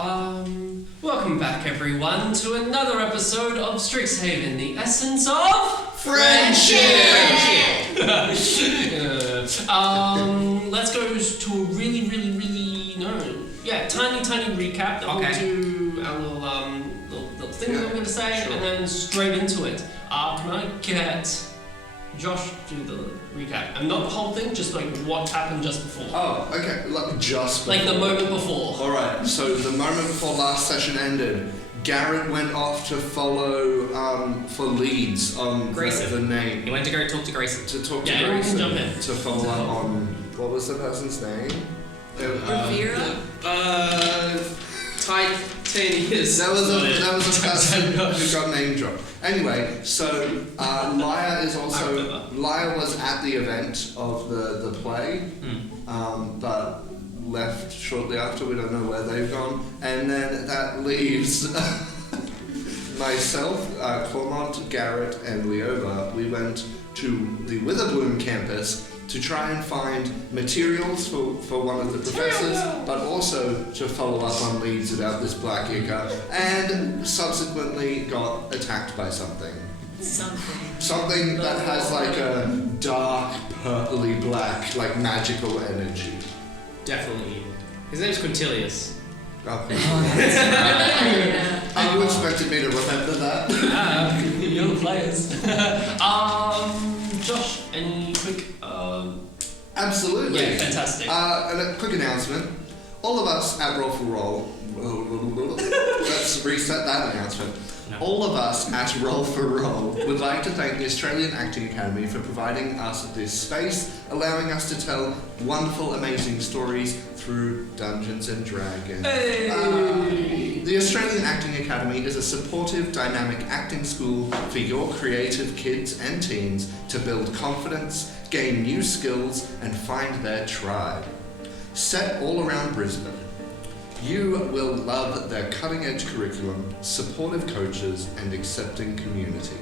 Welcome back everyone to another episode of Strixhaven, the essence of friendship! Let's go to a really tiny recap. Then we'll do our little thing that I'm going to say, and then straight into it. Can I get Josh do the recap? And not the whole thing, just like what happened just before. Oh, okay. Just before. Like the moment before. Alright, so the moment before last session ended, Garrett went off to follow for leads on the name. He went to go talk to Grayson. Grayson. Jump in. To follow up on, what was the person's name? Rivera? Titanius. That was a person who got name dropped. Anyway, so Lyra was at the event of the play, but left shortly after. We don't know where they've gone, and then that leaves myself, Cormont, Garrett, and Leova. We went to the Witherbloom campus to try and find materials for one of the professors, but also to follow up on leads about this black Ica, and subsequently got attacked by something. Something that has like a dark, purpley black, like magical energy. Definitely evil. His name's Quintilius. Okay. And you expected me to remember that? You're the players. Josh, any quick... Absolutely. Yeah, fantastic. And a quick announcement. All of us at Roll for Roll... Let's reset that announcement. No. All of us at Roll for Roll would like to thank the Australian Acting Academy for providing us this space, allowing us to tell wonderful, amazing stories through Dungeons and Dragons. Hey! The Australian Acting Academy is a supportive, dynamic acting school for your creative kids and teens to build confidence, gain new skills, and find their tribe. Set all around Brisbane, you will love their cutting-edge curriculum, supportive coaches, and accepting community.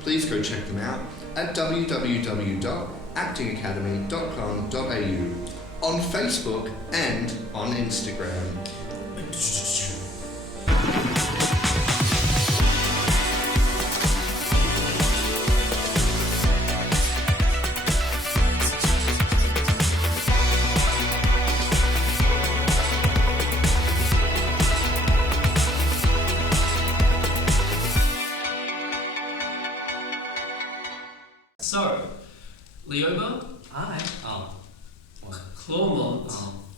Please go check them out at www.actingacademy.com.au, on Facebook and on Instagram. So, Leoba, Hi. Oh. What? Clawmont,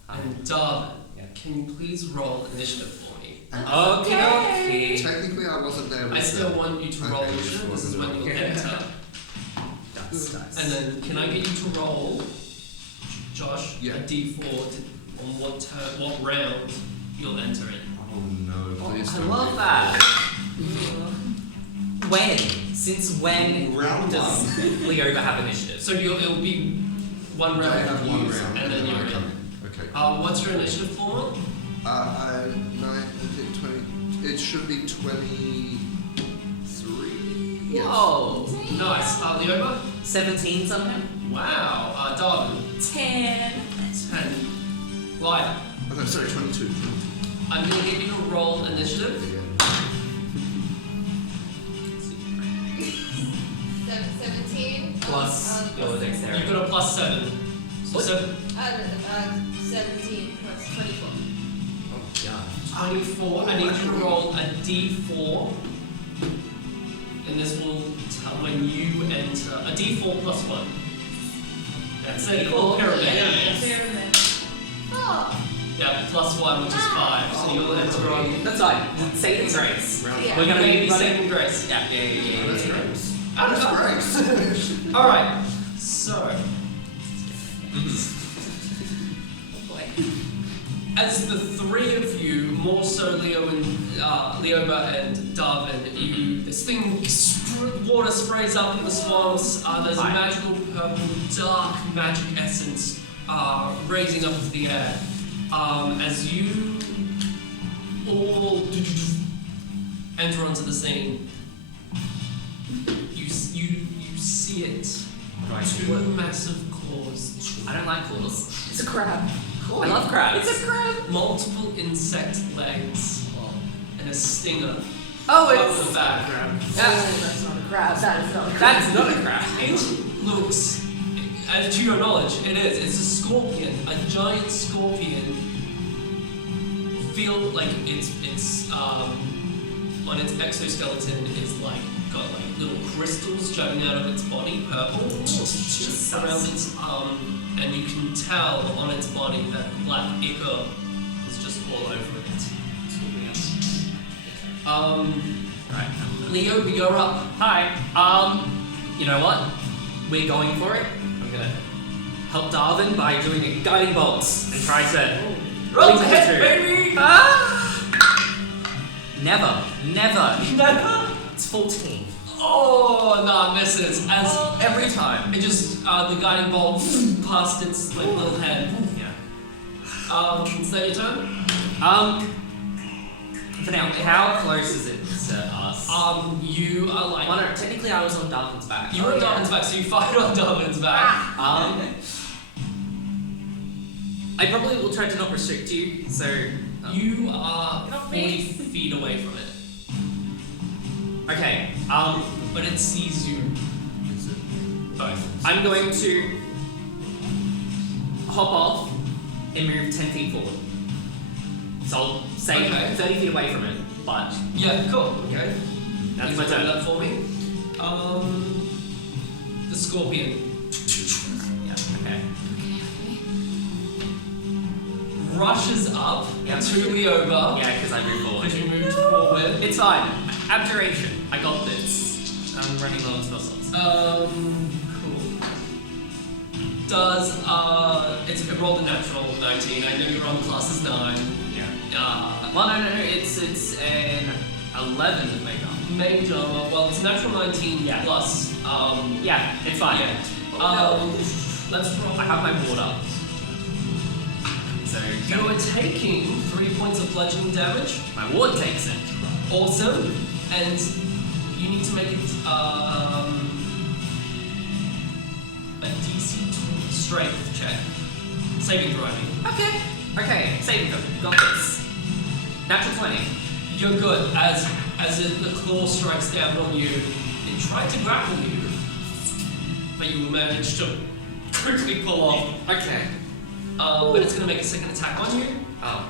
Hi. and Darwin, Yeah. can you please roll initiative for me? Okay. Technically, I wasn't there. I still want you to roll initiative. This is when you'll enter. Dice. And then, can I get you to roll, Josh, Yeah. a D4 on what round you'll enter in? Oh no, please I don't love do that. When? Since when Round does one. Leoba have initiative? So it'll be one round I have of one use, round, and then I you're come in. in. Okay. What's your initiative for? 20. It should be 23. Yes. Whoa. Nice. Leoba? 17 somehow? Wow. Darwin? 10. 10. Lyra? Oh, no, sorry, 22. I'm going to get you to roll initiative. Again. 17. Plus your dexterity. You've got a plus 7. So What? 7. 17 plus 24. Oh, yeah. 24. I need you to roll a D4. And this will tell when you enter. A D4 plus 1. That's a little pyramid. Pyramid. Oh. Yeah, plus 1, which is 5. So you'll enter on. That's fine. Saving grace. Yeah. We're gonna be Maybe running. saving grace. Yeah. That's great. That's great. Alright, so. Oh boy. As the three of you, more so Leoba and Darwin, this thing, water sprays up in the swamps, there's a magical purple, dark magic essence raising up into the air. As you all enter onto the scene, you see it. Right. Two massive claws. I don't like claws. It's a crab. I love crabs. It's a crab. multiple insect legs, and a stinger. Oh, Up it's the back. Oh, that's not a crab. That is not a crab. That's not a crab. It looks, to your knowledge, it is. It's a scorpion, a giant scorpion. Feel like it's on its exoskeleton is like got like little crystals jutting out of its body, purple, just around its and you can tell on its body that black ichor is just all over it. Right. Leo, you're up. Hi. You know what? We're going for it. I'm gonna help Darwin by doing a guiding bolts and try to. Roll link the the head, two. baby! Never. Never? It's 14. Oh, no, it misses. As Every time. it just, the guiding bolt past its like little head. Yeah. Is that your turn? For now, how close is it to us? You are like... Well, no, technically I was on Darwin's back. You were on Darwin's back, so you fight on Darwin's back. I probably will try to not restrict you, so... You are Not 40 me. feet away from it. Okay, But it sees you. Both. I'm going to hop off and move 10 feet forward. So I'll say Okay. 30 feet away from it, but Yeah, cool. Okay. that's You my can do turn. that for me. The scorpion Yeah, okay. rushes up Yep. to Leoba. Yeah, because I moved forward. Because you moved forward. It's fine. Abjuration. I got this. I'm running low on spell slots. Cool. Does it rolled a natural 19. I know you're on classes 9. Yeah. Well, no. It's an 11 to make up. Mage armor. Well, it's a natural 19 Yeah. plus. Yeah, it's fine. Yeah. Let's roll. I have my ward up. So You are taking 3 points of bludgeoning damage. my ward takes it. Awesome. And you need to make it a DC strength check. Saving throw, I mean. Okay, saving them. Got this. Natural 20. You're good. As the claw strikes down on you, it tried to grapple you, but you managed to quickly pull off. Okay. But it's going to make a second attack on you. Oh.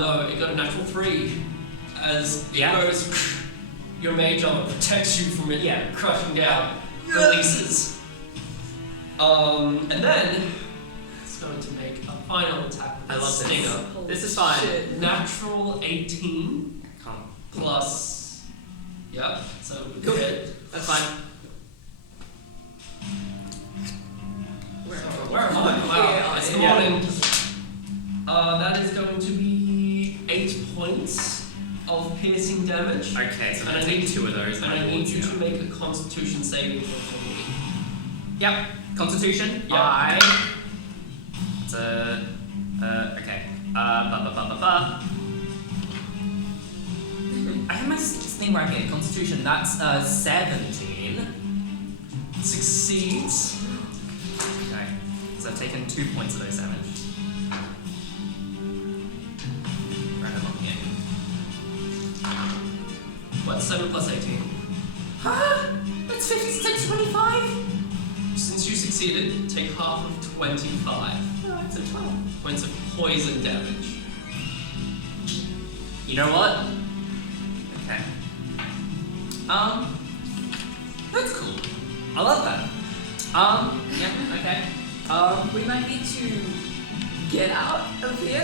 No, it got a natural 3. As it Yeah. goes, your mage armor protects you from it Yeah. crushing down. Releases. And then it's going to make a final attack with I its love this. stinger. This is fine. Shit. Natural 18 Come. plus. Yep. So we Cool. hit. That's fine. Where am I? Wow, it's the Yeah. morning. That is going to be 8 points of piercing damage. Okay, so I'm And gonna I take need- 2 of those. And I need you to make a Constitution saving throw for me. Yep. Constitution. Yep. It's okay. I have my thing right here. Constitution. That's 17. Succeeds. Okay. So I've taken 2 points of those damage. Random on here. What? 7 plus 18. Huh? That's 56, 25. Since you succeeded, take half of 25 Oh, it's a 12. points of poison damage. You know what? Okay. That's cool. I love that. Yeah, okay. We might need to get out of here.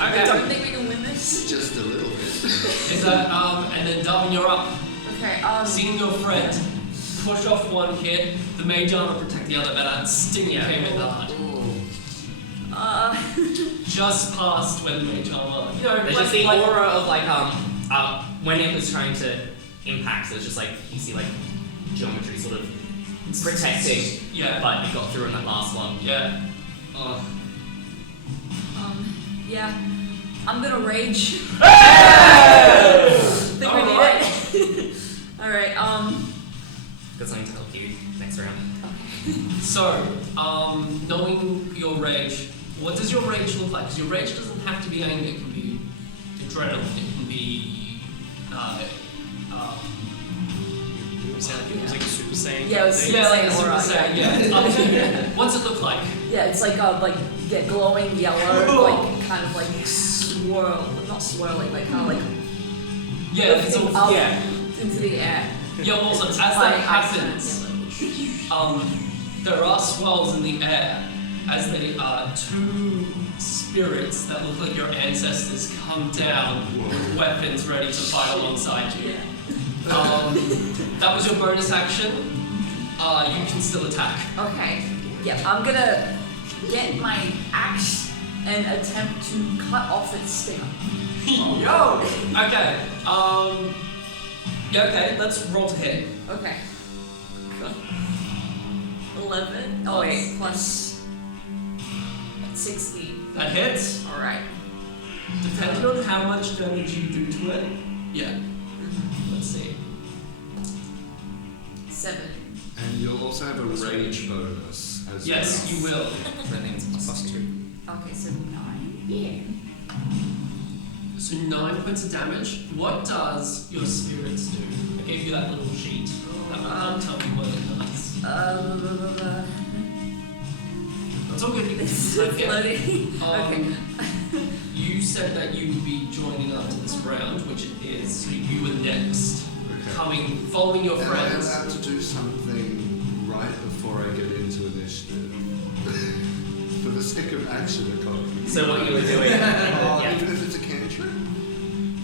I Okay. don't think we can win this. Just a little bit. Is that, and then Darwin, you're up. Okay, Seeing your friend push off one hit, the mage armor protect the other, but that sting Yeah. came in hard. uh, Just past when the mage armor, There's just the aura of when it was trying to impact, there's just like, you see like geometry sort of protecting, Yeah. but it got through in that last one. Yeah. yeah. I'm gonna rage. Think we Alright. need it. Alright, Got something to help you next round. So, knowing your rage, What does your rage look like? Because your rage doesn't have to be anger. It can be adrenaline. It can be. It was like a Super Saiyan. Yeah, it was thing. Yeah, like a Super Aura, Saiyan. Yeah, it's up to you. What's it look like? Yeah, it's like glowing yellow, like kind of like not swirling, but kind of like Yeah, it's lifting all. up Yeah. into the air. Yeah, also, as By that happens, accident. there are swirls in the air as they two spirits that look like your ancestors come down with weapons ready to fight alongside you. Yeah. That was your bonus action. You can still attack. Okay. Yeah, I'm gonna get my axe and attempt to cut off its stinger. Yo! Okay. Yeah, okay, let's roll to hit. Okay. 11. Oh wait, plus 16. That hits. Alright. Depending on how much damage you do to it. Yeah. Let's see. 7. And you'll also have a rage bonus as Yes, well. you will. So I think it's +2. Okay, so 9. Yeah. So 9 points of damage. What does your spirits do? I gave you that little sheet. That will tell me what it does. That's all good. You can It's type again. floating. Okay. You said that you would be joining up to this round, which it is. So you were next, Okay. following your Am I friends. allowed to do something right before I get into initiative? For the sake of action, I can't. So what you were doing? Yeah. Even if it's a cantrip?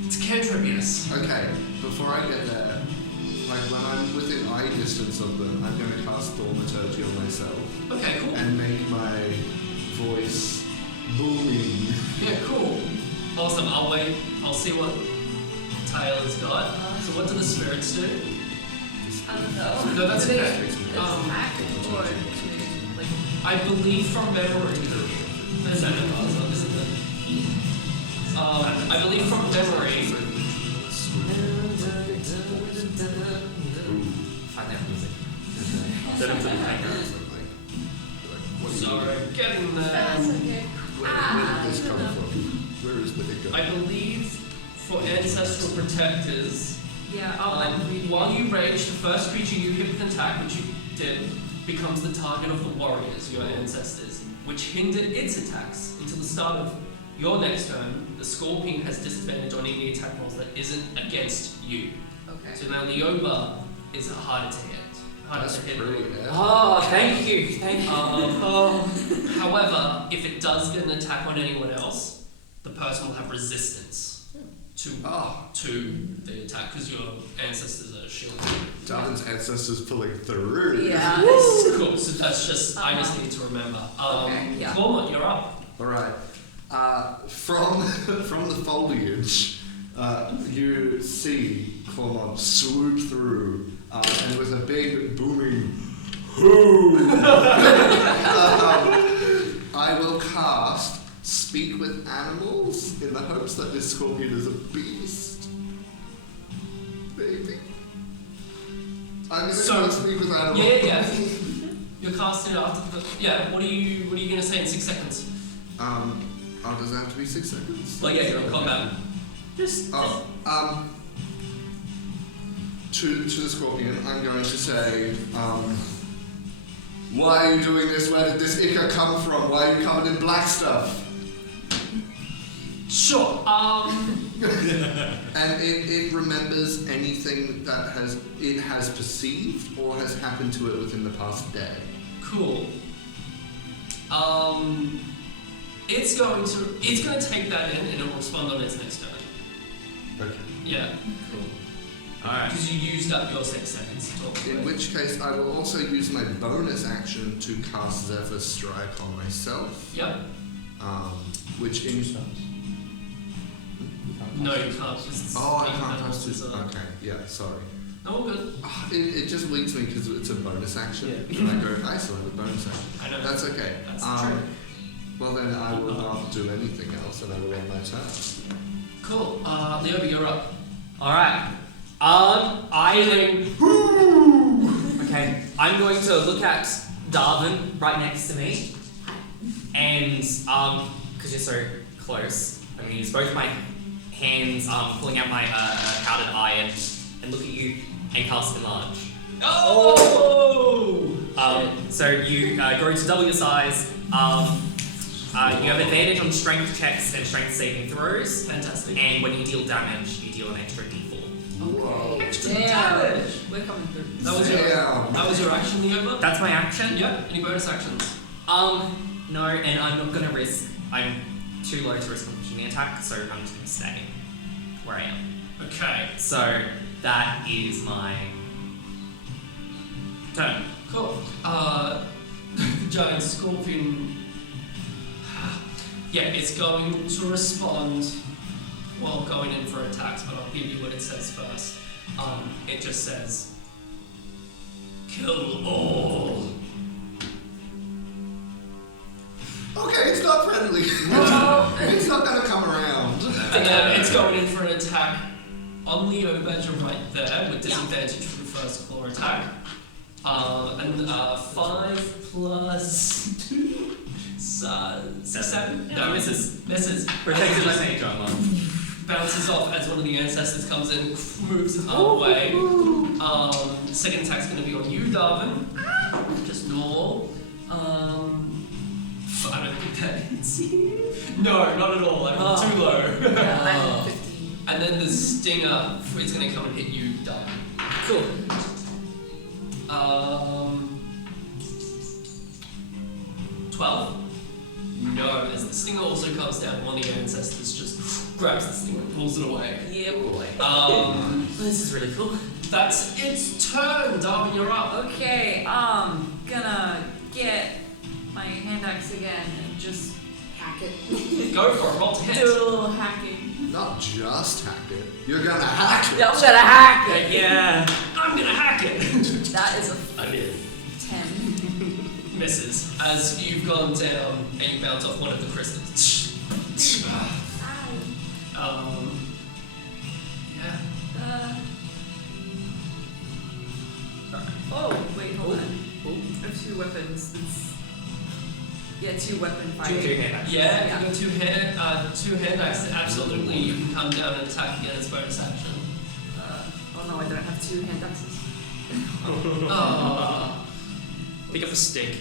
It's a cantrip, yes. Okay, before I get there, like when I'm within eye distance of them, I'm going to cast Thaumaturgy on myself Okay, cool. and make my voice booming. Yeah, cool. Awesome. I'll wait. I'll see what Taylor's got. So what do the spirits do? I don't know. No, that's Do they okay. attack or do they, like, I believe from memory. There's that in puzzle, isn't there? I believe from memory. Find that music. Set him to the background. Sorry, getting there. that's okay. Where did this come from? Where is the hiccup? I believe for ancestral protectors, Yeah, I'm reading. while you rage, the first creature you hit with an attack, which you did, becomes the target of the warriors, your ancestors, which hindered its attacks until the start of your next turn. The scorpion has disadvantage on any attack rolls that isn't against you. Okay. So now Leoba is harder to hit. Harder That's to hit. pretty good. Oh, thank you. Thank you. However, if it does get an attack on anyone else, the person will have resistance to the attack because your ancestors are shielded. Darwin's ancestors pulling through. Yeah. Cool. So that's just I just need to remember. Okay, yeah. Cormac, you're up. Alright. From the foliage, you see Cormod swoop through, and with a big booming hoo, I will cast Speak with Animals in the hopes that this scorpion is a beast. Maybe. I'm gonna cast Speak with Animals. Yeah. You're casting it after the. Yeah. What are you gonna say in 6 seconds? Does it have to be 6 seconds? Well, yeah, you're in combat. To the scorpion, I'm going to say, why are you doing this? Where did this ichor come from? Why are you covered in black stuff? Sure. And it remembers anything that it has perceived or has happened to it within the past day. Cool. It's going to take that in and it will respond on its next turn. Okay. Yeah. Cool. Alright. Because you used up your 6 seconds to talk to In it. which case, I will also use my bonus action to cast Zephyr Strike on myself. Yep. Which in No, you can't. It's I can't cast it. it. Okay, yeah, sorry. No, all good. It just leads me because it's a bonus action. Yeah. And I go, I still have a bonus action. I know. That's okay. That's true. Well then I will not do anything else and I will end my turn. Cool. Leoba, you're up. Alright. Okay. I'm going to look at Darwin right next to me. and because you're so close, I'm gonna use both my hands, pulling out my powdered iron, and look at you and cast Enlarge. Oh! So you grow to double your size. You have advantage on strength checks and strength saving throws, Fantastic. and when you deal damage, you deal an extra d4. Whoa. Extra Damn. damage. We're coming through. That was your action, Leoba? That's my action. Yeah. Any bonus actions? No, and I'm not gonna risk. I'm too low to risk an attack, so I'm just gonna stay where I am. Okay. So that is my turn. Cool. The giant scorpion. Yeah, it's going to respond while going in for attacks, but I'll give you what it says first. It just says, "Kill all." Okay, it's not friendly. It's not gonna come around. And then it's going in for an attack on Leo Badger right there with disadvantage for the first claw attack. And 5 plus 2, 7. No, misses. Misses. Protected by Saint John. Bounces off as one of the ancestors comes in, moves away. Second attack's going to be on you, Darwin. Just normal. I don't think that hits you. No, not at all. I'm too low. Yeah, I'm 15. And then the stinger is going to come and hit you, Darwin. Cool. 12? No, as the stinger also comes down, one of your ancestors just grabs the stinger and pulls it away. Yeah, boy. This is really cool. That's its turn, Darwin, you're up. Okay, I'm gonna get my hand axe again and just hack it. Go for it, roll to Do a hit. little hacking. Not just hack it. You're gonna hack it. I'm gonna hack it. Yeah. I'm gonna hack it! That is a I did. 10. Misses as you've gone down and you bounce off one of the crystals. Yeah. Oh, wait, hold on. I have 2 weapons. It's 2 weapon fighting. Two hand axes. Yeah, if you go two hand axes, absolutely you can come down and attack again as bonus action. Oh no, I don't have 2 hand axes. Oh. Pick up a stick.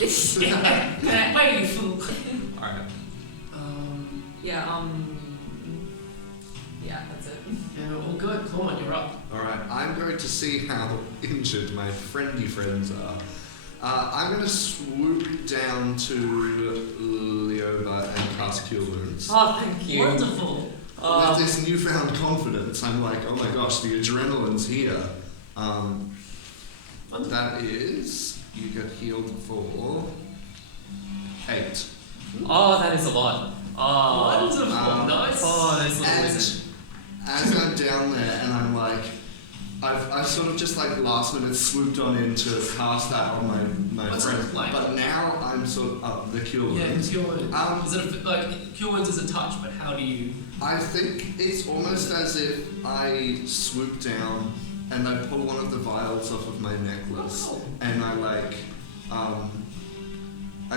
Wait, you fool. Alright. Yeah, that's it. Yeah, all good. Come on, you're up. Alright, I'm going to see how injured my friendly friends are. I'm going to swoop down to Leoba and cast Cure Wounds. Oh, thank you. Wonderful. With this newfound confidence, I'm like, oh my gosh, the adrenaline's here. That is, you get healed for 8. Oh, that is a lot. Oh. Wonderful. Nice. Oh, that's a little And wizard. as I'm down there and I'm like, I've sort of just like last minute swooped on in to cast that on my What's friend. it like? But now I'm sort of up the Cure Yeah, Wounds. Cure Wounds. Is it like Cure Wounds is a touch, but how do you? I think it's almost as if I swoop down and I pull one of the vials off of my necklace and I like, I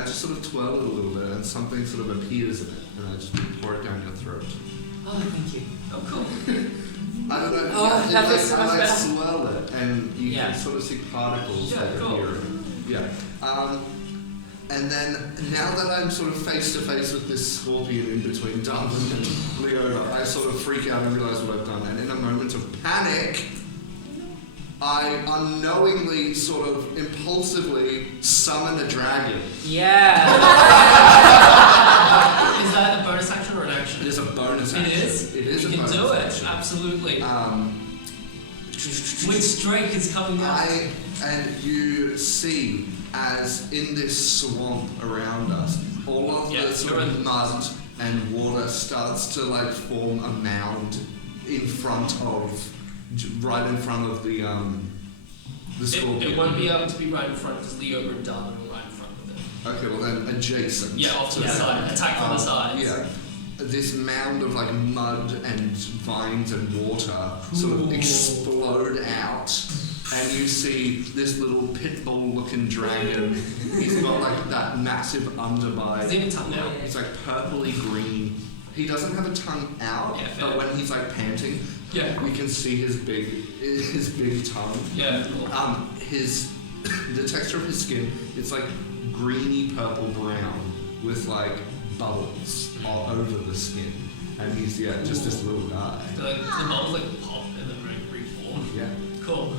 just sort of twirl it a little bit and something sort of appears in it and I just pour it down your throat. Oh, thank you. Oh, cool. I don't know. Oh, that makes so much I better. swirl it and you Yeah. can sort of see particles Yeah, over cool. here. Yeah. And then now that I'm sort of face to face with this scorpion in between Darwin and Leona, I sort of freak out and realize what I've done. And in a moment of panic, I unknowingly, sort of impulsively summon a dragon. Yeah. Is that a bonus action or an action? It is a bonus It action. is? It is You a can bonus do it, action. absolutely. Which Drake is coming out? And you see, as in this swamp around us, all of Yeah, the sort you're of in- mud and water starts to like form a mound in front of, right in front of the scorpion. It won't be able to be right in front because Leo and Darwin are right in front of it. Okay, well then adjacent. Yeah, off to the side. Attack from the sides. Yeah. This mound of like mud and vines and water sort of Cool. explode out and you see this little pit bull looking dragon. He's got like that massive underbite. Does he have a tongue now? It's like purpley green. He doesn't have a tongue out, Yeah, fair. but when he's like panting, Yeah. we can see his big tongue. Yeah. Cool. The texture of his skin, it's like greeny purple brown with like bubbles all over the skin, and he's just this little guy. The bubbles like pop and then reform. Yeah. Cool.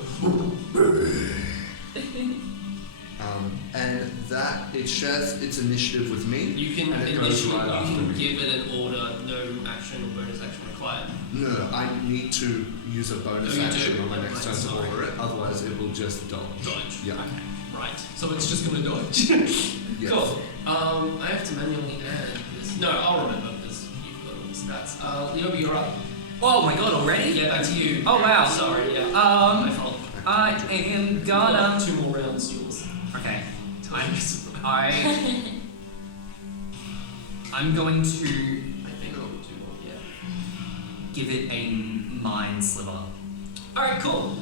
And that it shares its initiative with me. You can and it goes right after me. give it an order, no action or bonus action required. No, I need to use a bonus Oh, you action do? on my next Right, turn to sorry. order it, otherwise it will just dodge. Dodge. Yeah. Okay. Right. So it's just gonna dodge. Yes. Cool. I have to manually add this. No, I'll remember because you've got all the stats. Leobi, you're up. Oh my god, already? Yeah, back to you. Oh, wow. Sorry. Yeah. My fault. I am You've got gonna. 2 more rounds, Jules. Okay. I'm going to I think I'll do 2 more. Yeah. give it a mind sliver. All right. Cool.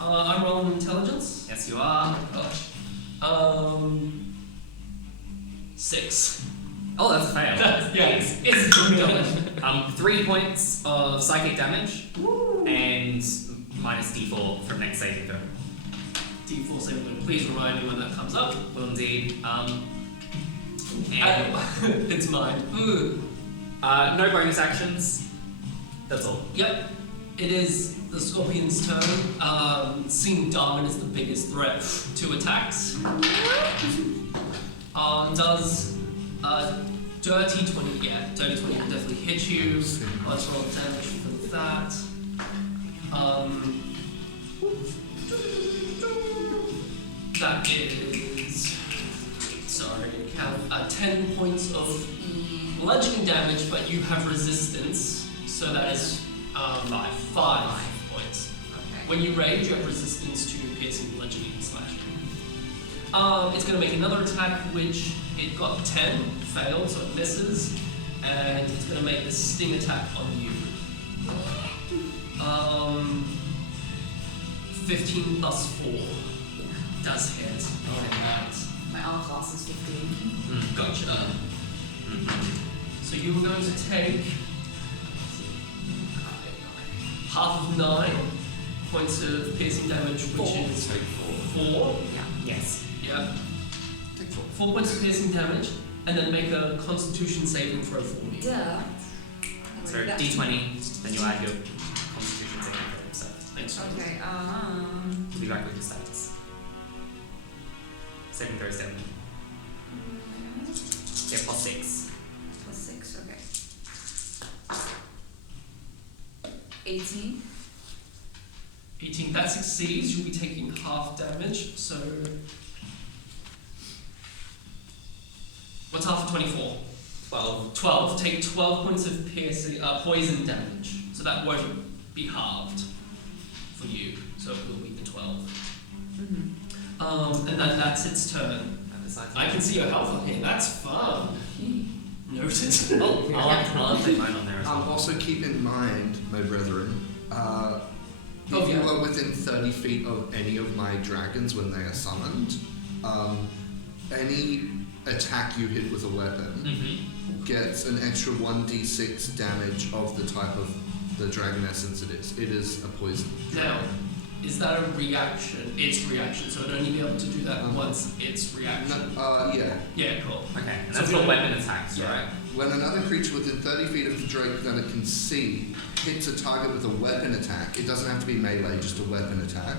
I'm rolling intelligence. Yes, you are. Gosh. 6. Oh, that's a fail. It's good going. 3 points of psychic damage and minus D4 from next saving throw. D4 saving throw. Please remind me when that comes up. Will indeed. And It's mine. Ooh. no bonus actions. That's all. Yep. It is the Scorpion's turn. Seeing Darwin is the biggest threat to attacks. Does dirty 20? Yeah, dirty 20 will definitely hit you. Let's roll damage for that. That is. Sorry, count. 10 points of bludgeoning damage, but you have resistance, so that is 5 points. Okay. When you rage, you have resistance to piercing, bludgeoning, and slashing. It's going to make another attack, which it got 10, failed, so it misses, and it's going to make the sting attack on you. 15 plus 4 does hit. Alright. My armor class is 15. Gotcha. So you were going to take half of 9 points of piercing damage, which is 4. Yeah. Yes. Yeah. Take 4 points of piercing damage, and then make a Constitution saving throw for me. Duh. So D20, then you add your Constitution saving throw. So Thanks. Okay, we'll be back with your stats. Saving throws down. Yeah, plus 6. plus 6, okay. 18. 18. That succeeds. You'll be taking half damage. So what's half of 24? 12. Take 12 points of piercing, poison damage. So that won't be halved for you. So it will be the 12. Mm-hmm. And then that's its turn. I can see your health on here. That's fun. Noted. Oh, I'll update mine on there as well. Also keep in mind, my brethren, if you are within 30 feet of any of my dragons when they are summoned, any attack you hit with a weapon gets an extra 1d6 damage of the type of the dragon essence it is. It is a poison. Now, is that a reaction? It's reaction, so it'd only be able to do that once it's reaction. Yeah. Yeah, cool. Okay, and So that's we for don't- weapon attacks, Yeah. right? When another creature within 30 feet of the drake that it can see hits a target with a weapon attack, it doesn't have to be melee, just a weapon attack.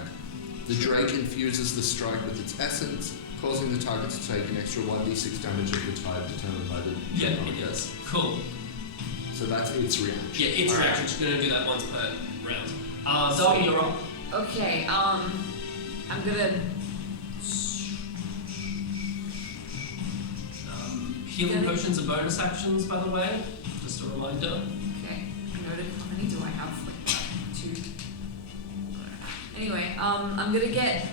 The drake infuses the strike with its essence, causing the target to take an extra 1d6 damage of the type determined by the Yeah, it does. Cool. So that's its reaction. Yeah, it's Alright. reaction. She's gonna do that once per round. Darby, you're up. Okay, I'm gonna. Healing potions are bonus actions, by the way. Just a reminder. Okay, noted. How many do I have? Like 2. Anyway, I'm gonna get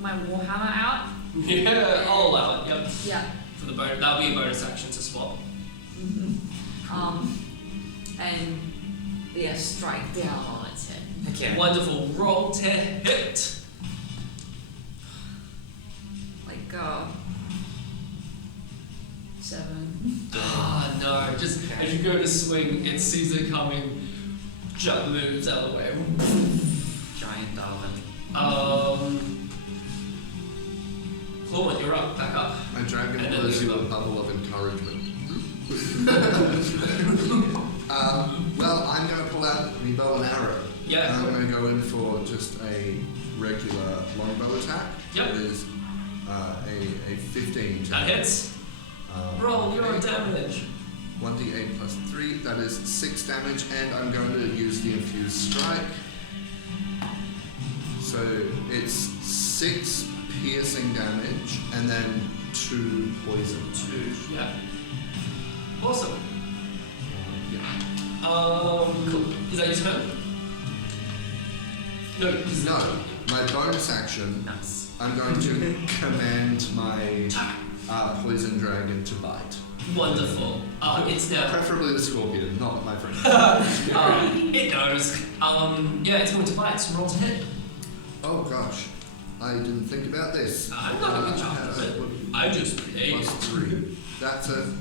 my warhammer out. Yeah, I'll allow it. Yep. Yeah. For the bonus, that'll be a bonus action to swap. And yeah, strike down on its head. Okay. Wonderful. Roll to hit. 7. Ah, no. Just as you go to swing, it sees it coming, just moves out of the way. Giant Darwin. Clawman, you're up. Back up. My dragon And then blows you you a go. bubble of encouragement. Well, I'm going to pull out my bow and arrow. Yeah. I'm going to go in for just a regular longbow attack. Yep. It is a 15. That hits. Roll your damage. 1d8 plus 3, that is 6 damage, and I'm going to use the infused strike. So it's 6 piercing damage, and then 2 poison. 2. Yeah. Awesome. Yeah. Cool. Is that your turn? No. No, my bonus action, Nice. I'm going to command my poison dragon to bite. Wonderful. It's now. Preferably the scorpion, not my friend. It knows. Yeah, it's going to bite. So roll to hit. Oh gosh, I didn't think about this. I'm not a good job of it. I just ate Plus it. 3. That's a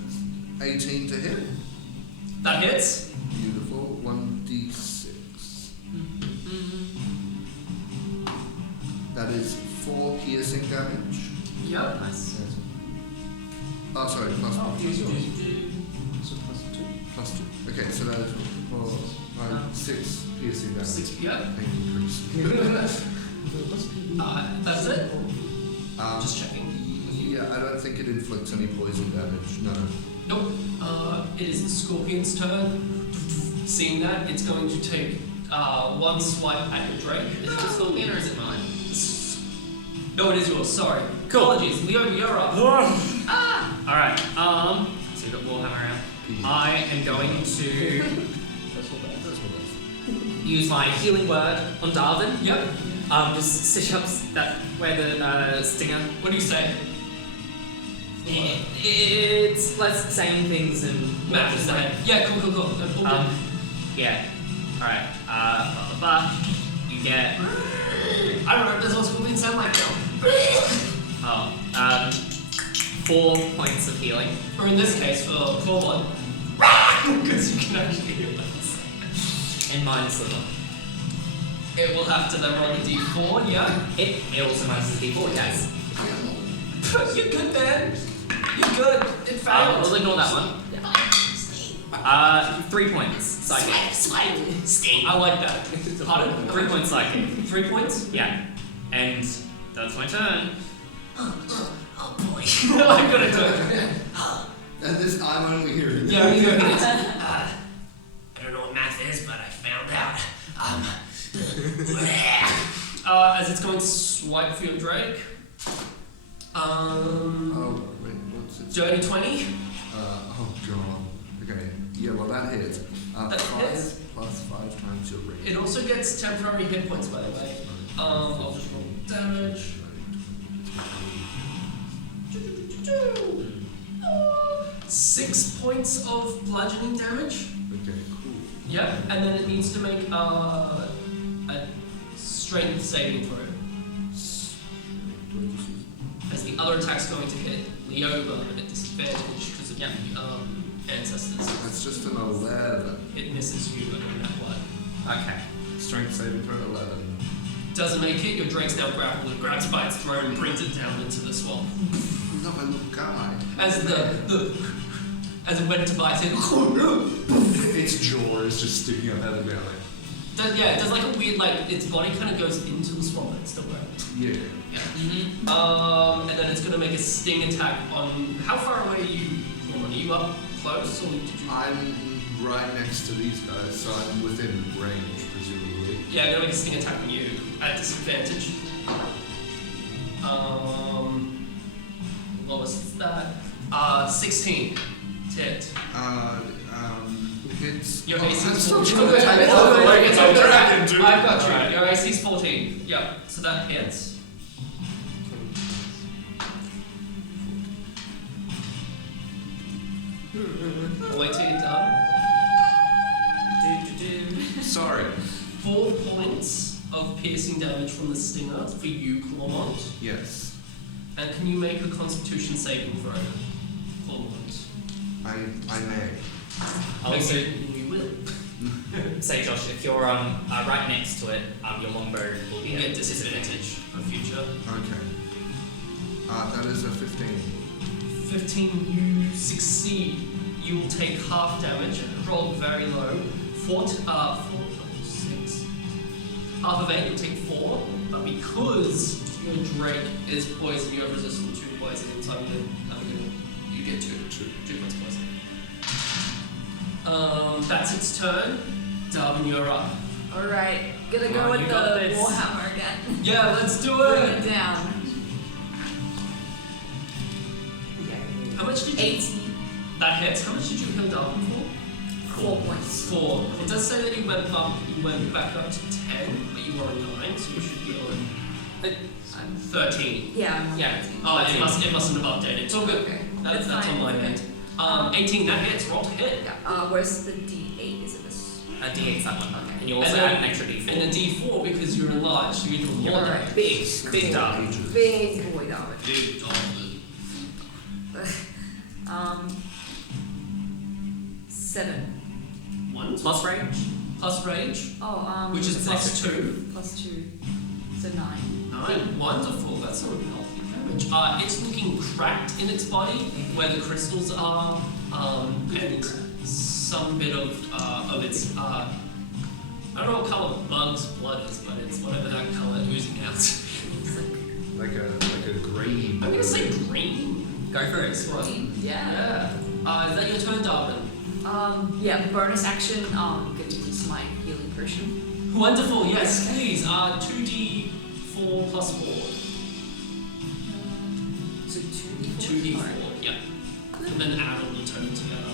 18 to hit. That hits. Beautiful. 1d6. That is 4 piercing damage. Yep. Nice. Oh, sorry, plus Oh, 1. use yours. So plus 2. Okay, so that is 4, 5, 6 piercing damage. 6. Yep. Thank you, Chris. That's it. Just checking. Yeah, I don't think it inflicts any poison damage. No. Nope. It is the scorpion's turn. Seeing that, it's going to take one swipe at your drake. Is it the scorpion or is it mine? No, it is yours. Sorry. Cool. Apologies. Leo, you're up. Alright, So we've got Warhammer out. I am going to That's not bad. use my healing word on Darwin. Yep. Just stitch up that where the stinger. What do you say? It's less saying things and Matches the head. Yeah, cool. Yeah. Alright. Blah, blah, blah. You get I don't know. Does what scorpions sound like though? 4 points of healing. Or in this case, for Clawman. Because you can actually hear this. And minus the one. It will have to then roll a d4, yeah? It also minuses D4, yes. You're good, man. You're good. It failed. We'll ignore that one. 3 points. Psychic. I like that. Pardon? 3 points psychic. 3 points? Yeah. And that's my turn. Oh boy. I'm gonna do it. And this, I'm only hearing. Yeah, you go. I don't know what math is, but I found out. As it's going to swipe for your Drake. Oh, wait, what's it? Dirty 20. Oh god. Okay. Yeah, well that hits. That 5 hits. plus 5 times your rate. It also gets temporary hit points, by the way. I'll just roll damage. 6 points of bludgeoning damage. Okay, cool. Yep, and then it needs to make a strength saving throw. As the other attack's going to hit Leoba at disadvantage because of ancestors. That's just an 11. It misses you in that one. Okay. Strength saving throw 11. Doesn't make it, your Drake's now grappled. It grabs by its throat and brings it down into the swamp. Not my little guy. As as it went to bite it, Its jaw is just sticking up out of the belly. it does like a weird, its body kind of goes into the swamp and it's still growing. Yeah. Yeah. And then it's going to make a sting attack on. How far away are you? Are you up close or did you? I'm right next to these guys, so I'm within range, presumably. Yeah, I'm going to make a sting attack on you at disadvantage. Lowest is that. 16. Hit. Hits. Your AC I'm is still 14. trying to I've take off the leg, it's a dragon, dude. got you. Alright. Your AC is 14. Yep. So that hits. Wait till you're done. Sorry. 4 points of piercing damage from the stinger for you, Clawmont. Yes. And can you make a Constitution saving throw? Forwards. I may. Also, you will. say Josh, if you're right next to it, your longbow will be You at get disadvantage for future. Okay. That is a 15. 15, you succeed. You will take half damage. Roll very low. 4, 6. Half of 8, you'll take 4. But because your Drake is poison, you have resistance to poison, so you get 2 points poison. That's its turn. Darwin, you're up. Alright, gonna Come go on, with you the got this. Warhammer again. Yeah, let's do Bring it! it down. How much did you... 18. That hits. How much did you heal Darwin for? 4 points. 4. It does say that you went back up to 10, but you were on 9, so you should be on 13. Yeah, I'm on Yeah. 13. Oh, it mustn't have updated. It's all good. Okay. That's That's on my fine. end. 18, that hits. Roll to hit. Yeah, where's the D8? Is it this? D8's that one. Okay. And you also And then- add an extra D4. And a D4 because you're enlarged, so you get more Alright. damage. Big dog. Big boy dog. Big dog. 7. 1 Plus range. plus rage, Oh, which is it's plus 2. plus 2. So 9. 9. Wonderful. That's sort of healthy damage. It's looking cracked in its body where the crystals are, and some bit of its I don't know what colour bug's blood is, but it's whatever that colour oozing out. Like a green. I'm gonna say green. Go for it. This one. Yeah. Yeah. Is that your turn, Darwin? Yeah, bonus action, I'm gonna use my healing potion. Wonderful. Yes, please. 2d4 plus 4. So 2d4? 2d4. Alright. Yeah. And then add all the total together.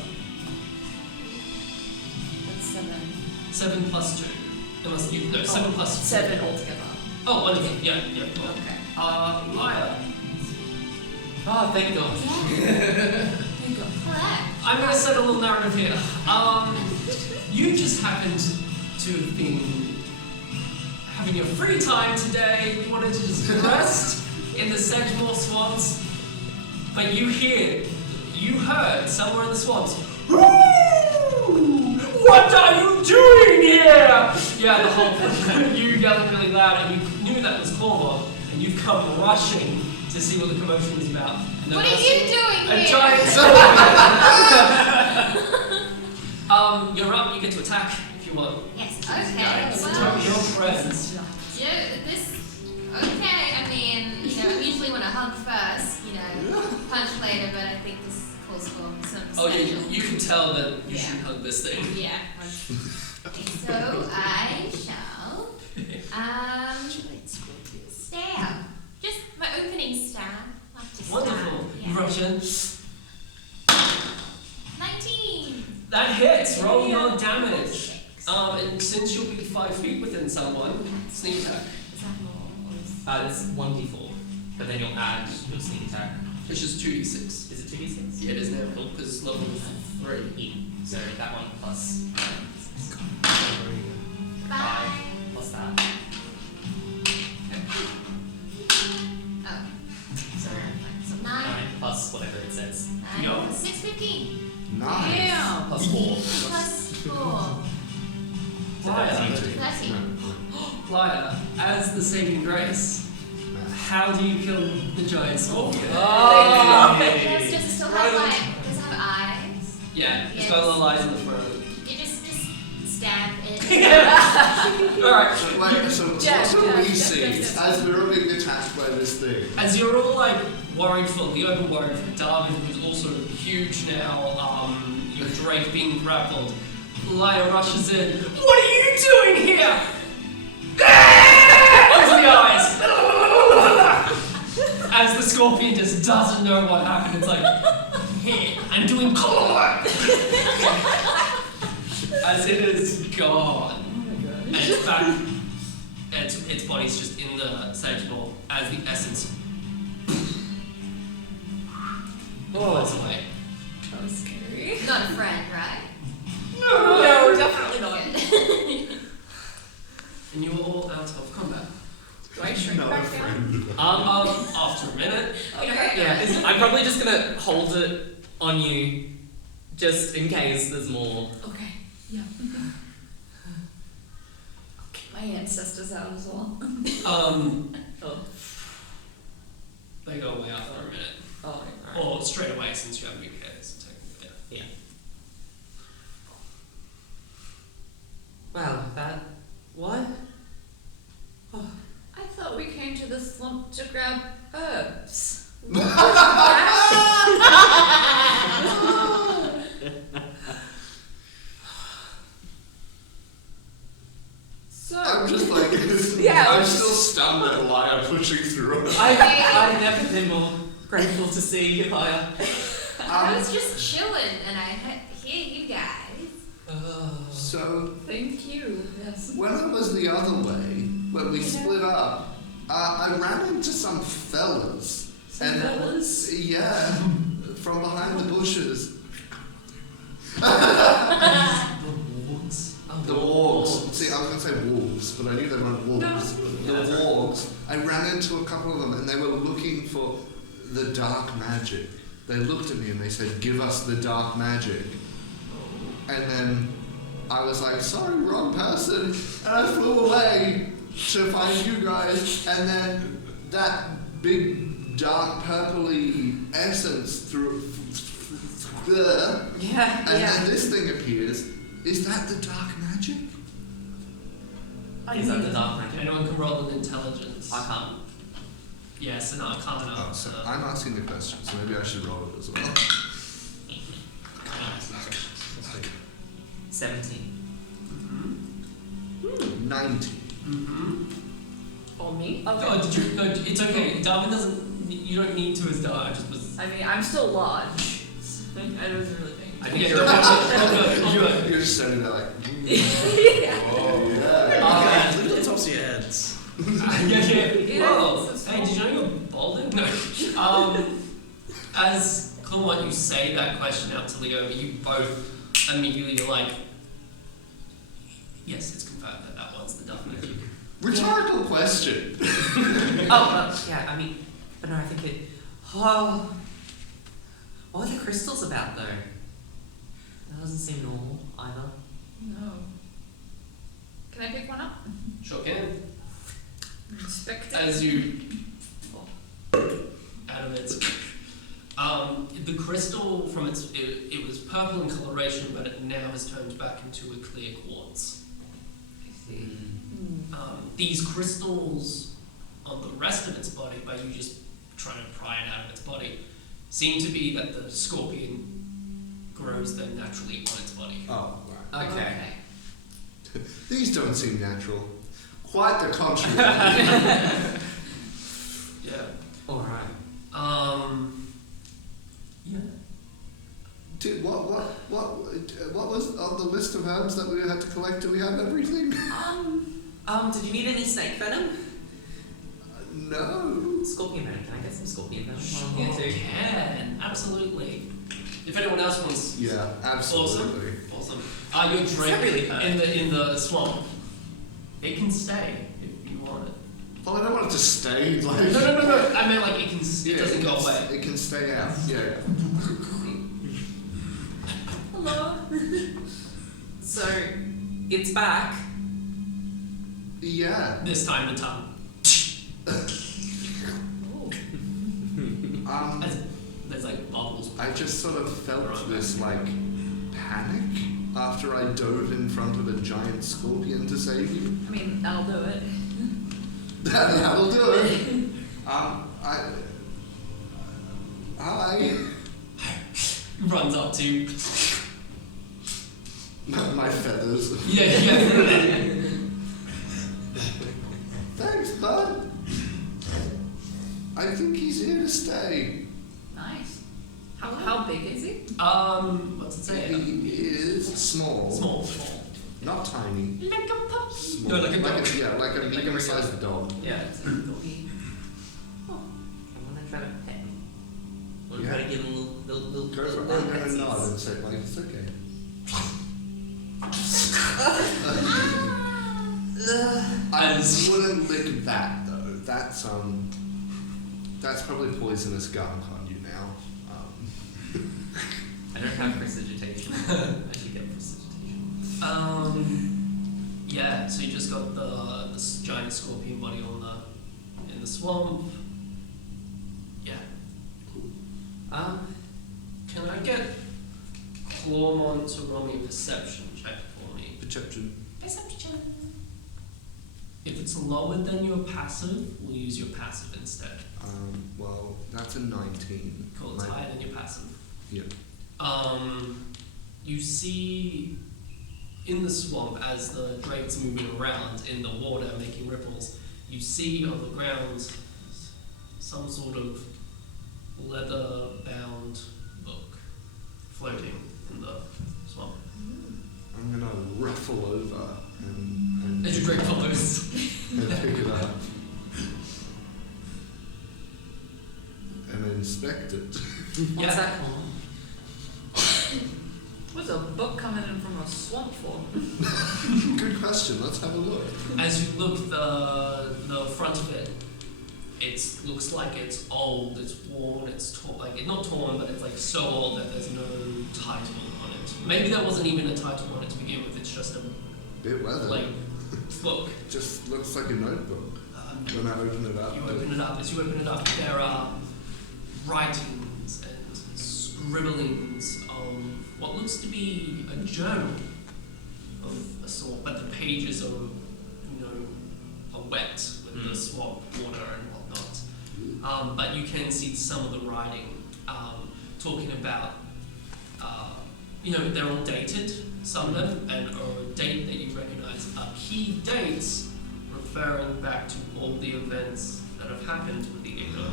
That's 7. 7 plus 2. Unless you no 7 plus 7 altogether. Oh, wonderful. Yeah. Cool. Okay. Lyra. Oh, thank God. There you go. I'm gonna set a little narrative here. You just happened to have been having your free time today. You wanted to just rest in the Sedgemoor swamps, but you heard somewhere in the swamps. What are you doing here? Yeah, the whole you yelling really loud, and you knew that was Cormor, and you've come rushing to see what the commotion was about. And What are you doing a here? giant you're up, you get to attack if you want. Yes, It's okay. your Well, friends. okay, I mean, I usually want to hug first, punch later, but I think this calls for some Oh yeah, special. you can tell that you Yeah. should hug this thing. Yeah. So I shall, stab. Just my opening stab. Like to stab. Wonderful. Yeah. You rush in. 19. That hits. Roll your damage. And since you'll be 5 feet within someone, sneak attack. Is that more? Or is... It's 1d4, but then you'll add your sneak attack. Which is 2d6. Is it 2d6? Yeah, it is now. Cool, because it's level 3. Yeah. So that one plus Bye. plus that. Oh. So So 9. 9 plus whatever it says. 9 Yo. plus 6, 15. Nice. Yeah. Plus 4. Plus 4. So Lyra. 13. Lyra, as the saving grace, how do you kill the giant scorpion? Does it still have does it have eyes? Yeah, it's Yes. got little eyes in the front. You just stab it. Alright, So what do we see as we're all being attacked by this thing? as you're all like worried for Leo, worried for Darwin, who's also huge now, your Drake being grappled, Lyra rushes in. What are you doing here? Into the eyes. As the scorpion just doesn't know what happened, it's like, hey, I'm doing core. As it is gone. And it's back. Its body's just in the sage ball as the essence flies away. That was scary. Not a friend, right? No, definitely not. Good. And you are all out of combat. Do I shrink No, back down? friend. After a minute. Okay. Yeah, I'm probably just gonna hold it on you, just in case there's more. Okay. Yeah. I'll kick my ancestors out as well. Oh. They go away after a minute. Oh, alright. Or straight away since you haven't been heads. Yeah. Wow, that. What? Oh. I thought we came to the swamp to grab herbs. So I'm just like, Yeah, I'm it's still stunned at Liar pushing through. I've never been more grateful to see you, Aya. I was just chilling and I hear you guys. So, thank you. Yes. when I was the other way, when we split up, I ran into some fellas. fellas? Yeah, from behind the bushes. The wargs. See, I was going to say wolves, but I knew they weren't wolves. The wargs. I ran into a couple of them and they were looking for the dark magic. They looked at me and they said, "Give us the dark magic." And then I was like, "Sorry, wrong person." And I flew away to find you guys. And then that big dark purpley essence through there. Yeah, And then this thing appears. Is that the dark magic? Is that the dark magic? Anyone can roll an intelligence. I can't. Yes, and I can't Oh, so I'm asking the question, so maybe I should roll it as well. 17. 19. For me? Oh, did you? No, it's okay. Darwin doesn't. You don't need to as Darwin. I just was. I mean, I'm still large. I don't really think. I think Yeah, you're no, You're just standing there like, Oh, yeah. look at the tops of your heads. yeah. Whoa. it's so Hey, did you know you're balding? No. As Claude, you say that question out to Leo, you both immediately are like, yes, it's confirmed that one's the dark magic. Rhetorical question. yeah, I mean, but no, I think it. Oh. What are the crystals about, though? That doesn't seem normal either. No. Can I pick one up? Sure can. Inspect it. As you out of its the crystal from it was purple in coloration, but it now has turned back into a clear quartz. I see. These crystals on the rest of its body, by you just trying to pry it out of its body, seem to be that the scorpion grows them naturally on its body. Oh, right. Okay. These don't seem natural. Quite the contrary. Yeah. Alright. Yeah. What was on the list of herbs that we had to collect? Do we have everything? Did you need any snake venom? No. Scorpion venom. Can I get some scorpion venom? Sure can. Absolutely. If anyone else wants. Yeah, absolutely. Awesome. Your Does that drink really hurt? in the swamp. It can stay if you want it. Well, I don't want it to stay. Like, No. I mean, like it can. It doesn't go away. It can stay out. Yeah. Hello. So, it's back. Yeah. This time the tongue. There's like bubbles. I just sort of felt this like panic after I dove in front of a giant scorpion to save you. I mean, that'll do it. That'll do it. Hi. Runs up to. My feathers. Yeah. Thanks, bud. I think he's here to stay. Nice. How big is he? What's it say? He is small. Small. Not tiny. Like a puppy. Small. No, like a dog. Like a medium-sized dog. Yeah. It's a doggy. I want to try to pet him. I want to Yeah. try to give him a little Go for it. little I'm gonna petsies. nod and say, like, it's okay. I wouldn't lick that though. That's probably poisonous gunk on you now. I don't have precipitation. I should get precipitation. Yeah. So you just got this giant scorpion body in the swamp. Yeah. Can I get Clawmon to roll me a perception check for me? Perception. Perception. If it's lower than your passive, we'll use your passive instead. Well, that's a 19. Cool, it's higher than your passive. Yeah. You see in the swamp as the drake's moving around in the water, making ripples, you see on the ground some sort of leather-bound book floating in the swamp. I'm gonna ruffle over and As your drake follows. and pick it up and inspect it. What's Yeah. that called? What's a book coming in from a swamp for? Good question. Let's have a look. As you look, the front of it, it looks like it's old, it's worn, it's torn, like not torn, but it's like so old that there's no title on it. Maybe there wasn't even a title on it to begin with. It's just a Bit weathered. like book. Just looks like a notebook. When I open it up. You open it up. As you open it up, there are writings and scribblings of what looks to be a journal of a sort, but the pages are, are wet with the swamp water and whatnot. But you can see some of the writing talking about, they're all dated, some of them, and are a date that you recognize are key dates referring back to all the events that have happened with the Igor.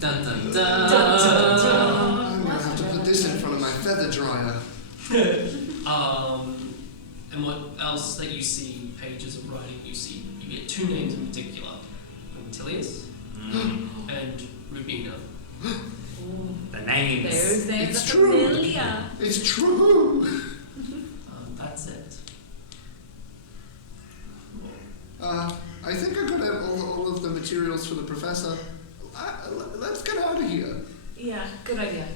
Dun dun dun. Dun, dun, dun. I'm gonna have to put this in front of my feather dryer. And what else that you see, pages of writing, you get two names in particular, Quintilius and Rubina. The names. Those names It's are true. familiar. It's true. That's it. I think I got all of the materials for the professor. Let's get out of here. Yeah, good idea.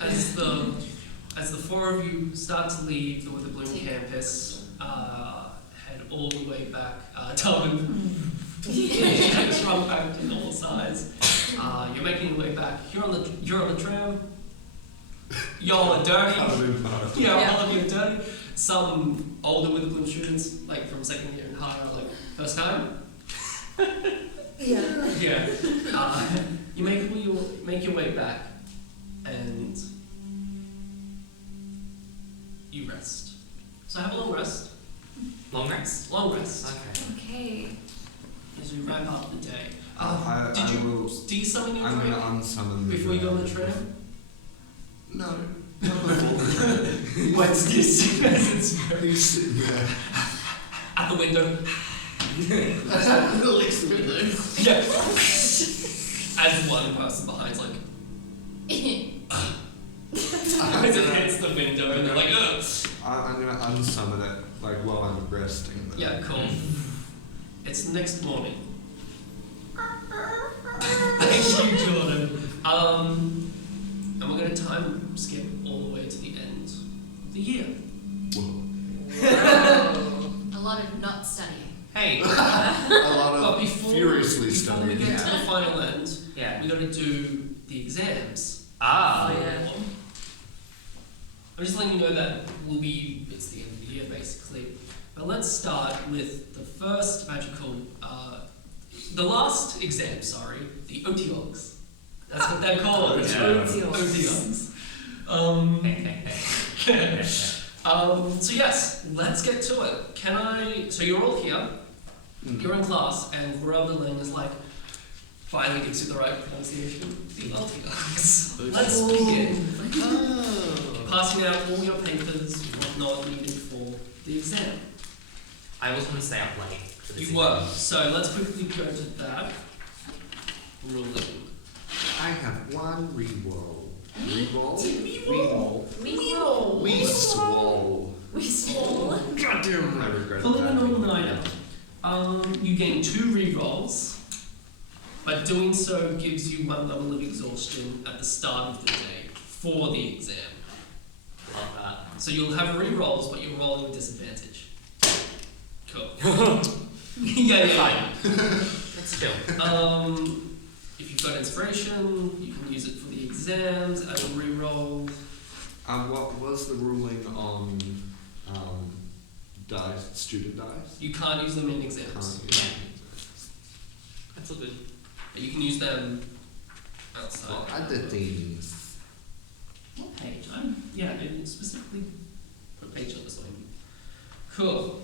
As the four of you start to leave the Witherbloom campus, head all the way back, Tubman shrunk back to normal size. You're making your way back. You're on the tram. Y'all are dirty. Yeah, all of you are dirty. Some older Witherbloom students, like from second year and higher, are like, first time? Yeah. Yeah. You make your way back, and you rest. So have a long rest. Long rest? Long rest. Okay. Okay. As we wrap up the day. I will. De-summon your I'm drake gonna unsummon the before you go on the dragon. tram? No. Not before. What's this? As He's sitting there. at the window. Little extra window. Yeah. As one person behind's like, as it hits the window, and they're like, ugh. I'm gonna unsummon it, like while I'm resting. Yeah, cool. It's the next morning. Thank you, Jordan. And we're gonna time skip all the way to the end of the year. A lot of not studying. Hey. A lot But of before furiously we studying. get to the final end, Yeah. we gotta do the exams. Ah. Oh, yeah. I'm just letting you know that it's the end of the year basically. But let's start with the first magical, the last exam, the OTOGs. That's what they're called. Yeah. OTOGs. So yes, let's get to it. So you're all here, you're in class, and Roberlin is like, finally gives you the right pronunciation, the OTOGs. Let's begin. Passing out all your papers, whatnot needed for the exam. I was going to stay up late. For this You were. So let's quickly go to that. Ruling. I have one re-roll. Re-roll? Re-roll. Re-roll. We-swole. We swole. Goddamn, I regret Pulling a that. normal 9 out. You gain 2 re-rolls but doing so gives you 1 level of exhaustion at the start of the day for the exam. Love that. So you'll have re-rolls, but you're rolling with disadvantage. Cool. yeah. Let's chill. If you've got inspiration, you can use it for the exams as a re-roll. What was the ruling on dice, student dice? You can't use them in exams. Can't use them. That's all good. But you can use them outside. Well, other things. What page? Yeah, I didn't specifically put a page on this one. Cool.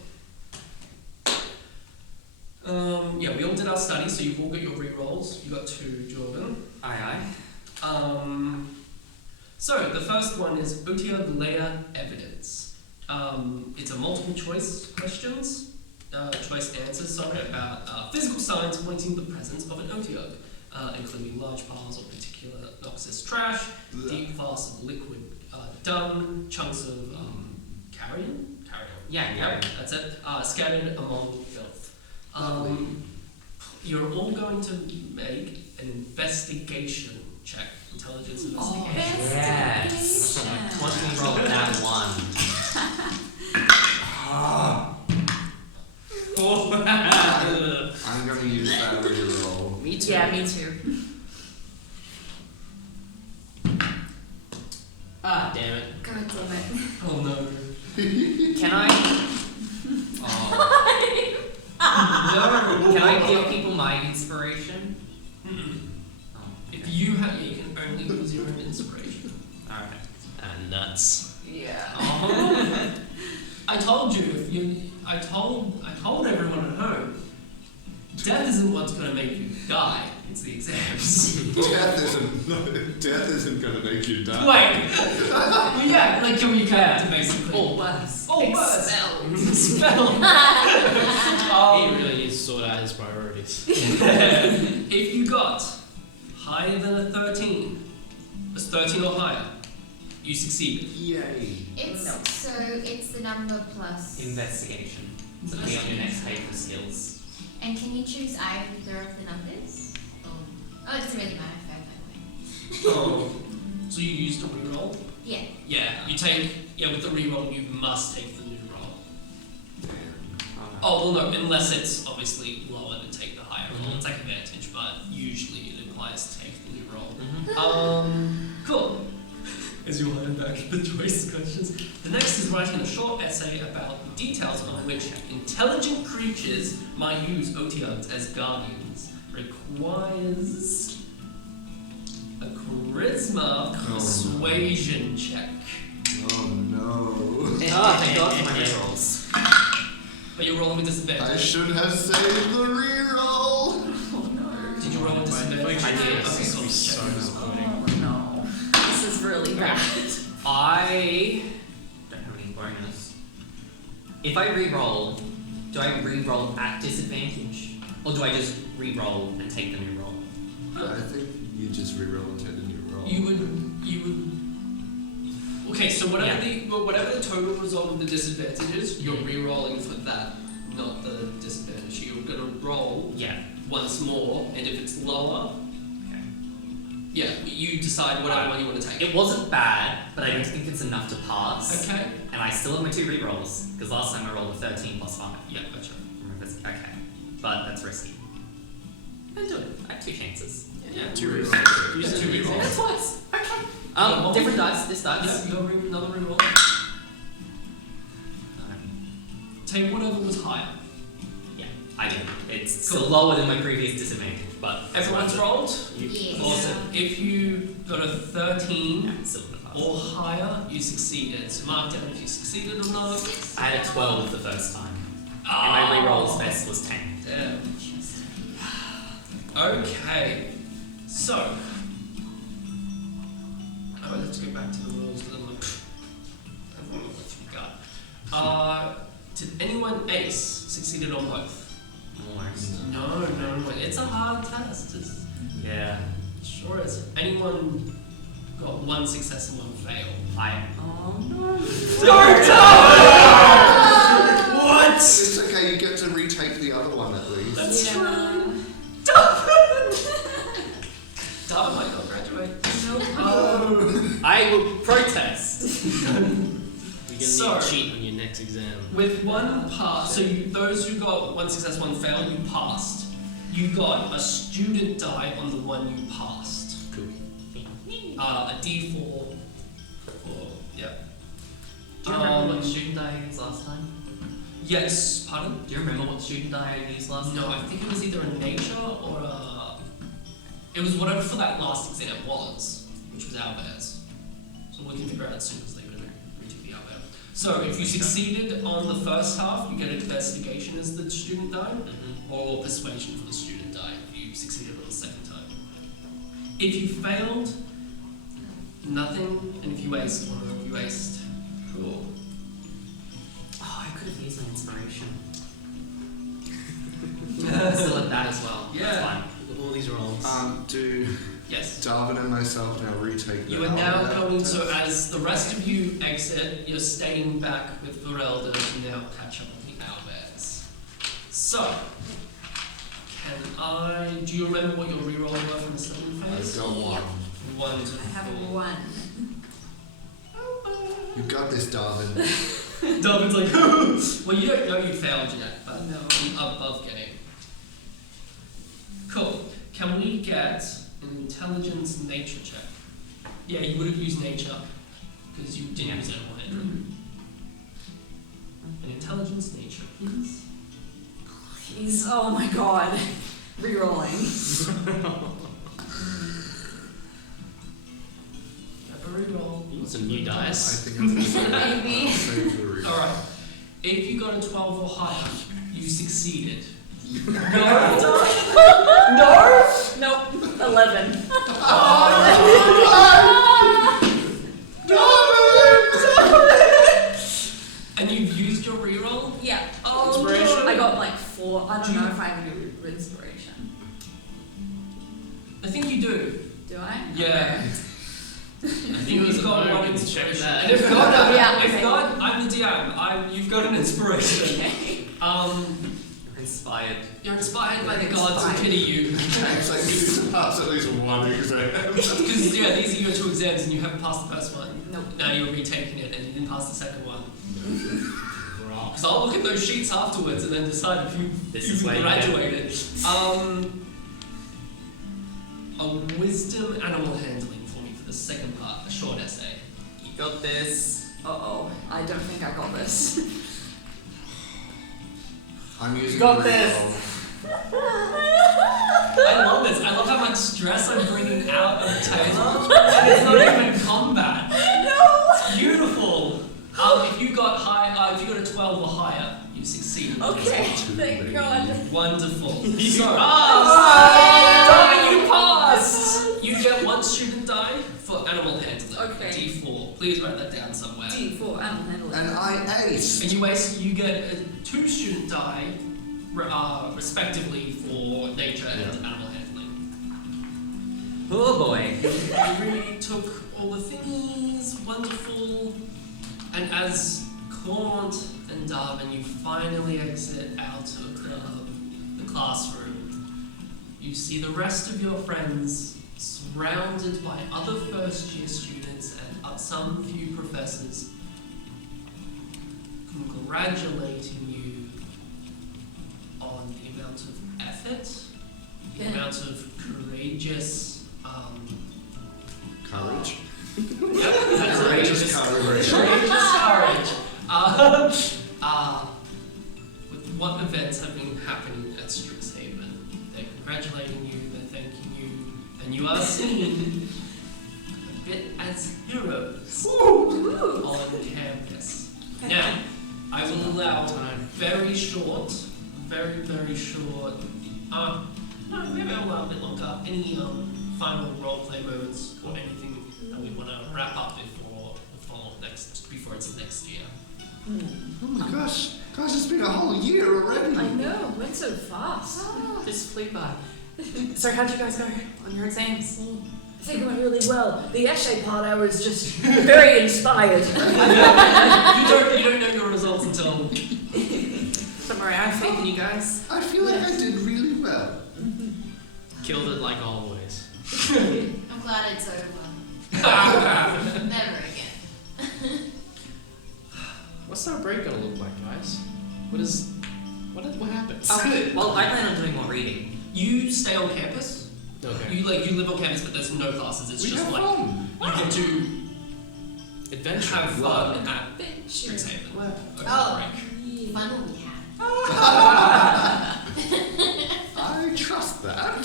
Yeah, we all did our study, so you've all got your re-rolls. You got 2, Jordan. Aye. So the first one is Utiug layer evidence. It's a multiple choice questions, choice answers, about physical signs pointing to the presence of an Utiug, including large piles of particular noxious trash, deep vats of liquid dung, chunks of carrion? Yeah. That's it. Scattered among filth. You're all going to make an investigation check. Intelligence investigation. Yes. Once we roll that 1. I'm going to use that reroll. Me too. Yeah, me too. Ah, damn it. God damn it. Oh no. Can I? No. Can I give people my inspiration? Oh, If you have, you can only use your own inspiration. Alright. Nuts. Yeah. I told you. I told everyone at home. Death isn't what's going to make you die. It's the exams. Death isn't going to make you die. Well, yeah, like kill your character basically. Or worse. Oh, worse. Expelled. He really needs to sort out his priorities. If you got higher than a 13, it's 13 or higher, you succeeded. Yay. It's the number plus. Investigation. So be on your next page for skills. And can you choose either of the numbers? Oh, it doesn't really matter if by the way. Oh, so you used a reroll? Yeah. Yeah, with the reroll you must take the new roll. Damn. Oh, well no, unless it's obviously lower than take the higher roll. It's like advantage, but usually it implies to take the new roll. Cool. As you learn back the choice questions. The next is writing a short essay about the details on which intelligent creatures might use Utiugs as guardians. Requires a charisma persuasion check. Oh no. Oh, thank God for my rerolls. But you're rolling with disadvantage. I should have saved the reroll. Did you roll with disadvantage? I did. Okay, cool. So Check. disappointing. Oh no. This is really bad. I don't have any bonus. If I re-roll, do I re-roll at disadvantage? Or do I just re-roll and take the new roll? I think you just reroll and take a new roll. You would. Okay, so whatever the total result of the disadvantage is, you're re-rolling for that, not the disadvantage. You're gonna roll Yeah. once more, and if it's lower, Okay. yeah, you decide whatever one you want to take. It wasn't bad, but I don't think it's enough to pass. Okay. And I still have my 2 re-rolls, because last time I rolled a 13 plus 5. Yeah, gotcha. Okay. But that's risky. I'll do it. I have 2 chances. Yeah, 2 rerolls. rerolls. Yeah, 2 rerolls. That's twice. Okay. Yeah, Different dice. This dice. Yeah, you got another reroll. Take whatever was higher. Yeah, I did. It's Cool. still lower than my previous disadvantage, but Everyone's rolled. Yes. Awesome. If you got a 13 yeah, it's still gonna pass. or higher, you succeeded. So mark down if you succeeded or not. I had a 12 the first time, and my rerolls best was 10. Damn. Okay. So. Oh, let's go back to the rules. I don't know what you got. Did anyone ace? Succeeded on both? Almost. No. It's a hard test. Yeah. Sure is. Anyone got 1 success and 1 fail? Oh no. What? It's okay, you get to retake the other one at least. That's Yeah. true. Darwin might not graduate. I will protest. You're gonna So- need to cheat on your next exam. With one pass, so those who got one success, one fail, you passed. You got a student die on the one you passed. Cool. A D4. Yeah. Do you remember what student die I used last time? Yes, pardon? Do you remember what student die I used last time? No, I think it was either a nature or a. It was whatever for that last exam was, which was Albert's. So we can figure out as soon as they retook the Albert. So if you succeeded on the first half, you get investigation as the student die, or persuasion for the student die if you succeeded on the second time. If you failed, nothing, and if you aced, you aced. Cool. Oh, I could have used my inspiration. Still at that as well. Yeah. That's fine. All these rolls. Do Yes. Darwin and myself now retake the You are now Albert going, test? so as the rest of you exit, you're staying back with Varelda to now catch up with the Alberts. So, do you remember what your reroll were from the second phase? I've got one. Wonderful. I have one. You got this, Darwin. Darwin's like, well, you don't know you failed yet, but No. above game. Cool. Can we get an intelligence nature check? Yeah, you would have used nature, because you didn't use animal handling. An intelligence nature, please. He's, oh my god. Rerolling. Have a reroll. You want some new I dice? think I'm going Maybe. to save the reroll. Alright. If you got a 12 or higher, you succeeded. No. Nope. 11. And you've used your reroll? Yeah. Inspiration? I got like 4. I don't know if I have any inspiration. I think you do. Do I? Yeah. I think it was You've got a one moment to check inspiration. that. And if not, Yeah, if okay. not, I'm the DM. You've got an inspiration. Okay. You're inspired. You're inspired by the gods who pity you. It's like you need to pass at least one exam. Because these are your 2 exams and you haven't passed the first one. Nope. Now you're retaking it and you didn't pass the second one. Raw. Because I'll look at those sheets afterwards and then decide if This you've is where you graduated. A wisdom animal handling for me for the second part, a short essay. You got this. Uh-oh. I don't think I got this. I'm using Got the this. reroll. I love this. I love how much stress I'm bringing out of Taylor. And it's not even combat. No! It's beautiful. If you got if you got a 12 or higher, you succeeded. Okay. Thank God. Wonderful. You So, passed! you passed! You get 1 student die for animal handling. Okay. D4. Please write that down somewhere. D4 animal handling. And I aced. You get 2 student die, respectively, for nature and animal handling. Oh boy. You really took all the thingies, wonderful. And as Claude and Darwin, you finally exit out of the classroom, you see the rest of your friends surrounded by other first-year students and some few professors congratulating you on the amount of effort, the amount of courageous Courage. Yep, that's Courageous courage. courageous courage. With what events have been happening at Strixhaven. They're congratulating you, they're thanking you, and you are seen a bit as heroes on campus. Now, I will allow very short, very short, no, maybe I'll allow a bit longer, any final roleplay moments or anything that we want to wrap up before it's next year. Oh my gosh. Gosh, it's been a whole year already. I know. It went so fast. Just flew by. So how'd you guys go on your exams? I think it went really well. The essay part, I was just very inspired. You don't know your results until Don't worry, I have faith in you guys. I feel like I did really well. Killed it like always. I'm glad it's over. Never again. What's our break gonna look like, guys? What happens? Well, I plan on doing more reading. You stay on campus. Okay. You live on campus, but there's no classes. It's We just have like fun. you get to Adventure. have fun at Adventure. Strixhaven. Over Oh. break. Fun will we have. I trust that.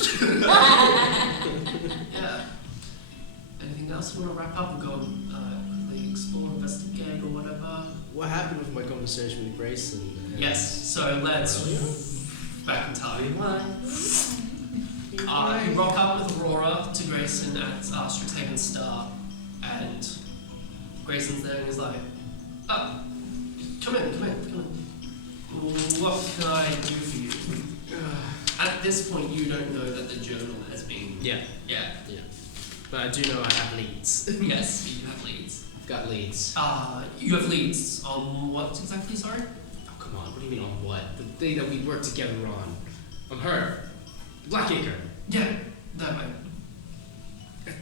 Yeah. Anything else you want to wrap up and go and quickly explore, investigate, or whatever? What happened with my conversation with Grace and Yes. So let's back in time. You rock up with Aurora to Grayson at Strixhaven Star, and Grayson's there and he's like, "Oh, come in. What can I do for you?" At this point, you don't know that the journal has been. Yeah. Yeah. But I do know I have leads. Yes, you have leads. I've got leads. You have leads on what exactly? Sorry. Oh, come on. What do you mean on what? The thing that we worked together on her. Blackacre. Yeah, that way.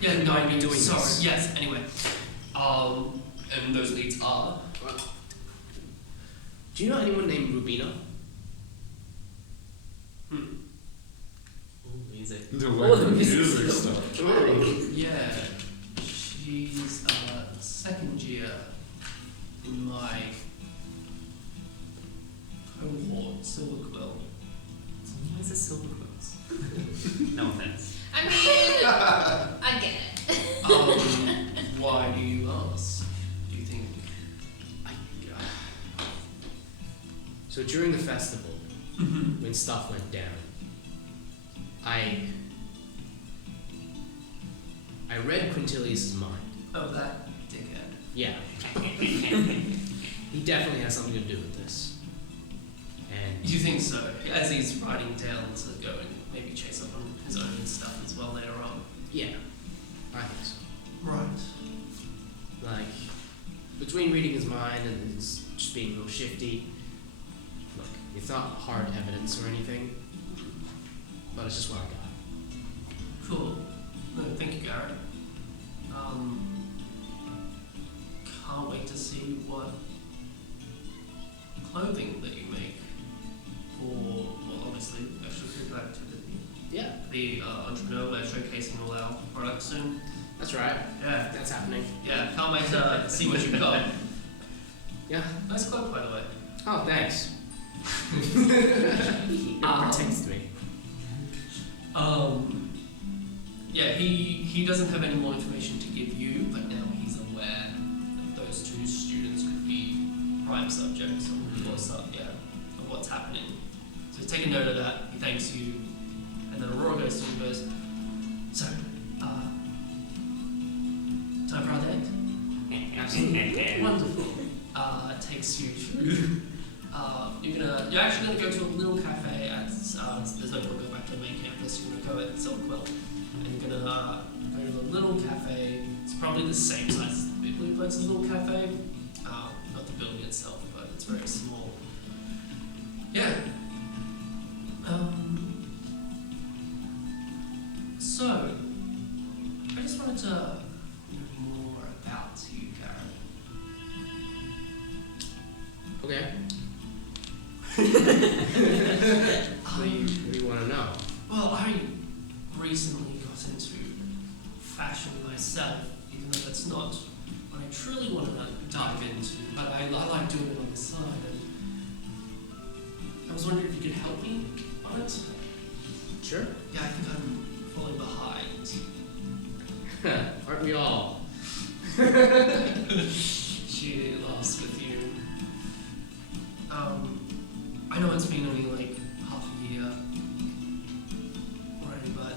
Yeah, no, I've been doing sorry. this. Yes. Anyway, and those leads are. Do you know anyone named Rubina? Ooh, music. The Oh, the music stuff. Yeah, she's second year in my cohort, Silver Quill. What's a silver quills? No offense. I mean, I get it. Why do you ask? Do you think? So during the festival, when stuff went down, I read Quintilius' mind. Oh, that dickhead. Yeah. He definitely has something to do with this. And You think so? As he's riding down to go and maybe chase up on his own stuff as well later on. yeah, I think so. Right. Like, between reading his mind and his just being real shifty, look, it's not hard evidence or anything, but it's just what I got. Cool. No, thank you, Garrett. Can't wait to see what clothing that you make for, well, obviously, extracurricular activity. Yeah, The entrepreneur, we're showcasing all our products soon. that's right. Yeah. That's happening. Yeah, can't wait to see what you've got. Yeah. Nice cloak, by the way. Oh, thanks. It protects me. Yeah, he doesn't have any more information to give you, but now he's aware that those two students could be prime subjects of what's happening. So take a note of that. He thanks you, and then Aurora goes to him and goes, "So, time for our date?" Absolutely. Wonderful. Takes you to. You're actually gonna go to a little cafe at. There's no point going back to the main campus. You're gonna go at Silver Quill, and you're gonna go to the little cafe. It's probably the same size as the Big Blue Plex's little cafe. Not the building itself, but it's very small. Yeah. So, I just wanted to know more about you, Garrett. Okay. What do you want to know? Well, I recently got into fashion myself, even though that's not what I truly want to dive into, but I like doing it on the side, and I was wondering if you could help me on it. Sure. Yeah, I think I'm falling behind. Aren't we all? She laughs with you. I know it's been only like half a year already, but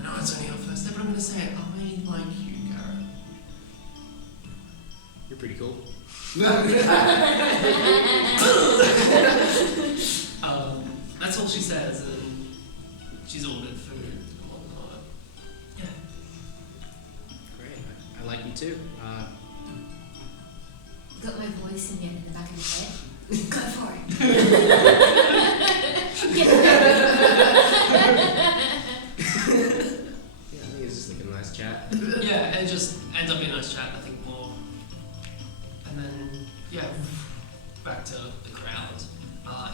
I know it's only our first day, but I'm gonna say it. I like you, Garrett. You're pretty cool. That's all she says, and she's ordered food and whatnot. Yeah. Great. I like you too. Got my voice in the back of your head. Go for it.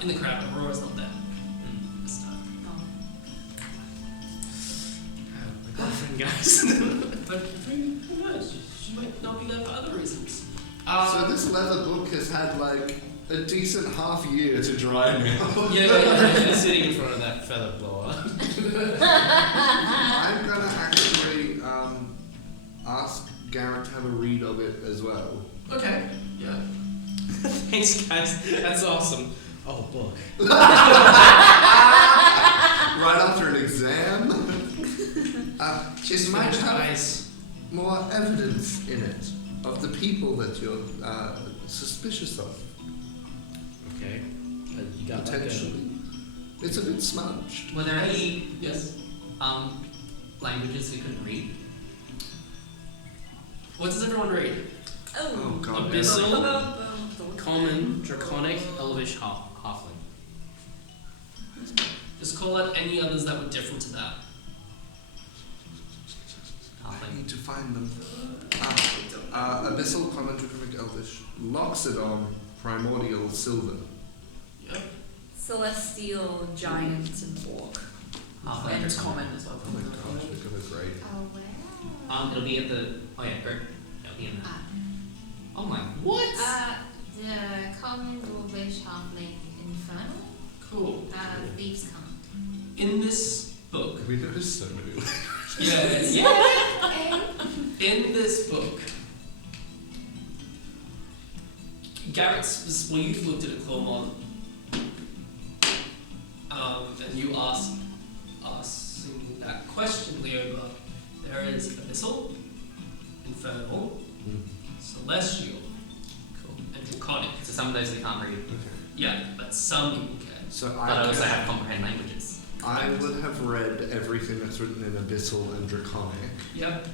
in the crowd. Aurora's not there this time. My girlfriend, guys. But who knows? She might not be there for other reasons. So this leather book has had like a decent half year to dry now. Yeah. Sitting in front of that feather blower. I'm gonna actually ask Garrett to have a read of it as well. Okay. Yeah. Thanks, guys. That's awesome. Oh, book. Right after an exam. It might have Guys. more evidence in it of the people that you're suspicious of. Okay. You got Potentially. It's a bit smudged. Were there any Yes. languages we couldn't read? What does everyone read? Oh god. Abyssal, Common, Draconic, Elvish, Halfling. Just call out any others that were different to that. I need to find them. Abyssal, Common, Draconic, Elvish, Loxodon, Primordial, Sylvan. Yep. Celestial, Giant, and Orc. Halfling. And Common as well. Oh my gosh, look at the grade. Oh wow. It'll be at the. Oh yeah, great. It'll be in there. Ah. Oh my. What? The common, dwarvish, halfling, infernal. Cool. Thieves can't. In this book. We noticed so many. Yes. In this book, Garrett's. Well, you've looked at a Clawmon. And you asking that question, Leoba. There is Abyssal, Infernal, Celestial, and Draconic. So some of those we can't read. Yeah, but some people can. So But I also have comprehend languages. I would have read everything that's written in Abyssal and Draconic, Yep.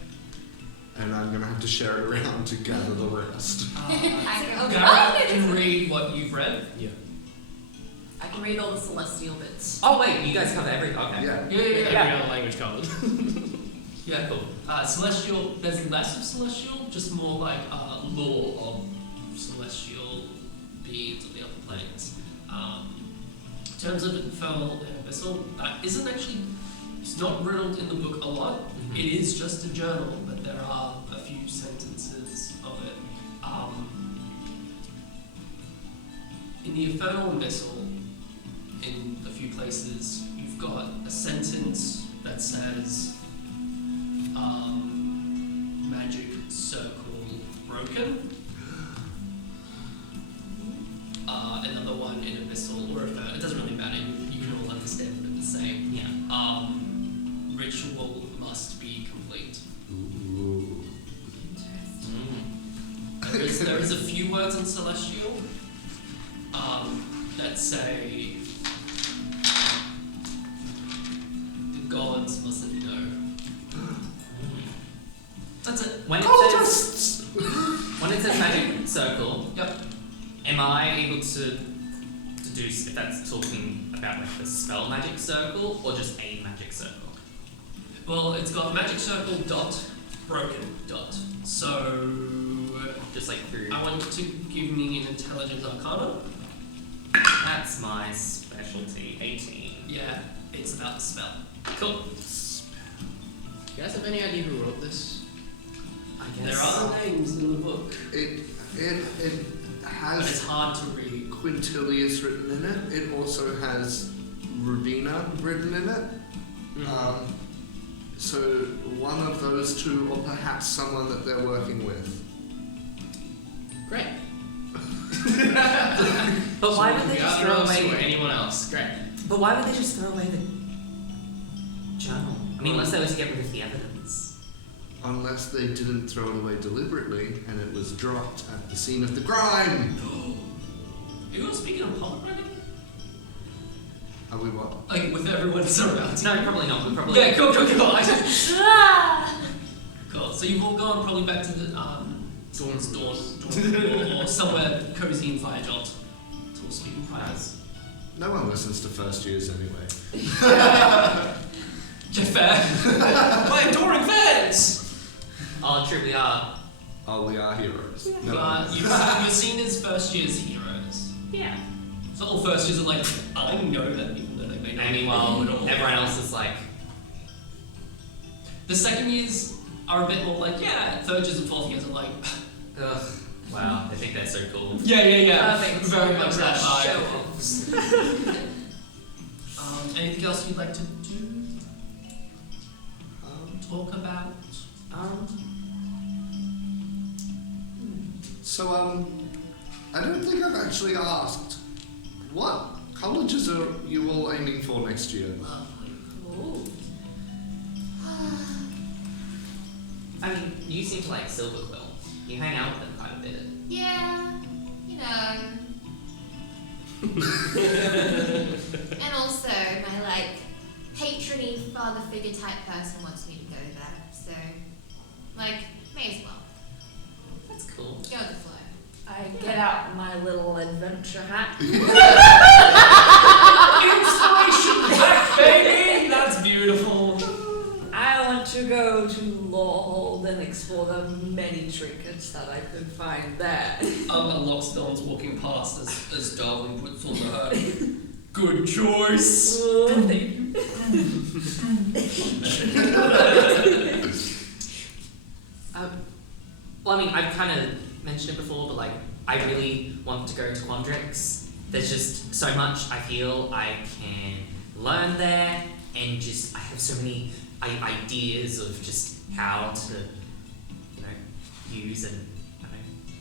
and I'm gonna have to share it around to gather the rest. Garrett can read what you've read. Yeah. I can read all the celestial bits. Oh wait, you guys cover every. Okay. Yeah. Yeah. Every other language covered. Yeah, cool. Celestial, there's less of Celestial, just more like lore of Celestial beings of the upper planes. In terms of Infernal and Abyssal, isn't actually, it's not riddled in the book a lot. Mhm. It is just a journal, but there are a few sentences of it. In the Infernal and Abyssal, in a few places, you've got a sentence that says, magic circle broken. Another one in Abyssal or Infernal, it doesn't really matter, you can all understand them the same. Yeah. Ritual must be complete. Ooh. There is a few words in Celestial that say the gods mustn't know. That's it. When it says magic circle, Yep. am I able to deduce if that's talking about like the spell magic circle or just a magic circle? Well, it's got magic circle dot broken dot. So Just like through. I want you to give me an intelligence arcana. That's my specialty. 18. Yeah, it's about the spell. Cool. You guys have any idea who wrote this? I There guess. are names in the book, It but has it's hard to read. Quintilius written in it. It also has Rubina written in it. So one of those two, or perhaps someone that they're working with. Great. But why would they just throw Or away? anyone else? Great. But why would they just throw away the? Journal. I mean, unless they were to get rid of the evidence. Unless they didn't throw it away deliberately and it was dropped at the scene of the crime. Are you all speaking of public record? Are we what? Like with everyone surrounding? No, probably not. We probably. Yeah, cool. Cool. So you've all gone probably back to the Dawn, or somewhere cozy and fire jot. To all speaking private. No one listens to first years anyway. Yeah, fair. My adoring fans. Oh, true, we are. Oh, we are heroes. No one You're seen as first year's heroes. Yeah. So all first years are like, I know that even though they may not. Meanwhile, know at all. everyone else is like, The second years are a bit more like, yeah. Third years and fourth years are like, ugh, wow, they think they're so cool. yeah. Perfect. Very much that Show vibe. offs. Anything else you'd like to do? Talk about? So, I don't think I've actually asked, what colleges are you all aiming for next year? Ooh. I mean, you seem to like Silverquill. You hang out with them quite a bit. Yeah, you know. And also, my like patrony father figure type person wants me to go there, so like may as well That's cool. go with the flow. I get out my little adventure hat. Inspiration back, baby! That's beautiful. I want to go to Lawhold and explore the many trinkets that I could find there. And Lockstone's walking past as Darwin puts on her hat. Good choice. Oh, thank you. Well, I mean, I've kind of mentioned it before, but like, I really want to go to Quandrix. There's just so much I feel I can learn there, and just I have so many ideas of just how to, use and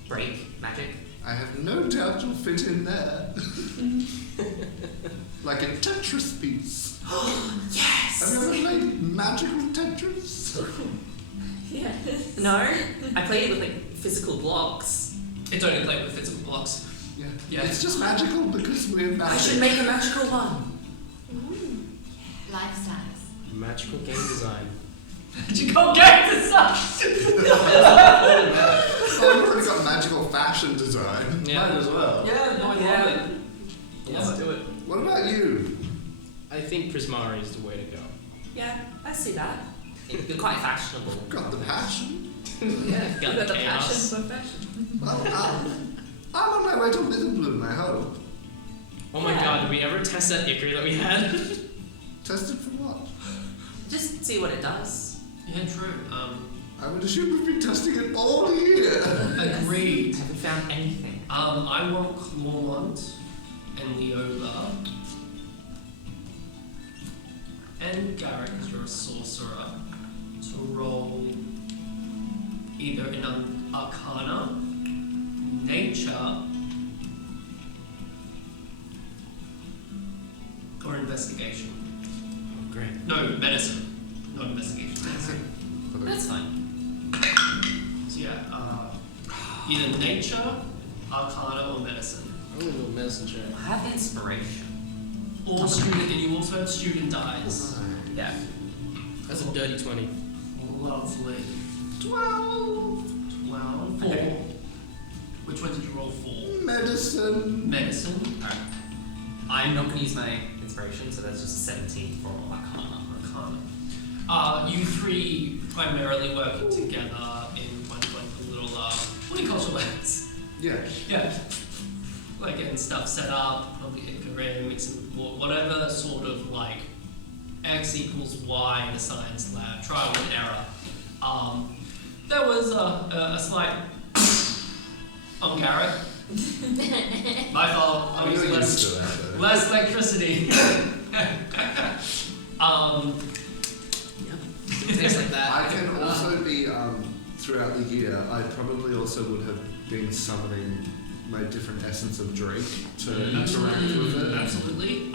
break magic. I have no doubt you'll fit in there. Like a Tetris piece. Yes. Have you ever played magical Tetris? Yes. No, I played it with like physical blocks. It's only played with physical blocks. Yeah. Yeah. It's just magical because we're magic. I should make a magical one. Lifestyles. Magical game design. You can't get this up! Oh, we've already got magical fashion design. Yeah. Might as well. Yeah, no, I love it. Let's do it. What about you? I think Prismari is the way to go. Yeah, I see that. You're quite fashionable. Got the passion. Yeah, you got the chaos. passion for fashion. Well, I'm on my way to Witherbloom, I hope. Oh my god, did we ever test that Icar that we had? Tested for what? Just see what it does. Yeah, true. I would assume we've been testing it all year. Agreed. Haven't found anything. I want Clawmont and Leola and Garrett, because you're a sorcerer, to roll either in Arcana, Nature, or Investigation. Oh, great. No, Medicine. Not Investigation, Medicine. That's fine. So yeah, either Nature, Arcana, or Medicine. I'm gonna go medicine check. I have inspiration. Or student, and you also have student dies. Yeah. That's a dirty 20. Lovely. 12. 12. 4. Okay. Which one did you roll for? Medicine. Medicine. Alright. I'm not going to use my inspiration, so that's just a 17 for Arcana. Arcana. You three primarily working together in one little, what do you call it? Yeah. Yeah. Like getting stuff set up, probably Edgar in, mixing whatever sort of like X equals Y in a science lab, trial and error. There was a slight on Garrett. My fault. I'm using less electricity. Tastes like that. I can also be, throughout the year, I probably also would have been summoning my different essence of Drake to interact with it. Absolutely.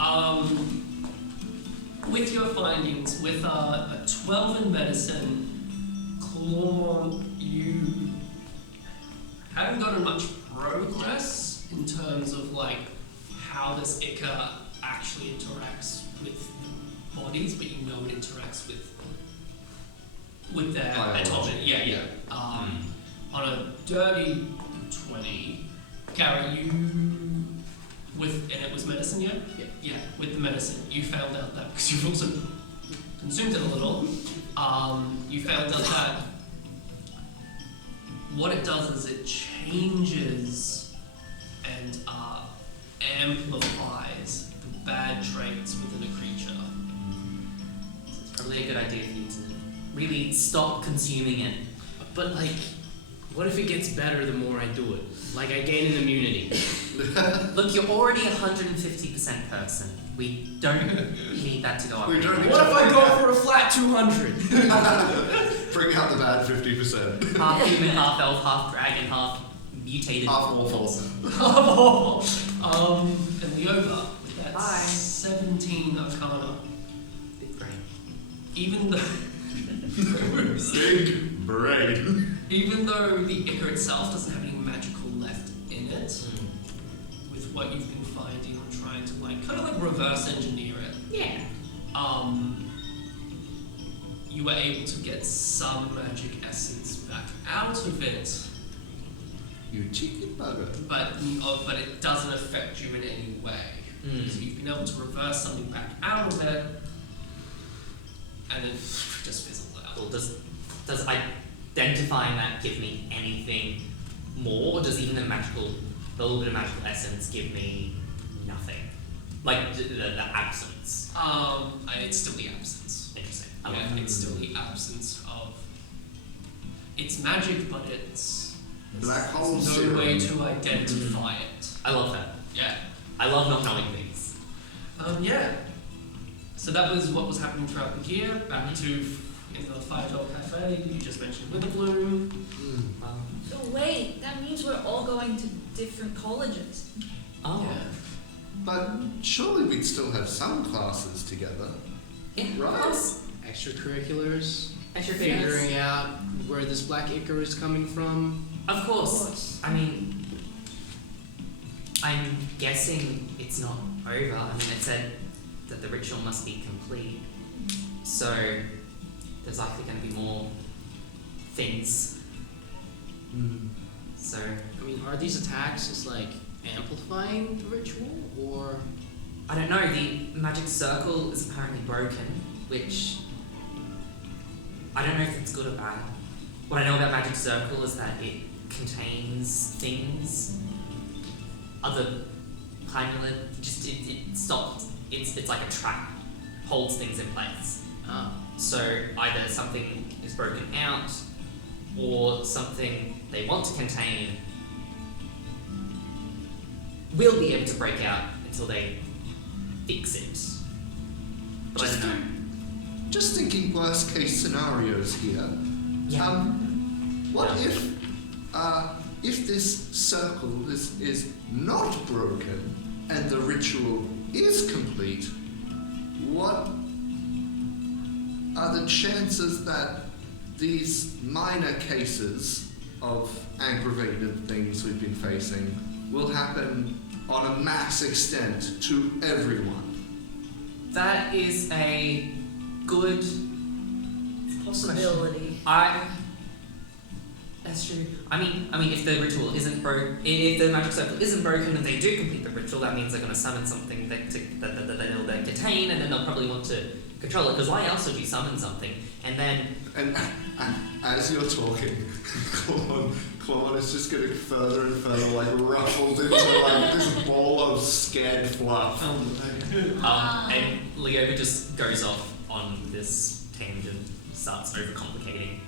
With your findings, with a 12 in medicine, Clawmont, you haven't gotten much progress in terms of like how this Ica actually interacts with bodies, but you know it interacts with their Biology. autonomy. Yeah. On a dirty 20, Gary, and it was medicine, yeah? Yeah, with the medicine, you found out that, because you've also consumed it a little, you found out that what it does is it changes and amplifies the bad traits within a creature. So it's probably a good idea for you to really stop consuming it. But like, what if it gets better the more I do it? Like I gain an immunity. Look, you're already 150% person. We don't need that to go up. We don't need What if I go for a flat 200? Bring out the bad 50%. Half human, half elf, half dragon, half mutated. Half awful. And Leoba, with that Bye. 17 Arcana, Big brain. even though Big brain. even though the ichor itself doesn't have any magical left in it, with what you've been finding and trying to kind of like reverse engineer it, Yeah. you were able to get some magic essence back out of it, You cheeky bugger. but it doesn't affect you in any way. So you've been able to reverse something back out of it, and then just fizzled out. Cool. Does identifying that give me anything more, or does even the little bit of magical essence give me nothing? Like the absence. It's still the absence. Interesting. Yeah, it's still the absence of. It's magic, but it's Black hole there's no serum. way to identify it. I love that. Yeah. I love not knowing things. Yeah. So that was what was happening throughout the year. Back to in the $5 cafe. You just mentioned Witherbloom. So wait, that means we're all going to different colleges. Oh. Yeah. But surely we'd still have some classes together. Yeah. Right. Extracurriculars. Extra Figuring out where this black ichor is coming from. Of course. I mean, I'm guessing it's not over. I mean, it said that the ritual must be complete. So there's likely going to be more things. So I mean, are these attacks just like amplifying the ritual, or I don't know. The magic circle is apparently broken, which I don't know if it's good or bad. What I know about magic circle is that it contains things. Other planula, just it stopped. It's like a trap, holds things in place. So either something is broken out, or something they want to contain will be able to break out until they fix it. But I don't know. Just thinking worst case scenarios here. Yeah. What if this circle is not broken and the ritual is complete? What are the chances that these minor cases of aggravated things we've been facing will happen on a mass extent to everyone? That is a good Possibility. That's true. I mean, if the ritual isn't if the magic circle isn't broken and they do complete the ritual, that means they're going to summon something that they'll then contain, and then they'll probably want to control it. Because why else would you summon something and then? And as you're talking, Claude is just getting further and further like ruffled into like this ball of scared fluff. And Leoba just goes off on this tangent, starts overcomplicating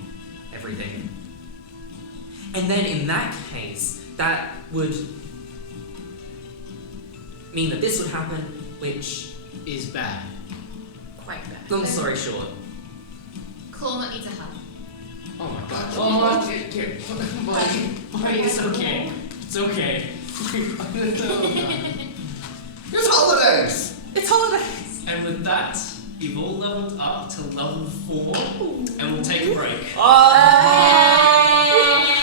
everything. And then in that case, that would mean that this would happen, which is bad? Quite bad. long story short. Claw might need to help. Oh my god. Buddy, it's okay. It's okay. It's holidays! It's holidays! And with that, you've all leveled up to level 4, and we'll take a break. Yay!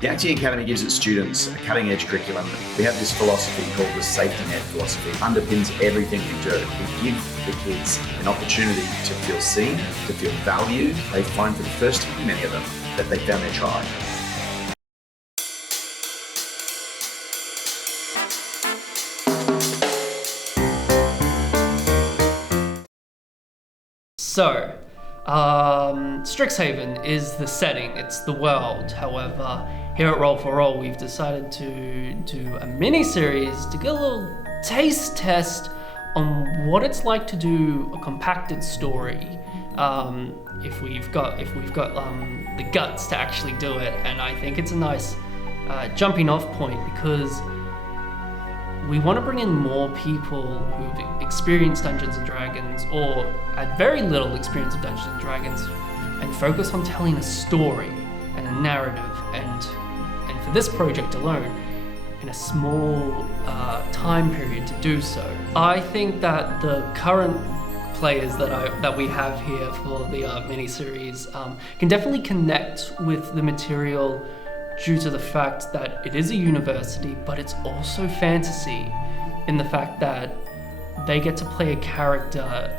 The Acting Academy gives its students a cutting-edge curriculum. We have this philosophy called the safety net philosophy. It underpins everything we do. We give the kids an opportunity to feel seen, to feel valued. They find for the first time, many of them, that they found their tribe. So, Strixhaven is the setting, it's the world. However, here at Roll for Roll, we've decided to do a mini-series to get a little taste test on what it's like to do a compacted story. If we've got the guts to actually do it, and I think it's a nice jumping off point because we want to bring in more people who've experienced Dungeons and Dragons or had very little experience of Dungeons and Dragons, and focus on telling a story and a narrative, and for this project alone, in a small time period to do so. I think that the current players that we have here for the mini-series can definitely connect with the material due to the fact that it is a university, but it's also fantasy in the fact that they get to play a character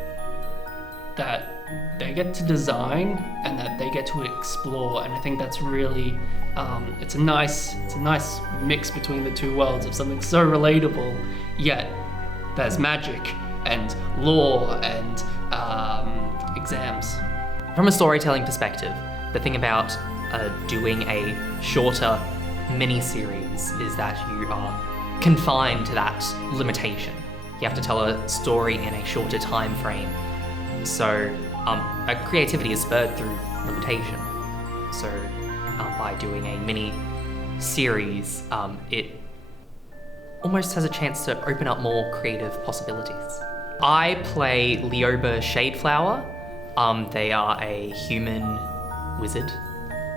that they get to design and that they get to explore, and I think that's really it's a nice mix between the two worlds of something so relatable, yet there's magic and lore and exams. From a storytelling perspective, the thing about doing a shorter mini-series is that you are confined to that limitation. You have to tell a story in a shorter time frame. So creativity is spurred through limitation. So by doing a mini-series, it almost has a chance to open up more creative possibilities. I play Leoba Shadeflower. They are a human wizard,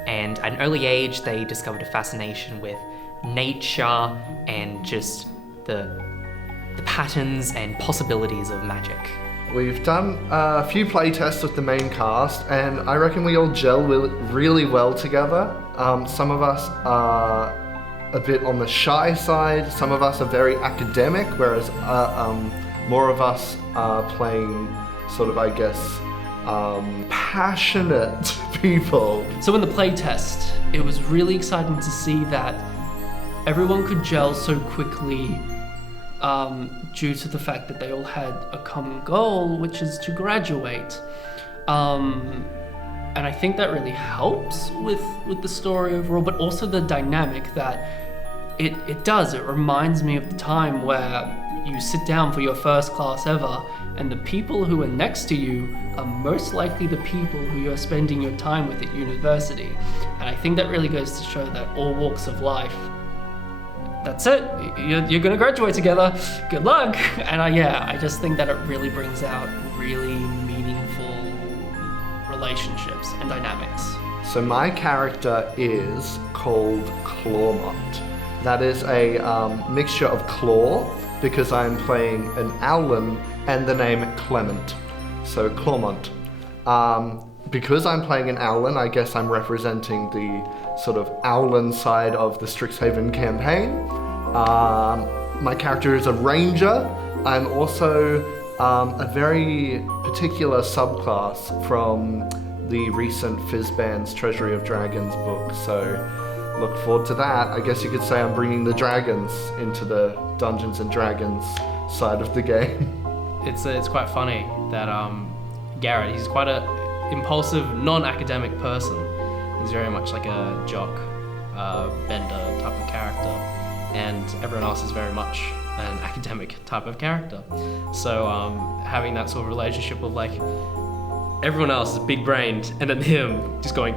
and at an early age they discovered a fascination with nature and just the patterns and possibilities of magic. We've done a few playtests with the main cast, and I reckon we all gel really well together. Some of us are a bit on the shy side, some of us are very academic, whereas more of us are playing sort of, I guess, passionate people. So in the playtest, it was really exciting to see that everyone could gel so quickly due to the fact that they all had a common goal, which is to graduate. And I think that really helps with the story overall, but also the dynamic that it does. It reminds me of the time where you sit down for your first class ever, and the people who are next to you are most likely the people who you're spending your time with at university. And I think that really goes to show that all walks of life, that's it, you're gonna graduate together, good luck. And I just think that it really brings out really meaningful relationships and dynamics. So my character is called Clawmont. That is a mixture of claw, because I'm playing an Owlin, and the name Clement. So Clawmont. Because I'm playing an Owlin, I guess I'm representing the sort of Owlin side of the Strixhaven campaign. My character is a ranger. I'm also a very particular subclass from the recent Fizzband's Treasury of Dragons book, so look forward to that. I guess you could say I'm bringing the dragons into the Dungeons and Dragons side of the game. It's quite funny that Garrett, he's quite a impulsive, non-academic person. He's very much like a jock, bender type of character, and everyone else is very much an academic type of character. So having that sort of relationship of like everyone else is big-brained, and then him just going,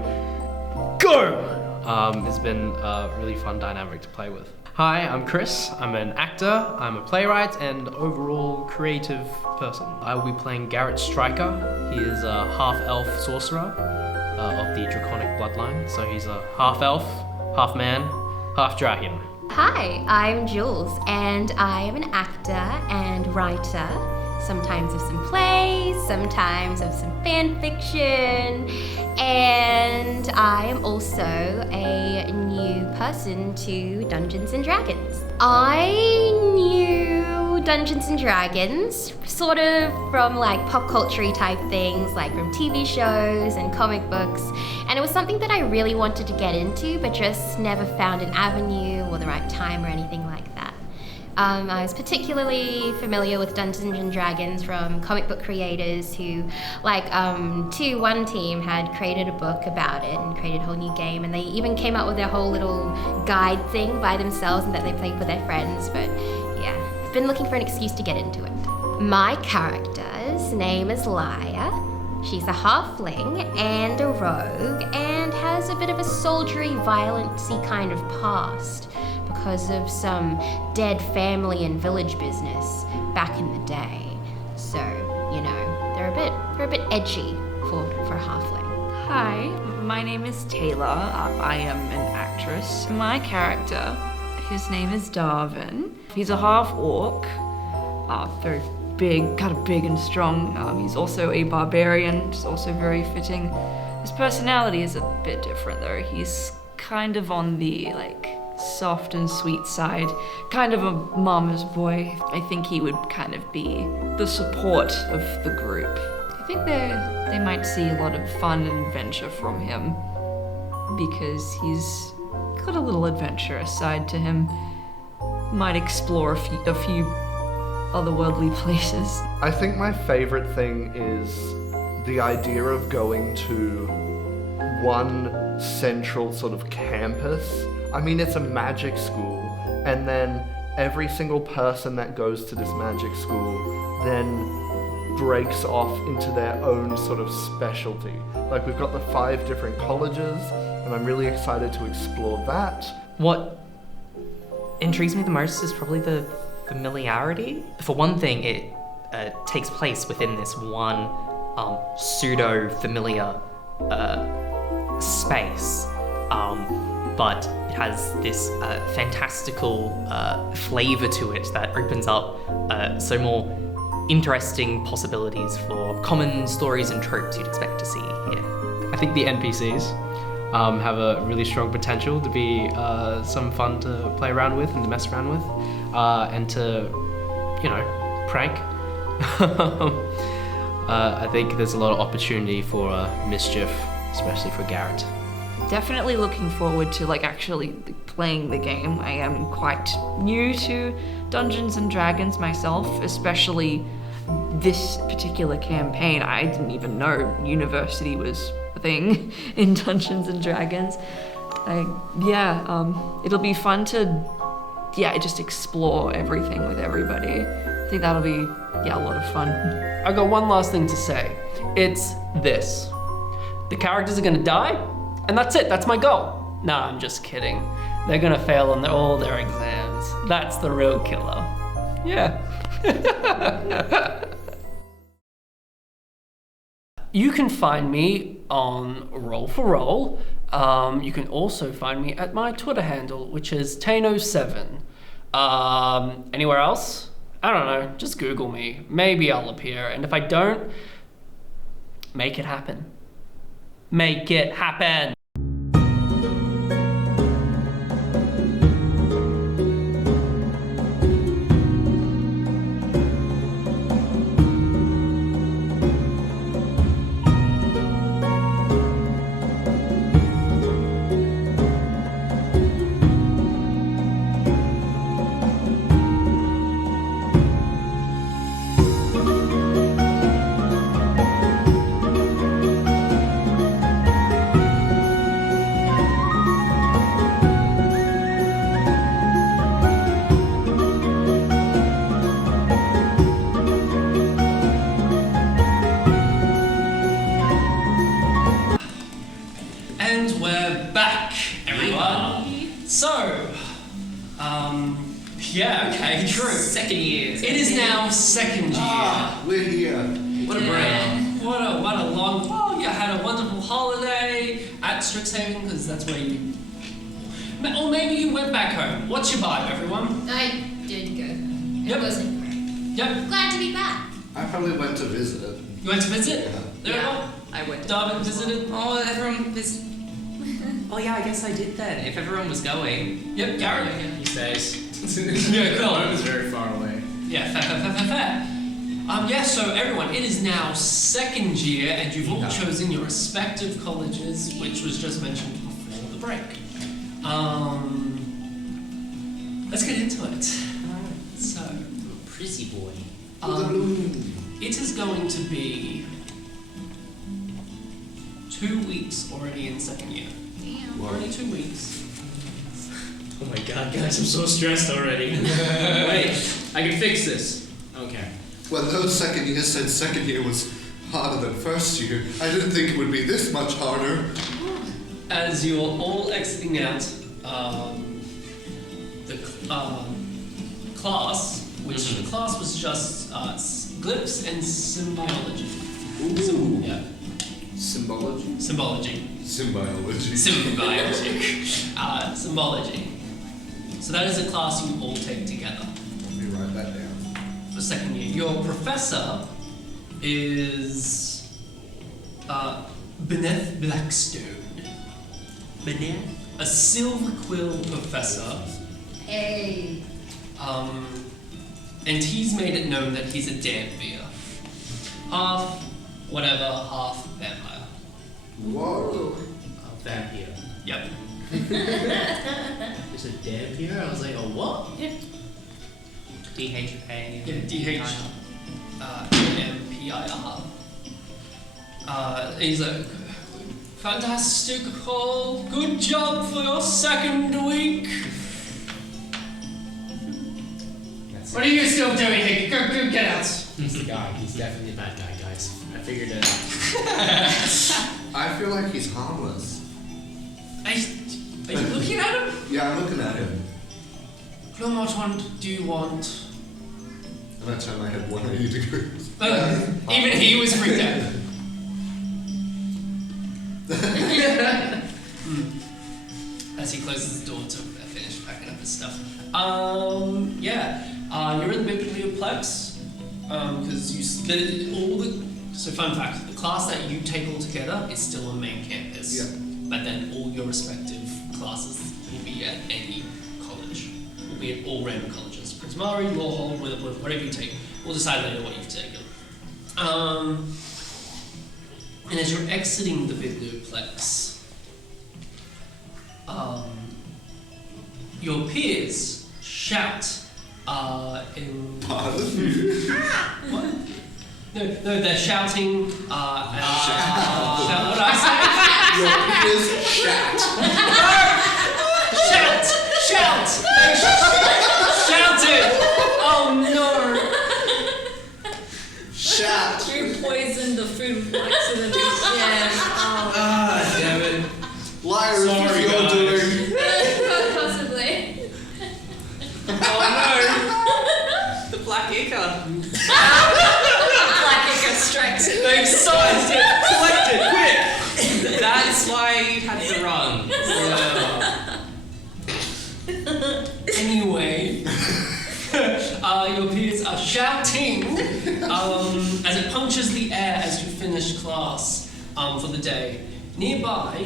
go! Has been a really fun dynamic to play with. Hi, I'm Chris. I'm an actor, I'm a playwright, and overall creative person. I will be playing Garrett Stryker. He is a half-elf sorcerer of the Draconic bloodline. So he's a half-elf, half-man, half-dragon. Hi, I'm Jules, and I am an actor and writer. Sometimes of some plays, sometimes of some fan fiction, and I am also a new person to Dungeons and Dragons. I knew Dungeons and Dragons sort of from like pop culture-y type things, like from TV shows and comic books, and it was something that I really wanted to get into but just never found an avenue or the right time or anything like that. I was particularly familiar with Dungeons and Dragons from comic book creators who, one team had created a book about it and created a whole new game, and they even came up with their whole little guide thing by themselves and that they played with their friends. But yeah, I've been looking for an excuse to get into it. My character's name is Laia. She's a halfling and a rogue and has a bit of a soldiery, violency kind of past because of some dead family and village business back in the day. So, they're a bit edgy for a halfling. Hi, my name is Taylor. I am an actress. My character, his name is Darvin. He's a half orc, very big, kind of big and strong. He's also a barbarian, which is also very fitting. His personality is a bit different though. He's kind of on the soft and sweet side, kind of a mama's boy. I think he would kind of be the support of the group. I think they might see a lot of fun and adventure from him because he's got a little adventurous side to him. Might explore a few otherworldly places. I think my favorite thing is the idea of going to one central sort of campus. I mean, it's a magic school, and then every single person that goes to this magic school then breaks off into their own sort of specialty. We've got the 5 different colleges, and I'm really excited to explore that. What intrigues me the most is probably the familiarity. For one thing, it takes place within this one pseudo-familiar space, but it has this fantastical flavor to it that opens up so more interesting possibilities for common stories and tropes you'd expect to see here. I think the NPCs have a really strong potential to be some fun to play around with and to mess around with, and to, prank. I think there's a lot of opportunity for mischief, especially for Garrett. Definitely looking forward to actually playing the game. I am quite new to Dungeons and Dragons myself, especially this particular campaign. I didn't even know university was a thing in Dungeons and Dragons. It'll be fun to just explore everything with everybody. I think that'll be a lot of fun. I got one last thing to say. It's this. The characters are gonna die, and that's it, that's my goal. Nah, I'm just kidding. They're gonna fail on all their exams. That's the real killer. Yeah. You can find me on Roll for Roll. You can also find me at my Twitter handle, which is Tano7. Anywhere else? I don't know, just Google me. Maybe I'll appear, and if I don't, make it happen. Make it happen! Second year. It is now second year. We're here. What a break. What a long. Well, you had a wonderful holiday at Strixhaven because that's where you. Or maybe you went back home. What's your vibe, everyone? I did go. Yep. It wasn't great. Yep. Glad to be back. I probably went to visit. You went to visit? Yeah. There you go. I went. Darwin visited. Oh, everyone visited. Oh yeah, I guess I did then. If everyone was going. Yep, Garrett. He stays. Yeah, cool. Home is very far away. Yeah, fair. So everyone, it is now second year, and you've all chosen your respective colleges, which was just mentioned before the break. Let's get into it. So, Pretty boy. it is going to be 2 weeks already in second year. Damn. Already 2 weeks. Oh my god, guys, I'm so stressed already. Wait, I can fix this. Okay. Well, no, second year said second year was harder than first year. I didn't think it would be this much harder. As you're all exiting out, the class, which the class was just glyphs and symbiology. Yeah. Symbology? Symbology. Symbiology. Symbology. So that is a class you all take together Let me write that down. for second year. Your professor is Beneth Blackstone. Banana? A silver quill professor. Hey. And he's made it known that he's a dampier. Half whatever, half vampire. Whoa. A vampire. Yep. There's a vampire? I was like, a what? DHA. Yeah, DHAMPIR. He's like, fantastical, good job for your second week. That's What are you still doing here? Go get out. He's the guy. He's definitely a bad guy, guys. I figured it out. I feel like he's harmless. Are you looking at him? Yeah, I'm looking at him. What one do you want? And I turn my head 180 degrees. Even he was freaked out. As he closes the door to finish packing up his stuff. You're in the biblioplex. So fun fact, the class that you take all together is still on main campus. Yeah. But then all your respective classes will be at any college. Will be at all random colleges. Prince Mari, Lawhold, Witherbloom, whatever you take. We'll decide later what you've taken. And as you're exiting the biblioplex, your peers shout in... Pardon? What? No, they're shouting. Shout. What did I Your peers shat. say? Shout! They shouted! Oh no! Shat. You poisoned the food accidentally. Yeah. Ah, damn it. Liars, Sorry, what you're guys. doing. Possibly. Oh no! The black ichor. Black Ichor strikes. They've sized it! Collect it, quick! That's why you had the run. Anyway, your peers are shouting as it punctures the air as you finish class for the day. Nearby,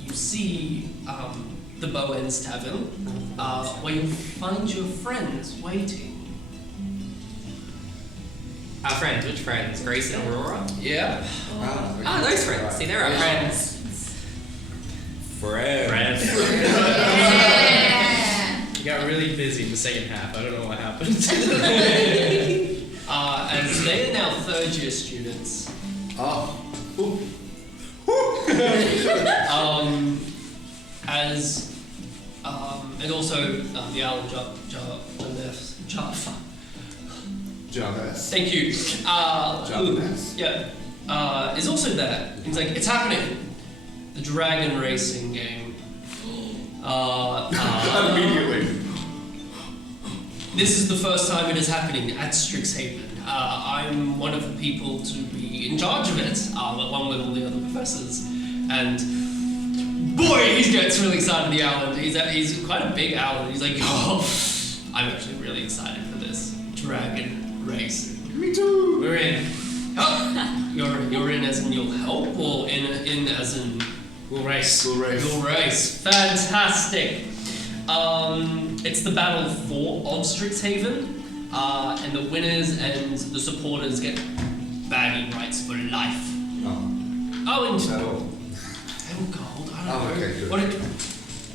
you see the Bowen's Tavern, where you find your friends waiting. Our friends, which friends? Grace and Aurora? Yeah. Ah, those friends. See, they're our friends. Friends. Yeah. You got really busy in the second half. I don't know what happened. As they are now third year students. Oh. And also the Alan Jarvis. Thank you. Jarvis. Yeah. Is also there. He's like, it's happening. The dragon racing game. Immediately. This is the first time it is happening at Strixhaven. I'm one of the people to be in charge of it, along with all the other professors. And boy, he gets really excited, the Alan. He's quite a big Alan. He's like, oh, I'm actually really excited for this dragon race. Me too. We're in. Oh, you're in as in you'll help, or in as in We'll race. We'll race. you'll race. Fantastic. It's the Ep.4 of Strixhaven, and the winners and the supporters get bagging rights for life. Oh, and Is that all? gold. I don't know. Okay, good.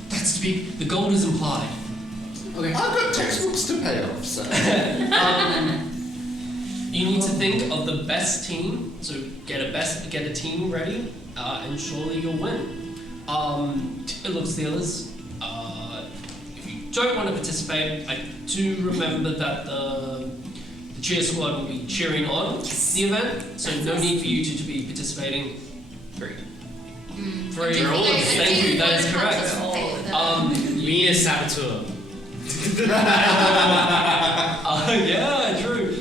That's to be. The gold is implied. Okay. I've got textbooks to pay off, so. You need to think of the best team. So get a team ready, and surely you'll win. It looks the others. If you don't want to participate, I do remember that the cheer squad will be cheering on the event, so no need for you two to be participating. Three. Thank you. That is correct. We need a saboteur. Yeah, true.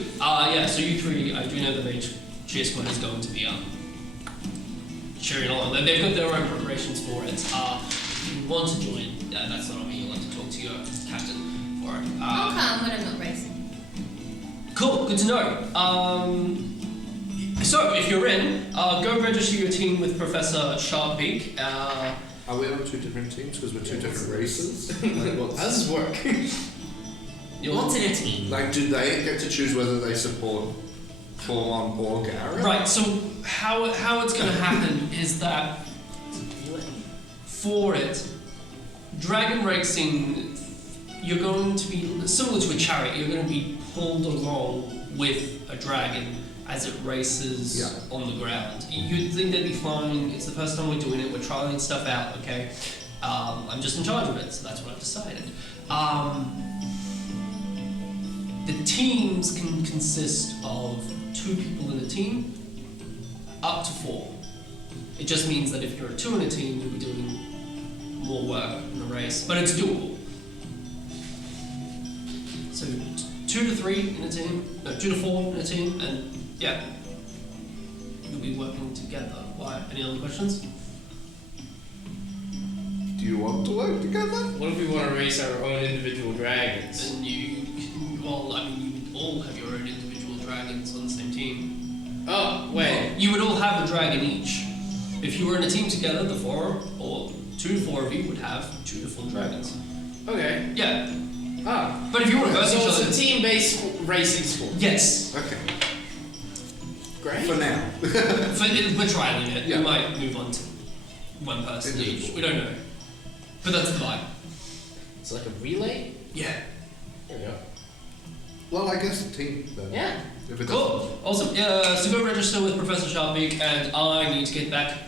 So you three, I do know that the cheer squad is going to be cheering on. They've got their own preparations for it. If you want to join, that's not on me. You'll have to talk to your captain for it. I'll come when I'm not racing. Cool, good to know. So if you're in, go register your team with Professor Sharpbeak. Are we on two different teams because we're two different races? Like, How does this work? What's in a team? like, do they get to choose whether they support Paul or Garrett? Right, so how it's going to happen is that for it, dragon racing, you're going to be similar to a chariot. You're going to be pulled along with a dragon as it races on the ground. You'd think they'd be fine. It's the first time we're doing it. We're trying stuff out. Okay, I'm just in charge of it, so that's what I've decided. The teams can consist of 2 people in a team, up to 4. It just means that if you're 2 in a team, you'll be doing more work in the race, but it's doable. So 2 to 3 in a team, no, 2 to 4 in a team, and yeah, you'll be working together. Why? Any other questions? Do you want to work together? What if we want to race our own individual dragons? And you would all have your own individual dragons on the same team. Oh, wait. You would all have a dragon each. If you were in a team together, the 4 or 2 to 4 of you would have 2 to 4 dragons. Okay. Yeah. Ah. But if you want to verse each So other, it's a team-based racing sport. yes. Okay. Great. For now. We're trialing it. Yeah. We might move on to one person each. We don't know. But that's the vibe. It's like a relay? Yeah. There we go. Well, I guess a team then. Yeah. If it Cool. Awesome. Yeah, so go register with Professor Sharpbeak, and I need to get back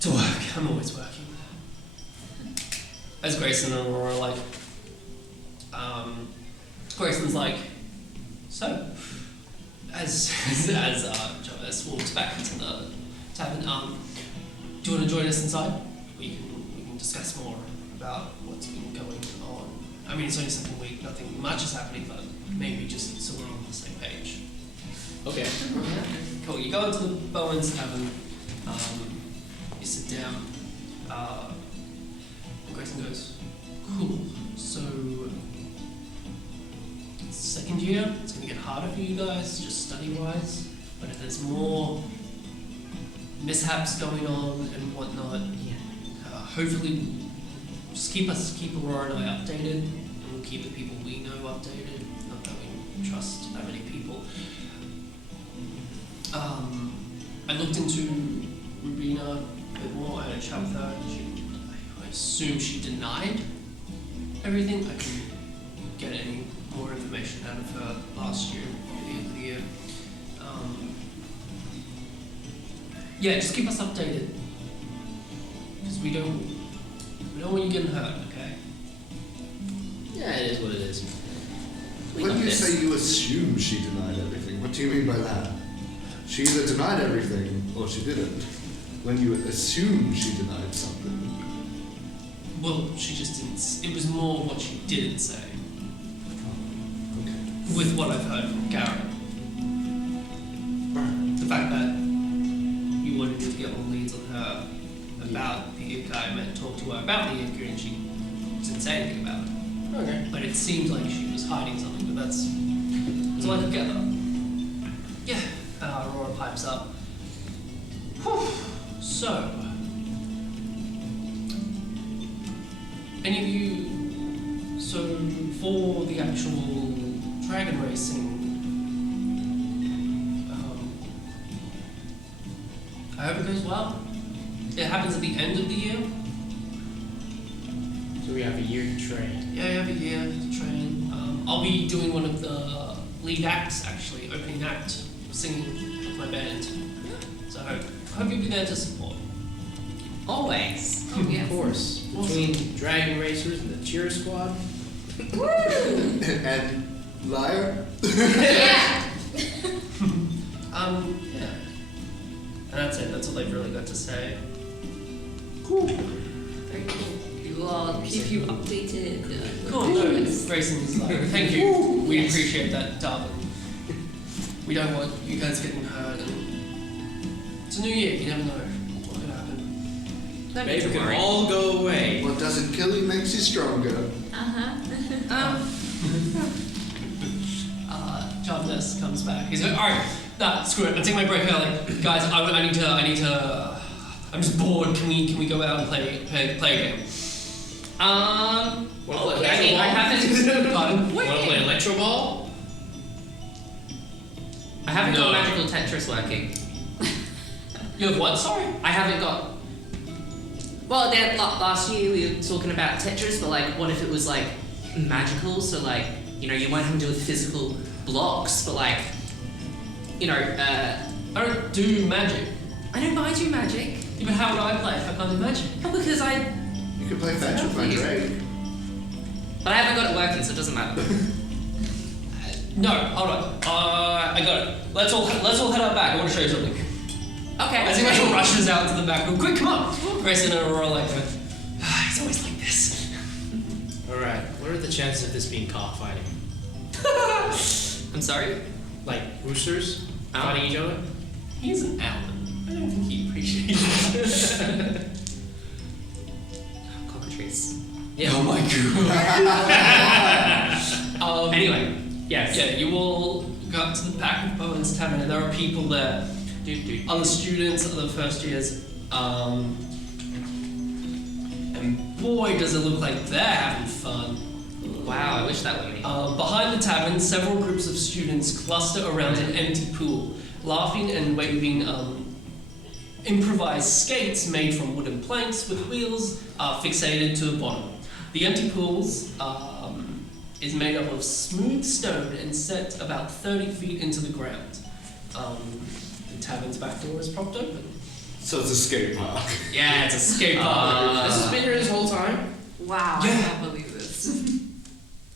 to work. I'm always working. As Grayson and Aurora are like, Grayson's like, so, as Jarvis walks back into the tavern, do you want to join us inside? We can discuss more about what's been going on. I mean, it's only second week, nothing much is happening, but maybe just so we're on the same page. Okay. Cool. You go into the Bowen's tavern. You sit down. And Grayson goes, cool. So, it's the second year. It's going to get harder for you guys, just study-wise. But if there's more mishaps going on and whatnot, hopefully, just keep Aurora and I updated, and we'll keep the people we know updated. Not that we trust that many people. I looked into Rubina a bit more. I had a chat with her. I assume she denied everything. I couldn't get any more information out of her last year, at the end of the year. Just keep us updated. Because we don't want you getting hurt, okay? Yeah, it is what it is. We When got you this. say you assume she denied everything, what do you mean by that? She either denied everything or she didn't. When you assume she denied something. Well, she just didn't. It was more what she didn't say. Okay. With what I've heard from Garrett. The fact that you wanted me to get more leads on her about the Ika, I meant to talk to her about the Ika, and she didn't say anything about it. Okay. But it seemed like she was hiding something, but that's all I could gather. Yeah, Aurora pipes up. Whew. So, any of you, for the actual dragon racing, I hope it goes well. It happens at the end of the year. So So we have a year to train. Yeah, you have a year to train. I'll be doing one of the lead acts, actually, opening act, singing with my band. So I hope you'll be there to support. Always. Oh, yes. Of course. Between Dragon Racers and the Cheer Squad. And liar. Yeah. Yeah. And that's it. That's all they've really got to say. Very cool. I'll keep you updated. Cool. No, Grayson is like, thank you. We appreciate that, Darwin. We don't want you guys getting hurt. And it's a new year. You never know what could happen. Don't need Maybe to we can worry. all go away. What doesn't kill you makes you stronger. John Ness comes back. He's like, all right, nah, screw it. I'm taking my break early, guys. I need to. I'm just bored. Can we go out and play a game? Wanna play Okay, I haven't. Pardon? Wanna play Electro Ball? I haven't No. got magical Tetris working. You have what? Sorry. I haven't got. Well, then last year we were talking about Tetris, but like, what if it was like magical? So like, you know, you won't have to do with physical blocks, but like, you know, I don't do magic. I know, but I do magic. Yeah, but how would I play if I can't do magic? Oh, because I. You can play fetch with my Drake. But I haven't got it working, so it doesn't matter. No, hold on. I got it. Let's all head out back. I want to show you something. Okay. As he like rushes out to the back, go quick, come on. Grayson and Aurora like, he's always like this. Alright, what are the chances of this being cockfighting? I'm sorry? Like roosters fighting each other? He's an Allen. I don't think he appreciates it. Cockatrice. Yeah. Oh my god. Anyway, yes. Yeah, you all go up to the back of Bowen's Tavern and there are people there. Other students, other first years. And boy, does it look like they're having fun. Wow, I wish that were me. Behind the tavern, several groups of students cluster around an empty pool, laughing and waving improvised skates made from wooden planks with wheels fixated to the bottom. The empty pools is made up of smooth stone and set about 30 feet into the ground. The tavern's back door is propped open. So it's a skate park. Yeah, it's a skate park. This has been here this whole time? Wow, Yeah. I can't believe this.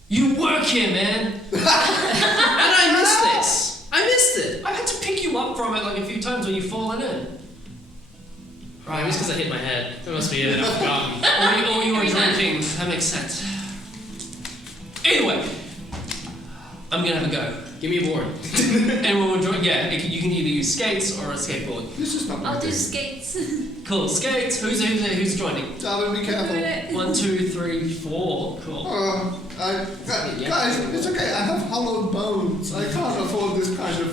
You work here, man! And I missed this! I missed it! I had to pick you up from it like a few times when you've fallen in. Right, it was because I hit my head. That must be it, I've forgotten. Or you were drinking. That makes sense. Anyway, I'm gonna have a go. Give me a board. Anyone want to join? Yeah, you can either use skates or a skateboard. This is not my I'll do thing. skates. Cool, skates. Who's joining? Darwin, be careful. 1, 2, 3, 4. Cool. Guys, it's okay. I have hollow bones. I can't afford this kind of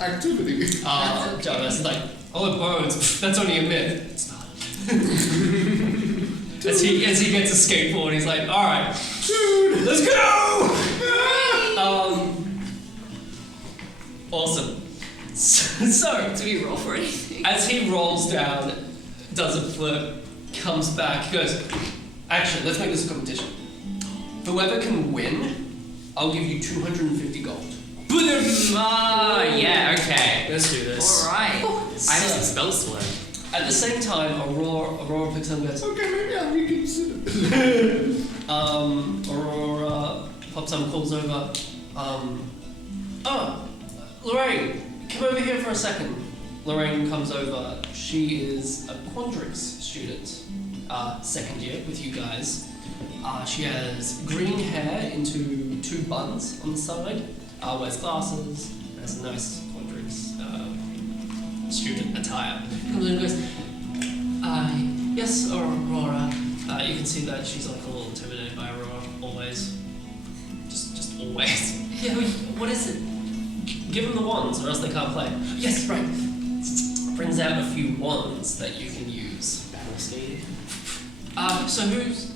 activity. Jarvis is like, oh, bones. That's only a myth. It's not. as he gets a skateboard, he's like, all right, dude, let's go. Awesome. So, Do we roll for anything? as he rolls down, does a flip, comes back, he goes, actually, let's make this a competition. Whoever can win, I'll give you 250 gold. Yeah, okay. Let's do this. Alright. I have some spells to learn. At the same time, Aurora picks up and goes, Okay, maybe I'll reconsider. Aurora pops up and calls over, Lorraine, come over here for a second. Lorraine comes over. She is a Quandrix student, second year with you guys. She has green hair into 2 buns on the side, wears glasses, and has a nice Quandrix student attire. Comes in and goes, yes, Aurora. You can see that she's like a little intimidated by Aurora, always. Just always. Yeah, what is it? Give them the wands, or else they can't play. Yes, right. Brings out a few wands that you can use. Battle skating. So who's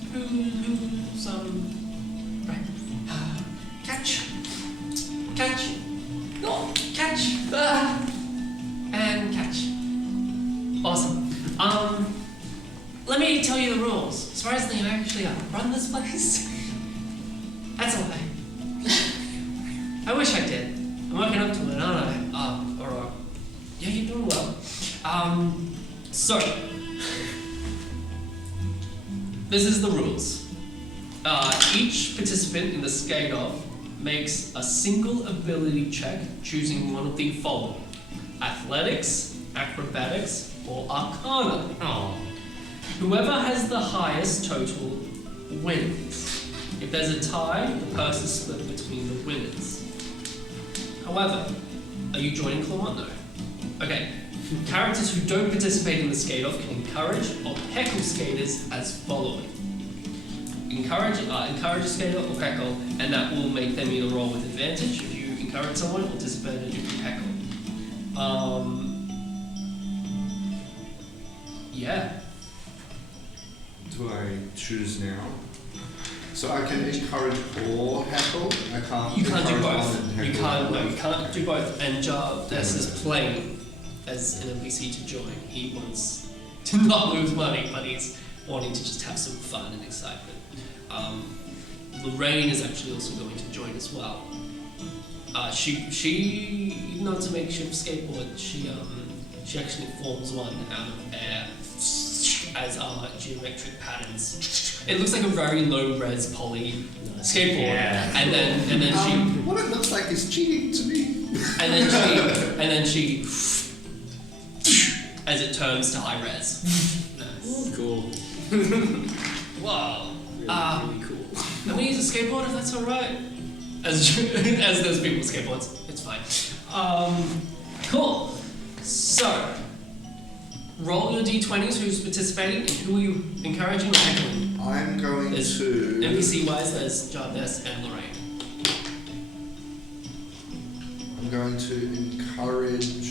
right? Catch, no, catch, and catch. Awesome. Let me tell you the rules. Surprisingly, I actually place. That's alright. I wish I did. I'm working up to it, aren't I? Alright. Yeah, you're doing well. So this is the rules. Each participant in the skate-off makes a single ability check choosing one of the following: athletics, acrobatics, or arcana. Oh. Whoever has the highest total wins. If there's a tie, the purse is split between the winners. However, are you joining Clement? No. Okay. Characters who don't participate in the skate-off can encourage or heckle skaters as following. Encourage a skater or heckle, and that will make them either roll with advantage if you encourage someone, or disadvantage if you heckle. Yeah. Do I choose now? So I can encourage or heckle? I can't. You can't do encourage both. one and You heckle can't. one. No, you can't do both. And Jarvis is playing as an NPC to join. He wants to not lose money, but he's wanting to just have some fun and excitement. Lorraine is actually also going to join as well. She not to makeshift skateboard. She actually forms one out of air as geometric patterns. It looks like a very low res poly skateboard. Yeah. And then she What it looks like is cheating to me. and then she as it turns to high res. Nice. Cool. Wow. Really cool. I'm gonna use a skateboard if that's alright. As those people with skateboards. It's fine. Cool. So roll your d20s, who's participating, and who are you encouraging or heckling? I'm going There's to. NPC wise, there's Jarvis and Lorraine. I'm going to encourage.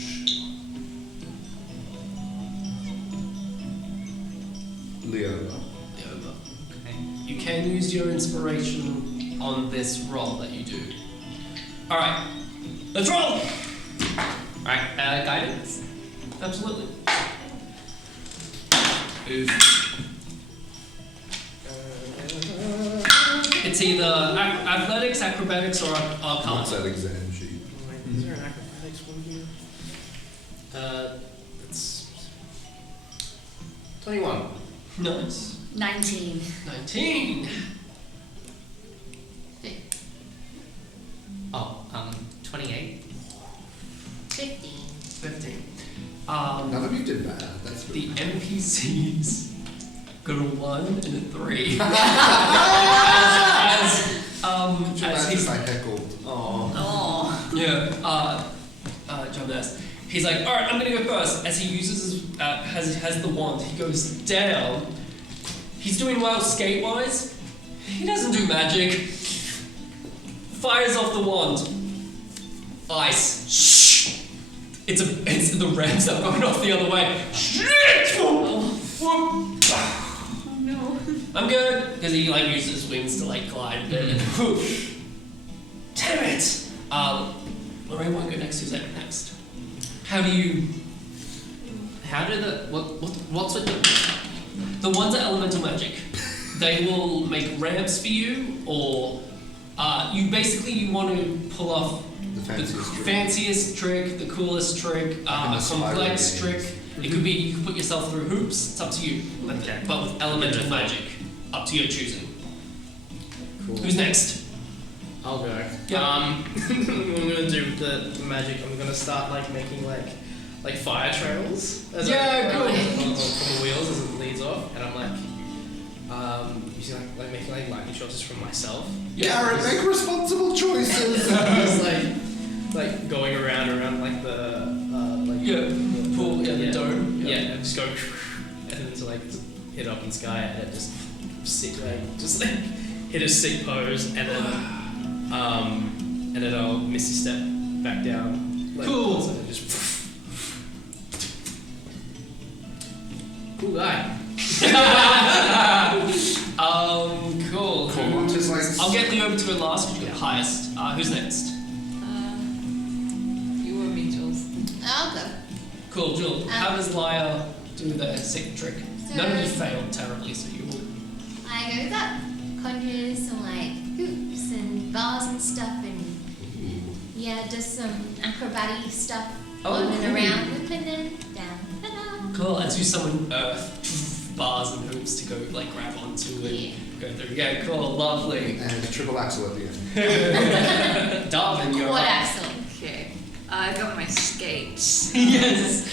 Leona. Over. Okay. You can use your inspiration on this roll that you do. Alright. Let's roll! Alright, guidance? Absolutely. Oof. It's either athletics, acrobatics, or arcana. What's that exam sheet? Is there an acrobatics one here? It's 21. Nice. 19. 19. Oh, 28. 15. 15. None of you did bad. That's The really NPCs got a 1 and a 3. Could you as imagine he's if I heckled? Oh. Oh. yeah, John S. He's like, all right, I'm gonna go first. As he uses his, has the wand, he goes down. He's doing well skate-wise. He doesn't do magic. Fires off the wand. Ice. Shh. It's the rams that are going off the other way. Oh no. I'm good, because he like uses his wings to like glide a bit and whoosh. Damn it! Lorraine won't go next. Who's next? How do you? How do what's with the? The ones are elemental magic. They will make ramps for you, or you want to pull off The fanciest trick. fanciest trick, the coolest trick, in a the spiral complex games. trick. It could be you can put yourself through hoops. It's up to you. Okay. But with elemental magic, up to your choosing. Cool. Who's next? I'll go. Yeah. I'm gonna do the magic. I'm gonna start like making like fire trails. As Yeah, cool. on the wheels as it leads off, and I'm like using like making like lightning shots just from myself. Garrett, make responsible choices. Just like going around like the The pool, the dome. Yeah, and just go and then to like hit up in sky and it just hit a sick pose and then I'll misty step back down. Like, Cool. So just cool guy. Cool. Clement is like. I'll get Leo to it last because you're the highest. Who's next? You or me, Jules? I'll go. Cool, Jewel. How does Lyra do the sick trick? So- None of you failed terribly, so you will. I go with that. conjures some like hoops and bars and stuff, and yeah, does some acrobatic stuff on and around, up and then down. Ta-da. Cool. As you summon earth, bars and hoops to go like grab onto and go through. Yeah, cool, lovely. And triple axel at the end. Darwin, you're Quad up. axle. Okay. I got my skates. Yes.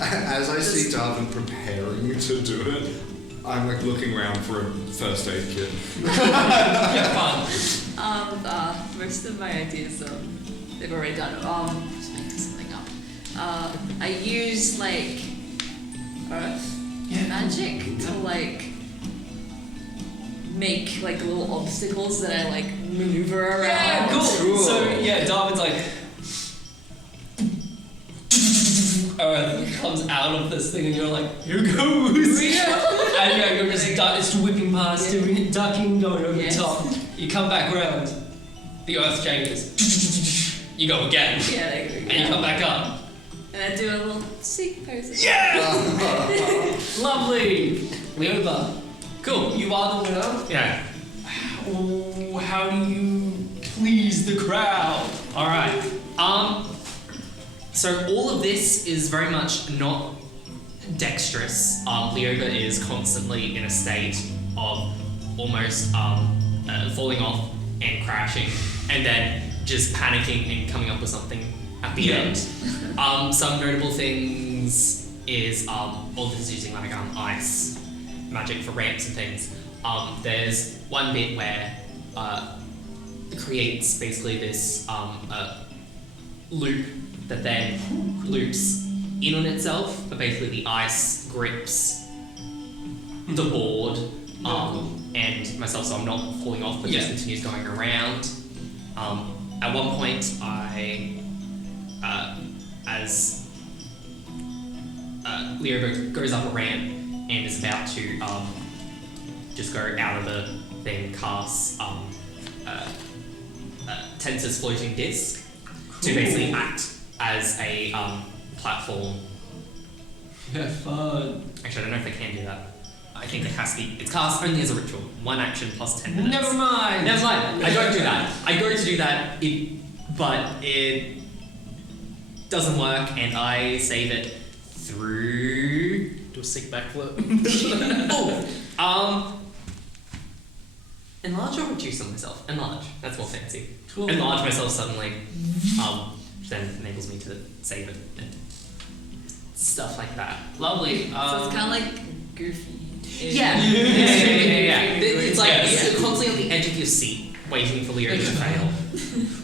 As I see Darwin preparing to do it, I'm like looking around for a first aid kit. Yeah, fun. Most of my ideas, they've already done it. Just making something up. I use like earth magic to like make like little obstacles that I like maneuver around. Yeah, cool. So yeah, Darwin's like earth comes out of this thing, and you're like, here goes. And yeah, you're just whipping past, doing it, ducking, going over the top. You come back around, the earth changes. You go again. Yeah, there you go. And you come back up. And I do a little sick pose. Yeah! Lovely! Leoba. Cool, you are the winner. Yeah. Oh, how do you please the crowd? Alright. So all of this is very much not dexterous. Leoba is constantly in a state of almost falling off and crashing, and then just panicking and coming up with something at the end. Some notable things is all this is using like ice magic for ramps and things. There's one bit where it creates basically this loop that then loops in on itself, but basically the ice grips the board and myself, so I'm not falling off, but just continues going around. At one point, I, as Leoba goes up a ramp and is about to just go out of the thing, casts Tensor's floating disc to basically act as a platform. Yeah, fun. Actually, I don't know if they can do that. I think it has to be. It's cast only as a ritual. 1 action plus 10 minutes. Never mind. Never mind. I don't do that. I go to do that, but it doesn't work, and I save it through. Do a sick backflip. Enlarge or reduce on myself? Enlarge. That's more fancy. Cool. Enlarge myself suddenly. Which then enables me to save it and stuff like that. Lovely. So it's kind of like goofy. Yeah. It's like you're constantly on the edge of your seat, waiting for Leo to fail.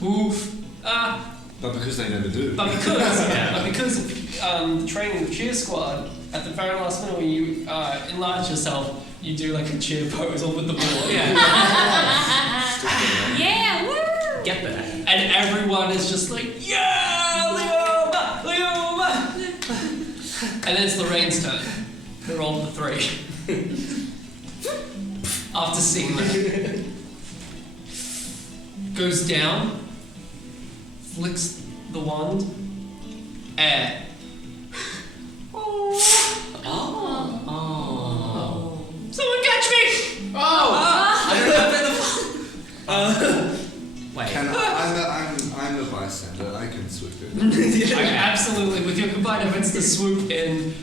Oof. But because they never do. But because of training the cheer squad, at the very last minute when you enlarge yourself, you do like a cheer pose on with the board. Yeah, woo! Get there. And everyone is just like, yeah, Leoba, Leoba. And then it's Lorraine's turn. They roll the 3. After seeing that, goes down, flicks the wand, air. Oh. Someone catch me! I don't know wait. I'm a bystander. I can swoop it. Okay, absolutely. With your combined efforts to swoop in,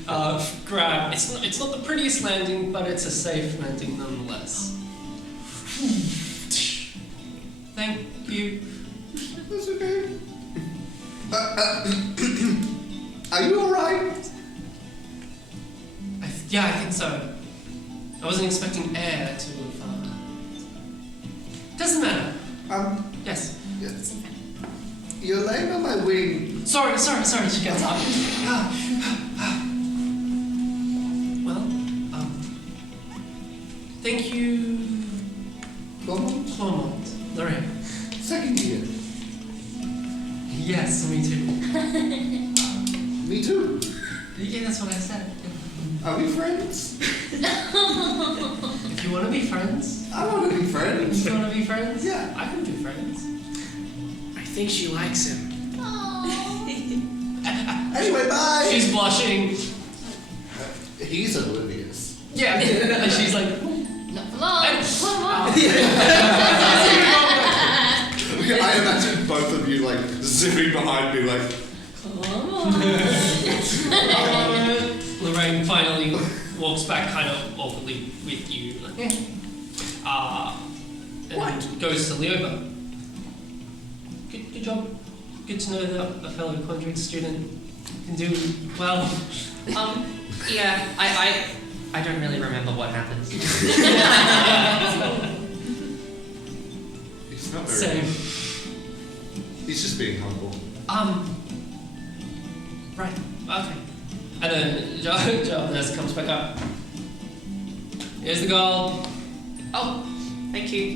grab. It's not the prettiest landing, but it's a safe landing nonetheless. Thank you. That's okay. Are you alright? Yeah, I think so. I wasn't expecting air to have. Doesn't matter. Yes. Yes. You're laying on my wing. Sorry. She gets up. Well, thank you, Clomont. Lorraine. Second year. Yes, me too. Me too. Yeah, that's what I said. Are we friends? If you want to be friends. I want to be friends. You want to be friends? Yeah. I can be friends. I think she likes him. Anyway, bye. She's blushing. He's oblivious. Yeah. And she's like, Not for long. I imagine both of you like zipping behind me like. Lorraine finally walks back kind of awkwardly with you. And goes to Leoba. Good job. Good to know that a fellow Quandrix student can do well. Yeah, I don't really remember what happened. He's not very. Same. He's just being humble. Right. Okay. And then Jarvis comes back up. Here's the gold. Oh, thank you.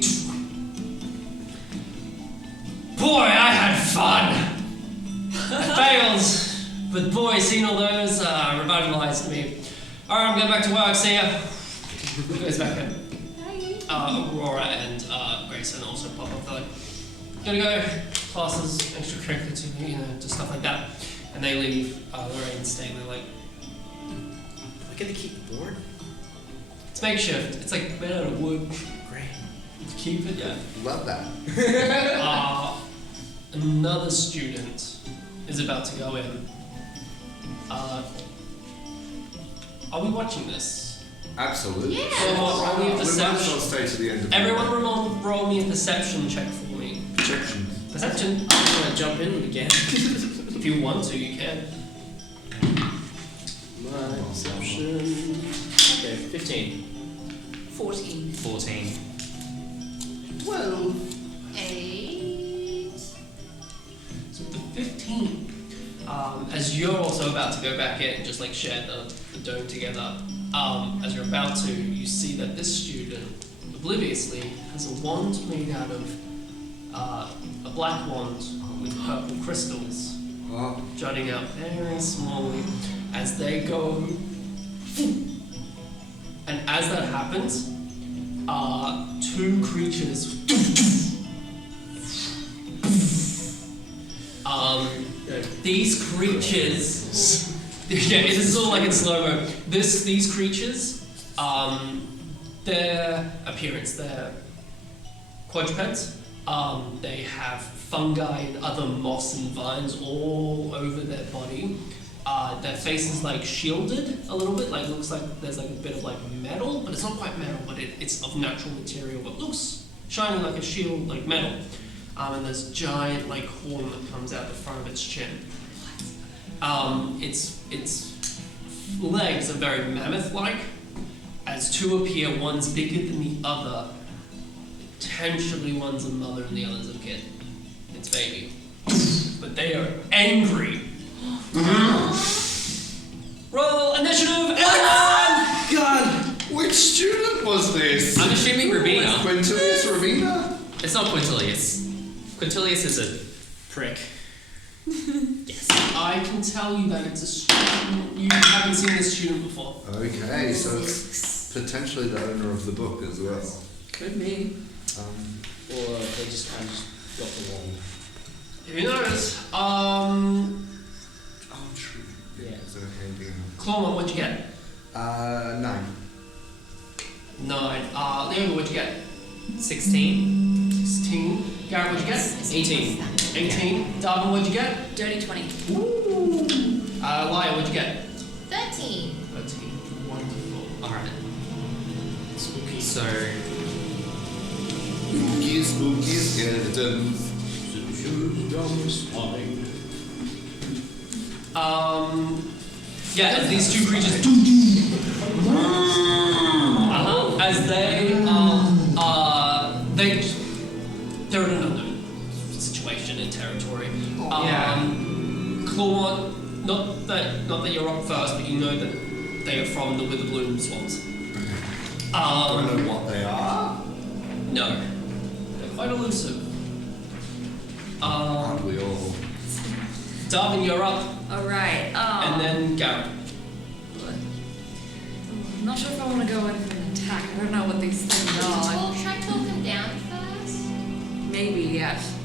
Boy, I had fun. I failed, but boy, seeing all those revitalized me. All right, I'm going back to work. See ya. Goes back in. Aurora and Grayson also pop up. They're like, gotta go. Classes, extracurricular, just stuff like that. And they leave. Lorraine staying there like. I get to keep the board? It's makeshift. It's like made out of wood. Great. Keep it, yeah. Love that. Another student is about to go in. Are we watching this? Absolutely. Yeah. So roll me a We might as well perception. stay to the end of the Everyone day. roll me a perception check for me. Projection. Perception. I'm gonna jump in again. If you want to, you can. My perception. Okay, 15. 14. 14. 12. 8. So the 15. As you're also about to go back in, just like share the dome together, as you're about to, you see that this student, obliviously, has a wand made out of a black wand with purple crystals Oh. jutting out very slowly as they go. And as that happens, two creatures. These creatures. Yeah, this is all like in slow mo. These creatures, their appearance, they're quadrupeds. They have fungi and other moss and vines all over their body. Their face is like shielded a little bit, like looks like there's like a bit of like metal, but it's not quite metal, but it's of natural material, but looks shiny like a shield, like metal. And there's a giant like horn that comes out the front of its chin. Its legs are very mammoth-like. As two appear, one's bigger than the other. Potentially one's a mother and the other's a kid. It's baby. But they are angry. Roll initiative, everyone! God! Which student was this? I'm assuming Rubina. Quintilius Rubina? It's not Quintilius. Quintilius is a prick. Yes. I can tell you that it's a student. You haven't seen this student before. Okay, so it's potentially the owner of the book as well. Could be. Or they just kind of got the wand. Who knows? Oh, true. Yeah. So handing him. Clawman, what'd you get? 9. 9. Leona, what'd you get? 16. 16. Garrett, what'd you get? 18. 18. Darwin, what'd you get? Dirty 20. Woo! Lyle, what'd you get? 13. 13. Wonderful. Alright. Spooky. So, Spooky skeletons. Yeah, as these two creatures as they're in another situation and territory. Claw, not that you're up first, but you know that they are from the Witherbloom swamps. Do I know what they are? No. They're quite elusive. Aren't we all? Darwin, you're up, Alright, and then Garrett. I'm not sure if I want to go in for an attack. I don't know what these things are. We'll try to talk him down first. Maybe, yes.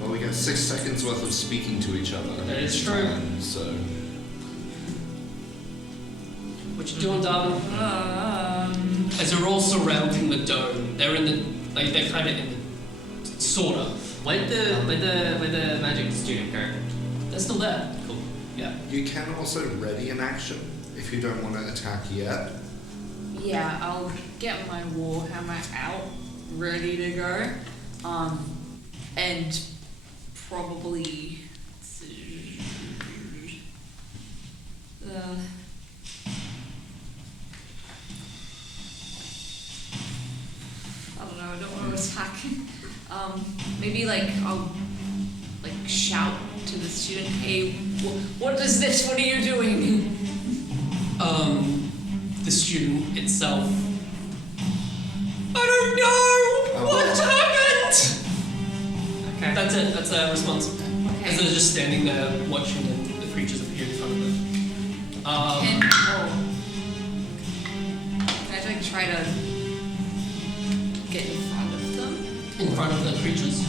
Well, we guess 6 seconds worth of speaking to each other. That is each true. time, so. What you doing, Darwin? As they're all surrounding the dome, they're in the they're kind of in the sorta. Where'd the magic student go? They're still there. Cool. Yeah. You can also ready an action if you don't want to attack yet. Yeah, I'll get my warhammer out, ready to go, and probably. I don't know. I don't want to attack. Maybe I'll shout to the student, "Hey, what is this? What are you doing?" The student itself. I don't know what happened. Okay. That's it. That's their response. Okay. As they're just standing there watching the creatures appear in front of them. Can I try to get in front of them? In front of the creatures.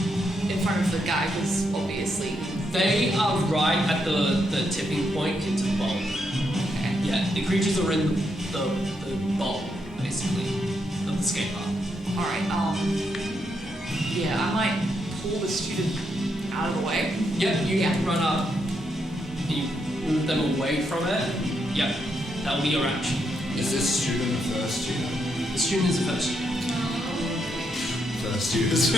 In front of the guy, because obviously. They are right at the tipping point into the bowl. Okay. Yeah, the creatures are in the bowl, basically, of the skate park. Alright, yeah, I might pull the student out of the way. Yep, you run up, and you move them away from it. Yep, that will be your action. Is this student a first year? The student is the first year. First years.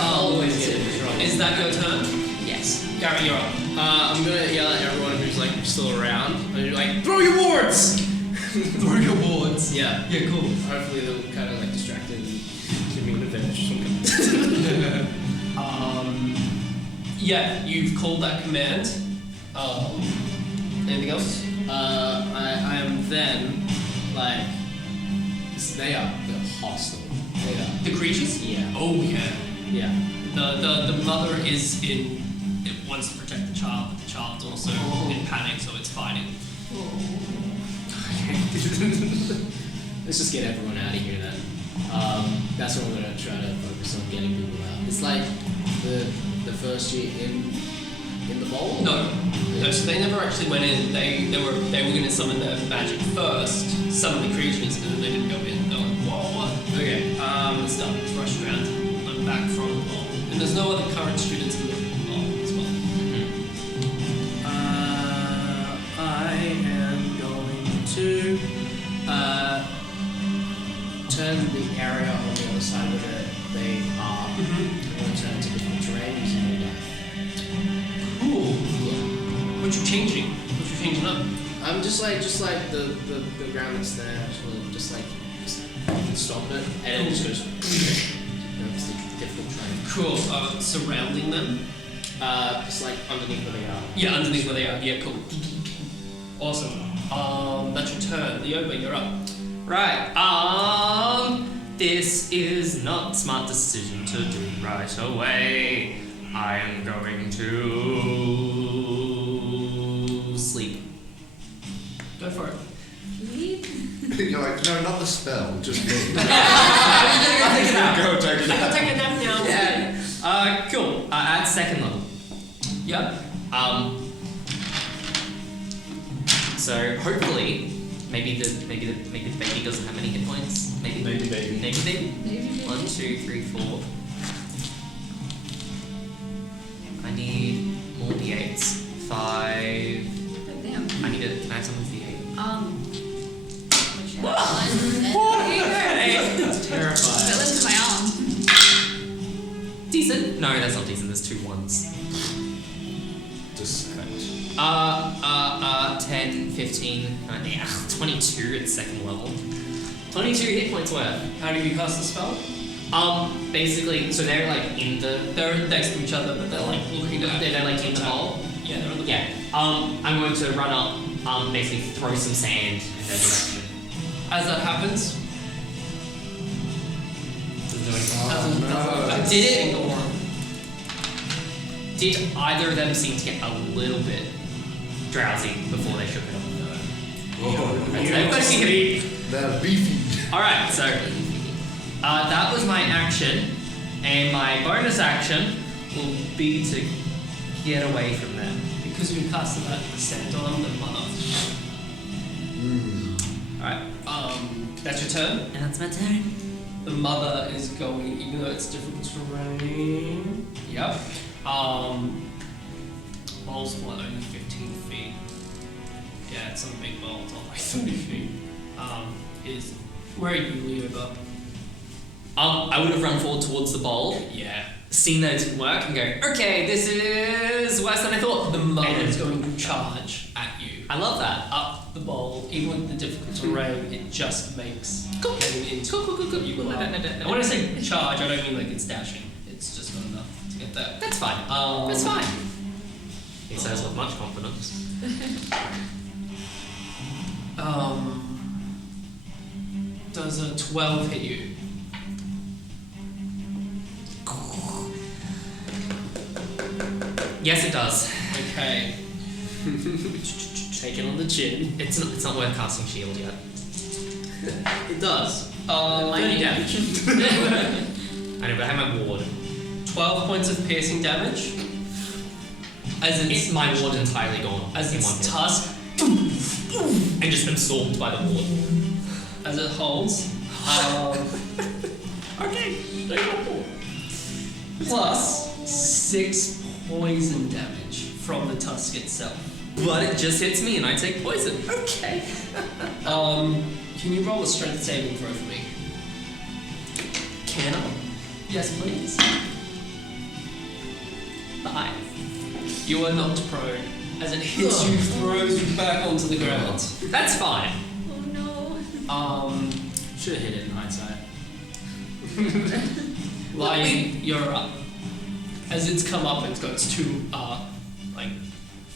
Always get into trouble. Is that your turn? Yes. Garrett, you're up. I'm gonna yell at everyone who's still around. And you're throw your boards! Throw your boards. Yeah. Yeah, cool. Hopefully they'll kind of distracted and give me an advantage or something. Yeah, you've called that command. Anything else? I am then they are hostile. They are. The creatures? Yeah. Oh yeah. Yeah. The mother is it wants to protect the child, but the child's also in panic, so it's fighting. Let's just get everyone out of here then. That's what I'm gonna try to focus on, getting people out. It's the first year in the bowl? No, so they never actually went in. They were going to summon their magic first, summon the creatures, and then they didn't go in. They're like, whoa, what? Okay, let's start. Let's rush around. I'm back from the bowl. And there's no other current students in the bowl as well. I am going to turn the area on the other side where they are. I'm going to turn to different terrain using all that. Cool. What you changing? What you changing up? I'm just like the ground that's there, just stop it, and it just goes. It's the difficult terrain. Cool. Surrounding them? Just underneath where they are. Yeah, underneath where they are. Yeah, cool. Awesome. That's your turn. Leoba, you're up. Right. This is not a smart decision to do right away. I am going to sleep. Go for it. You're no, not the spell, just me. Go take it out. Take a nap now. Yeah. Cool. At second level. Yep. So hopefully, maybe the baby doesn't have any hit points. Maybe baby. 1, 2, 3, 4. I need more d8s. 5. Damn. I need can I have someone's d8? That's terrifying. Fell into my arm. Decent? No, that's not decent. There's 2 1s. Just 10, 15, 22 at second level. 22 hit points worth. How do you cast the spell? Basically, so they're They're next to each other, but they're looking at. they're in the bowl. Yeah, they're on the. Yeah. I'm going to run up, basically throw some sand in their direction. As that happens, doesn't affect Did it? single one. Did either of them seem to get a little bit drowsy before they shook it off? They've got to keep it. They're beefy. Alright, so that was my action, and my bonus action will be to get away from them. Because you casted that descent on the mother. Alright, that's your turn. And that's my turn. The mother is going, even though it's different terrain. Yep. Ball's what, only 15 feet. Yeah, it's not a big ball, it's not like 30 feet. Where are you, Leo? I would have run forward towards the bowl. Yeah. Seen that it didn't work and go, okay, this is worse than I thought. The mother is going to charge at you. I love that. Up the bowl, even with the difficult terrain, it just makes getting into you will. And when I say charge, I don't mean like it's dashing. It's just not enough to get there. That's fine. That's fine. He says with much confidence. Does a 12 hit you? Yes, it does. Okay. Take it on the chin. It's not worth casting shield yet. It does. 30 damage. I know, but I have my ward. 12 points of piercing damage. As It's my ward entirely gone. As in one its hit. tusk And just absorbed by the ward. as it holds. Okay. Plus 6 poison damage from the tusk itself. But it just hits me and I take poison. Okay. Can you roll a strength saving throw for me? Can I? Yes, please. 5. You are knocked prone. As it hits you, throws you back onto the ground. That's fine. Oh no. Should have hit it in hindsight. Lying, you're up. As it's come up, it's got its two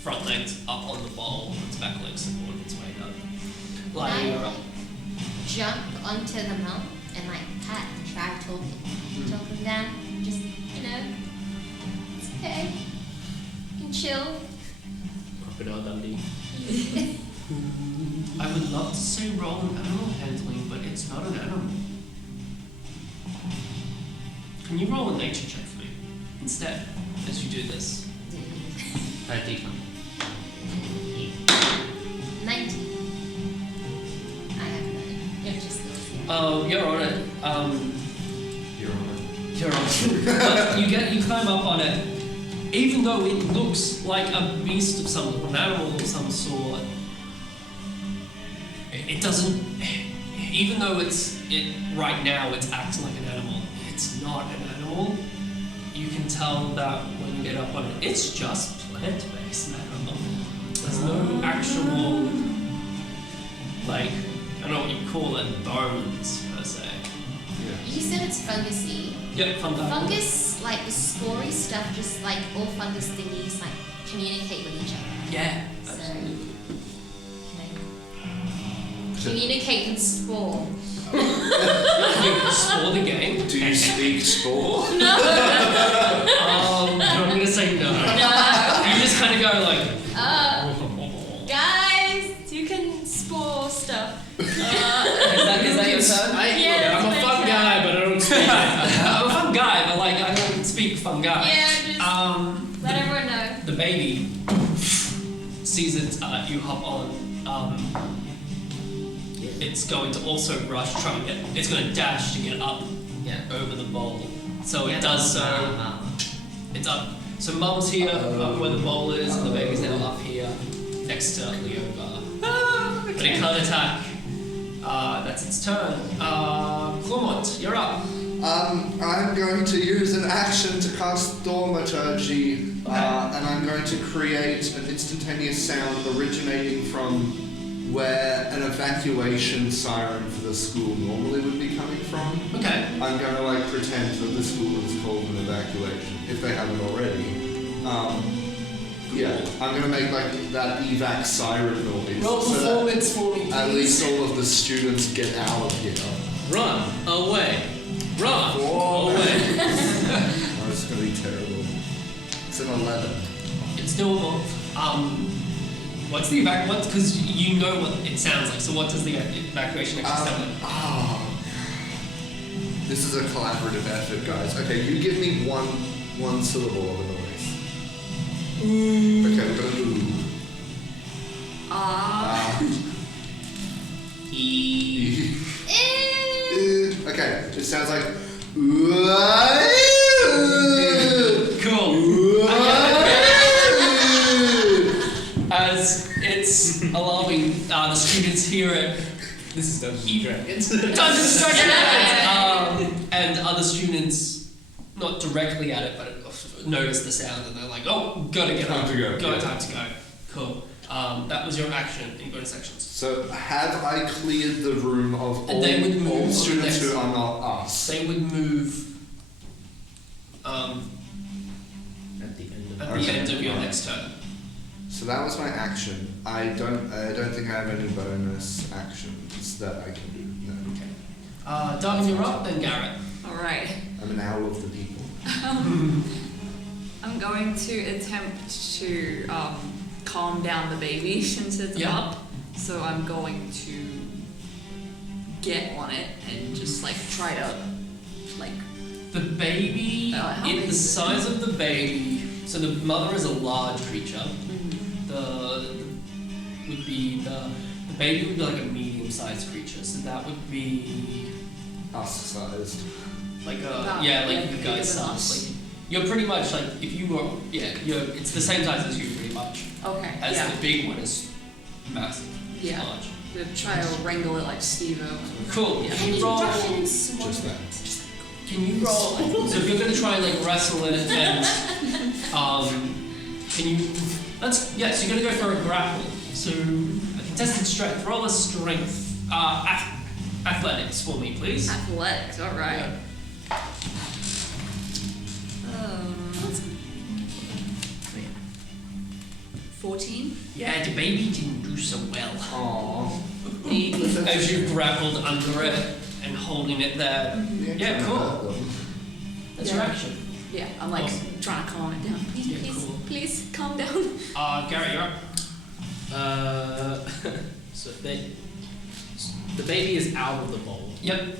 front legs up on the bowl, its back legs supporting its weight up. Lying, you're up. Jump onto the mount and pat and try talking. Talk him down. Just, it's okay. You can chill. Crocodile Dundee. I would love to say roll an animal handling, but it's not an animal. Can you roll a nature check for me instead as you do this? D20. 19. I have none. You're just You're on it. You're on it. You're on it. But you climb up on it. Even though it looks like a beast of some an animal of some sort, it doesn't. Even though right now it's acting like an animal, it's not an animal. You can tell that when you get up on it, it's just plant-based animal. There's no actual, I don't know what you call it, bones per se. You said it's fungusy. Yep, fungi. Fungus, the spory stuff, just all fungus thingies, communicate with each other. Yeah, So, absolutely. communicate and spore. You spore the game. Do you speak spore? No. I'm gonna say no. No. You just kind of go Guys, you can spore stuff. Is that your turn? Yeah, I'm a fun guy, but I don't speak it. I'm a fun guy, but I don't speak fungi. Yeah, just let everyone know. The baby sees it. You hop on. It's going to also rush, try and get. It's going to dash to get up over the bowl. So it does so. It's up. So Mum's here where the bowl is, and the baby's now up here next to Leobar. But it can't attack. That's its turn. Clomont, you're up. I'm going to use an action to cast Thaumaturgy, and I'm going to create an instantaneous sound originating from where an evacuation siren for the school normally would be coming from. Okay. I'm going to pretend that the school is called an evacuation, if they haven't already. I'm going to make that evac siren noise. Roll so performance for me, at please. least all of the students get out of here. Run away. Run Whoa. away. Oh, it's going to be terrible. It's an 11. It's doable. What's the because you know what it sounds like, so what does the evacuation actually sound like? This is a collaborative effort, guys. Okay, you give me one one syllable of a noise. Okay, we're gonna do okay, it sounds like Cool. As it's alarming, the students hear it. This is Dungeons and Dragons. Dungeons and Dragons! And other students, not directly at it, but notice the sound and they're like, oh, gotta get Time up. to go. Time to go. Cool. That was your action in bonus sections. So have I cleared the room of And they would move all on the students next- who are not us? They would move At the end of at the end of your next turn. So that was my action. I don't think I have any bonus actions that I can do. No. Darwin, you're up, then Garrett. Alright. I'm an owl of the people. I'm going to attempt to calm down the baby since it's up. So I'm going to get on it and just like try to like. The baby, How big the is it? size of the baby, so the mother is a large creature. The baby would be like a medium-sized creature, so that would be Us-sized. like About, like yeah, you bigger guys than size. us. Like you're pretty much like if you were it's the same size as you pretty much. Okay. As the big one is massive. Yeah. Large. To try to wrangle it like Steve-O. Cool. Yeah. Can you roll? Just that. Can you roll? So if you're gonna try and like wrestle it and can you? So you're gonna go for a grapple. So a contested strength. Roll a strength. Athletics for me, please. Athletics. All right. 14. Yeah, the baby didn't do so well. Aww. As you grappled under it and holding it there. Yeah, cool. That's your action. Yeah, I'm like trying to calm it down. Please, Yeah, please, cool. please calm down. Garrett, you're up. So the baby is out of the bowl. Yep.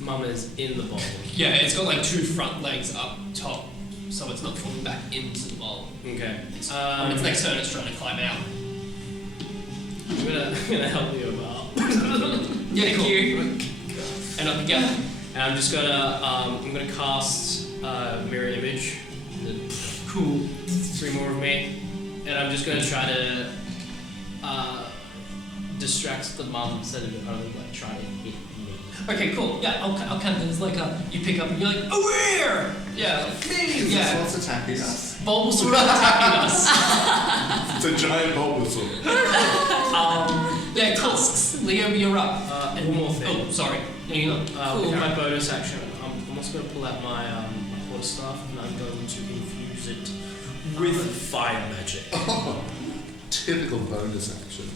Mum is in the bowl. Yeah, it's got like two front legs up top, so it's not falling back into the bowl. Okay. Its next turn it's trying to climb out. I'm gonna help you out. Yeah, cool. And up again. And I'm just gonna I'm gonna cast mirror image. Cool. 3 more of me, and I'm just gonna try to distract the mum so that it only like try to hit me. Okay, cool. Yeah, I'll count it as like you pick up and you're like, over here! Yeah, like, me! Is Yeah. this what's attacking us? Bulbasaur attacking us. It's a giant Bulbasaur. Yeah, cool. Leo, you're up. And one more thing. Oh, sorry. No, you're not. With my bonus action, I'm also going to pull out my quarterstaff and I'm going to infuse it with fire magic. Oh, typical bonus action.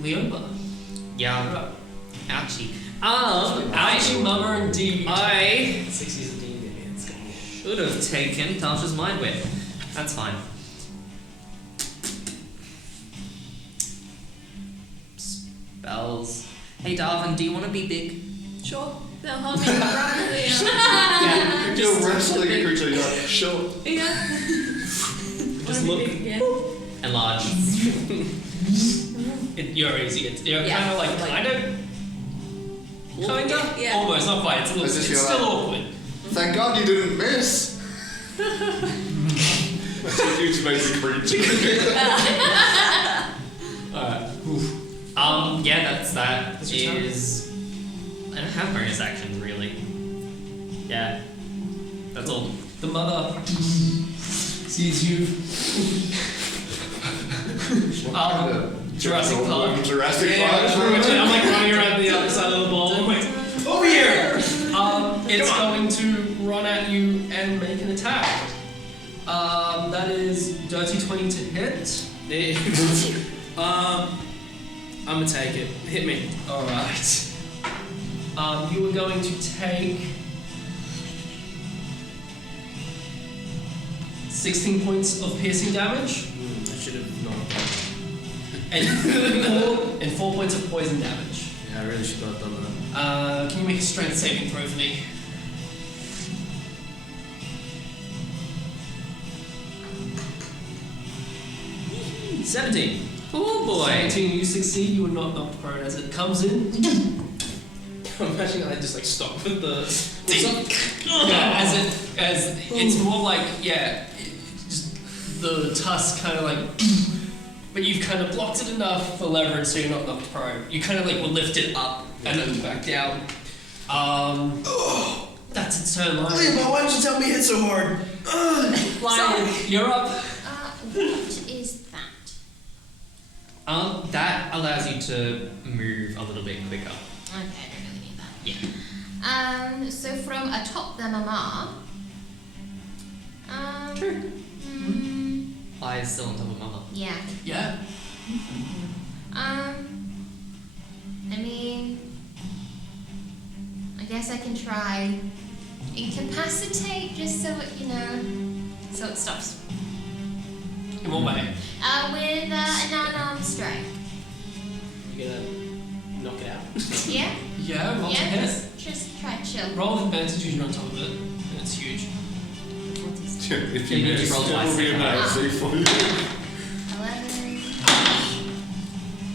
Leoba. Yeah. You're up. Ouchie. Ouchie, mama, indeed. I 60s and D&D. Should have taken Tasha's Mind Whip. That's fine. Spells. Hey Darwin, do you want to be big? Sure. They'll hold me properly. Yeah, you're wrestling a creature, you're like, sure. Yeah. Just look. And large. You're easy. You're Yeah, kind of like, kinda? Yeah. Almost, not quite. It's As if you're still like- awkward. Thank God you didn't miss. That's a huge amazing creature. Yeah, that That's your turn? is. I don't have bonus actions really. Yeah. That's all. The mother sees you. Jurassic Park. Jurassic Yeah, Park. pretty much it. I'm like running around the other side of the ball. I'm like, over here! It's going to run at you and make an attack. That is dirty 20 to hit. I'm gonna take it. Hit me. Alright. You are going to take 16 points of piercing damage I should have known. and 4 points of poison damage. Yeah, I really should not have done that. Can you make a strength saving throw for me? 17. Oh boy. 17, you succeed. You are not knocked prone as it comes in. I'm imagining I just like stop with the. Yeah, as it's more like just the tusk kind of like, but you've kind of blocked it enough for leverage, so you're not knocked prone. You kind of like will lift it up and then back down. That's its turn. Lion. Why did you tell me hit so hard? Lion, you're up. What is that? That allows you to move a little bit quicker. Okay, I don't really need that. Yeah. So from atop the mama. True. Is still on top of Mama. Yeah. Yeah. I mean, I guess I can try incapacitate just so it, so it stops. In what way? With an unarmed strike. You gonna knock it out? Yeah? Yeah, roll to hit. Just try to chill. Roll with advantage because you're on top of it, and it's huge. If you miss, miss, roll it twice, will be take amazing for you. 11,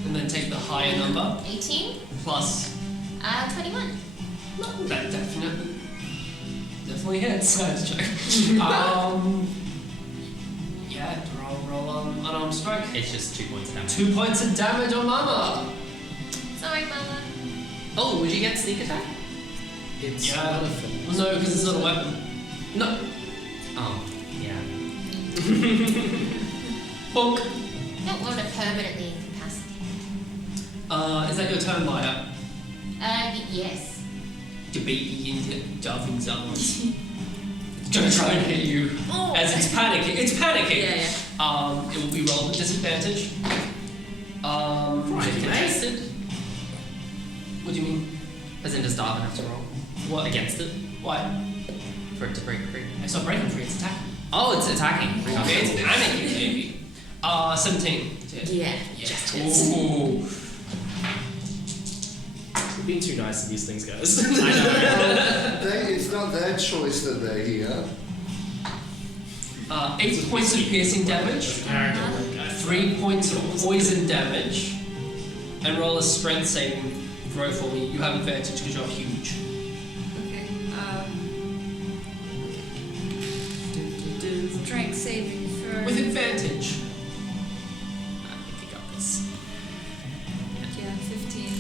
And then take the higher number 18, plus 21. that definitely hits. That's true. Yeah, roll on unarmed strike. It's just 2 points of damage. 2 points of damage on Mama. Sorry, mama. Oh, would you get sneak attack? It's Yeah. not a fin- Well, no, because it's not a weapon. No. Oh, yeah. Bonk. Don't want to permanently incapacitate. Is that your turn, Maya? Yes. Debate into Darvin's arms. It's gonna try and hit you as it's panicking. It's panicking. Yeah. It will be rolled with disadvantage. Contested? What do you mean? As in, does Darwin have to roll What? against it Why? for it to break free? It's not breaking free, it's attacking. Oh, it's attacking. Okay, it's panicking, maybe. 17. Yeah. Just ooh. We're being too nice to these things, guys. I know. It's not their choice that they're here. 8 points of piercing damage, 3 points of poison damage, and roll a strength saving throw for me. You have advantage because you're huge. Okay. Strength saving for. With advantage. I think you got this. Yeah, 15.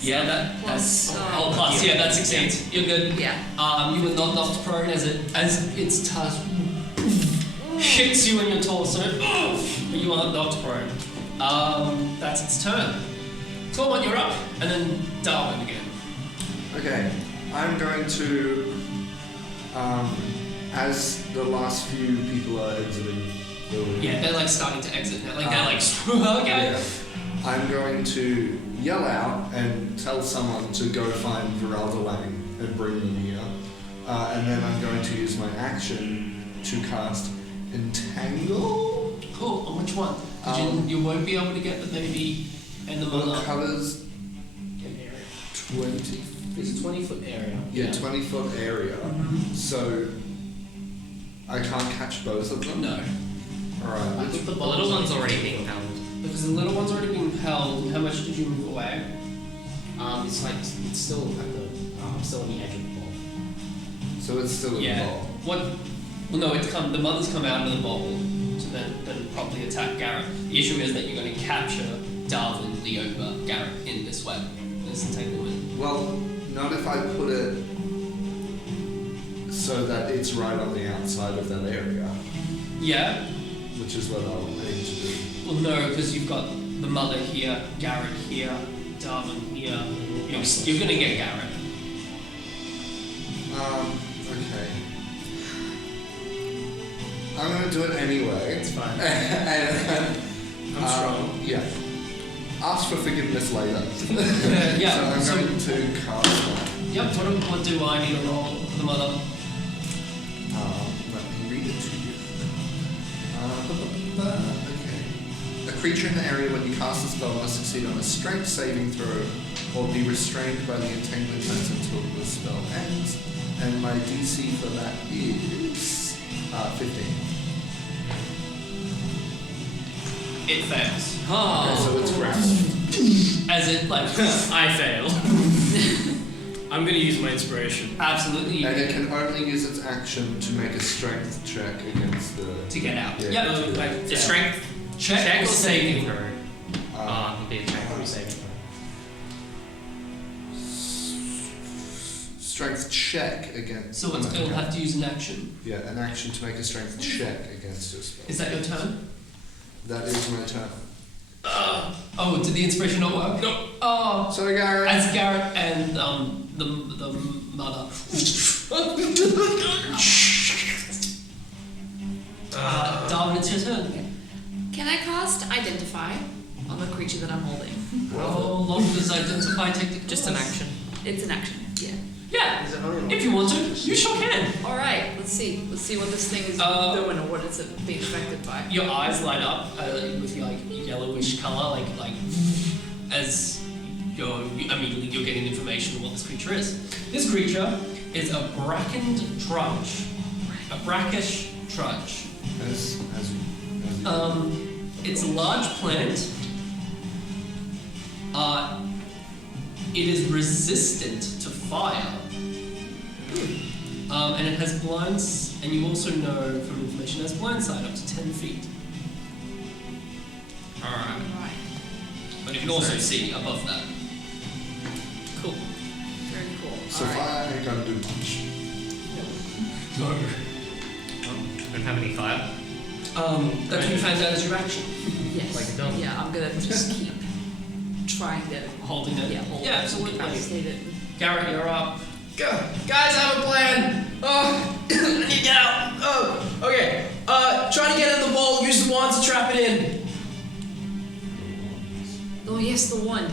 Yeah, that's plus. Yeah, that succeeds. You're good. Yeah. You were not knocked prone as its tusk hits you in your torso, but you are knocked prone. That's its turn. Corwin, you're up, and then Darwin again. Okay, I'm going to, as the last few people are exiting the room. Yeah, they're like starting to exit now. Like they're like, okay. Yeah. I'm going to yell out and tell someone to go find Viralda Lang and bring them here. And then I'm going to use my action to cast Entangle. Cool. On which one? 'Cause you won't be able to get the baby and the Well, mother. it covers An area. 20 feet. It's a 20-foot area. Yeah, 20-foot area. So I can't catch both of them. No, Alright. I think the The little one's already being held. because the little one's already been held. How much did you move away? It's like it's still at the. I'm still on the edge of the ball. So it's still in the Yeah. ball. What? Well, no. The mother's come out of the bowl to then probably attack Garrett. The issue is that you're going to capture Darwin, Leoba, Garrett in this web, this entanglement. Well, not if I put it so that it's right on the outside of that area, Yeah. which is what I'll aim to do. Well, no, because you've got the mother here, Garrett here, Darwin here. You're going to get Garrett. Okay. I'm gonna do it anyway. It's fine. And, I'm strong. Yeah. Ask for forgiveness later. Yeah. So I'm going to cast that. Yep. What do I need to roll for the mother? Let me read it to you. Okay. A creature in the area when you cast a spell must succeed on a strength saving throw or be restrained by the entanglement until the spell ends. And my DC for that is 15. it fails. Okay, so it's grasped. As it like I fail. I'm gonna use my inspiration. absolutely And it can only use its action to make a strength check against the. to get out. Yeah. Yep. The strength check or saving throw. throw. It'd be a check or saving throw. Strength check against. So it'll have to use an action. Yeah, an action to make a strength check against your spell. Is that your turn? That is my turn. Oh, did the inspiration not work? No. Oh. Sorry, Garrett. As Garrett and the mother. Darwin, it's your turn. Can I cast Identify on the creature that I'm holding? How long does Identify take to cast? Just an action. It's an action. Yeah. Yeah. Is it only If you want to, you sure can. All right. Let's see. Let's see what this thing is doing or what it's being affected by. Your eyes light up with like yellowish color, like as immediately you're getting information on what this creature is. This creature is a brackened trudge, a brackish trudge. As It's a large plant. It is resistant to fire. And it has blinds, and you also know from information it has blindside up to 10 feet. Alright. Right. But you can also see above that. Cool. Very cool. so All right. fire ain't gonna do much. No. Don't have any fire. That's what you find out as your action. Yes. Like a dog. Yeah. I'm gonna just keep trying to. Holding it. Hold Yeah, it, absolutely. incapacitate it. Garrett, you're up. Guys, I have a plan. Oh, I need to get out. Oh, okay. Try to get in the bowl. Use the wands to trap it in. Oh yes, the one.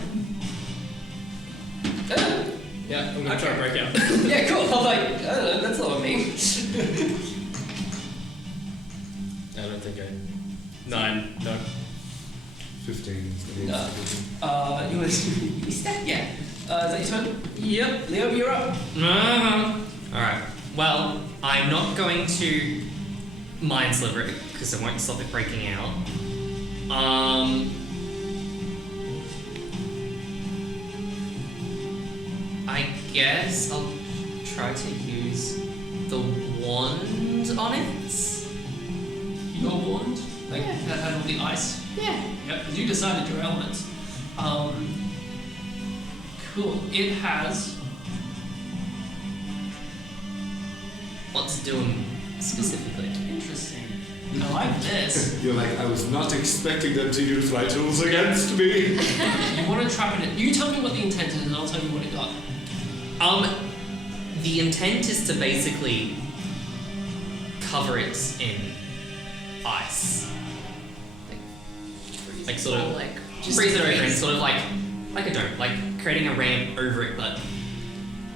Yeah, I'm gonna try to break out. Yeah, cool. I'm like, I don't know, that's not what I mean. I don't think I. 9. No. 15. You want to step? Yeah. Is that your turn? Yep. Leo, you're up. Alright. Well, I'm not going to mind sliver it because I won't stop it breaking out. I guess I'll try to use the wand on it. Your wand? Like, that had all the ice? Yeah. Yep, because you decided your elements. Cool. It has. What's it doing specifically? Interesting. I like this. You're like, I was not expecting them to use my tools against me. You want to trap it in. You tell me what the intent is, and I'll tell you what it got. The intent is to basically cover it in ice. Like sort of like freeze it over and sort of like a dome, like creating a ramp over it, but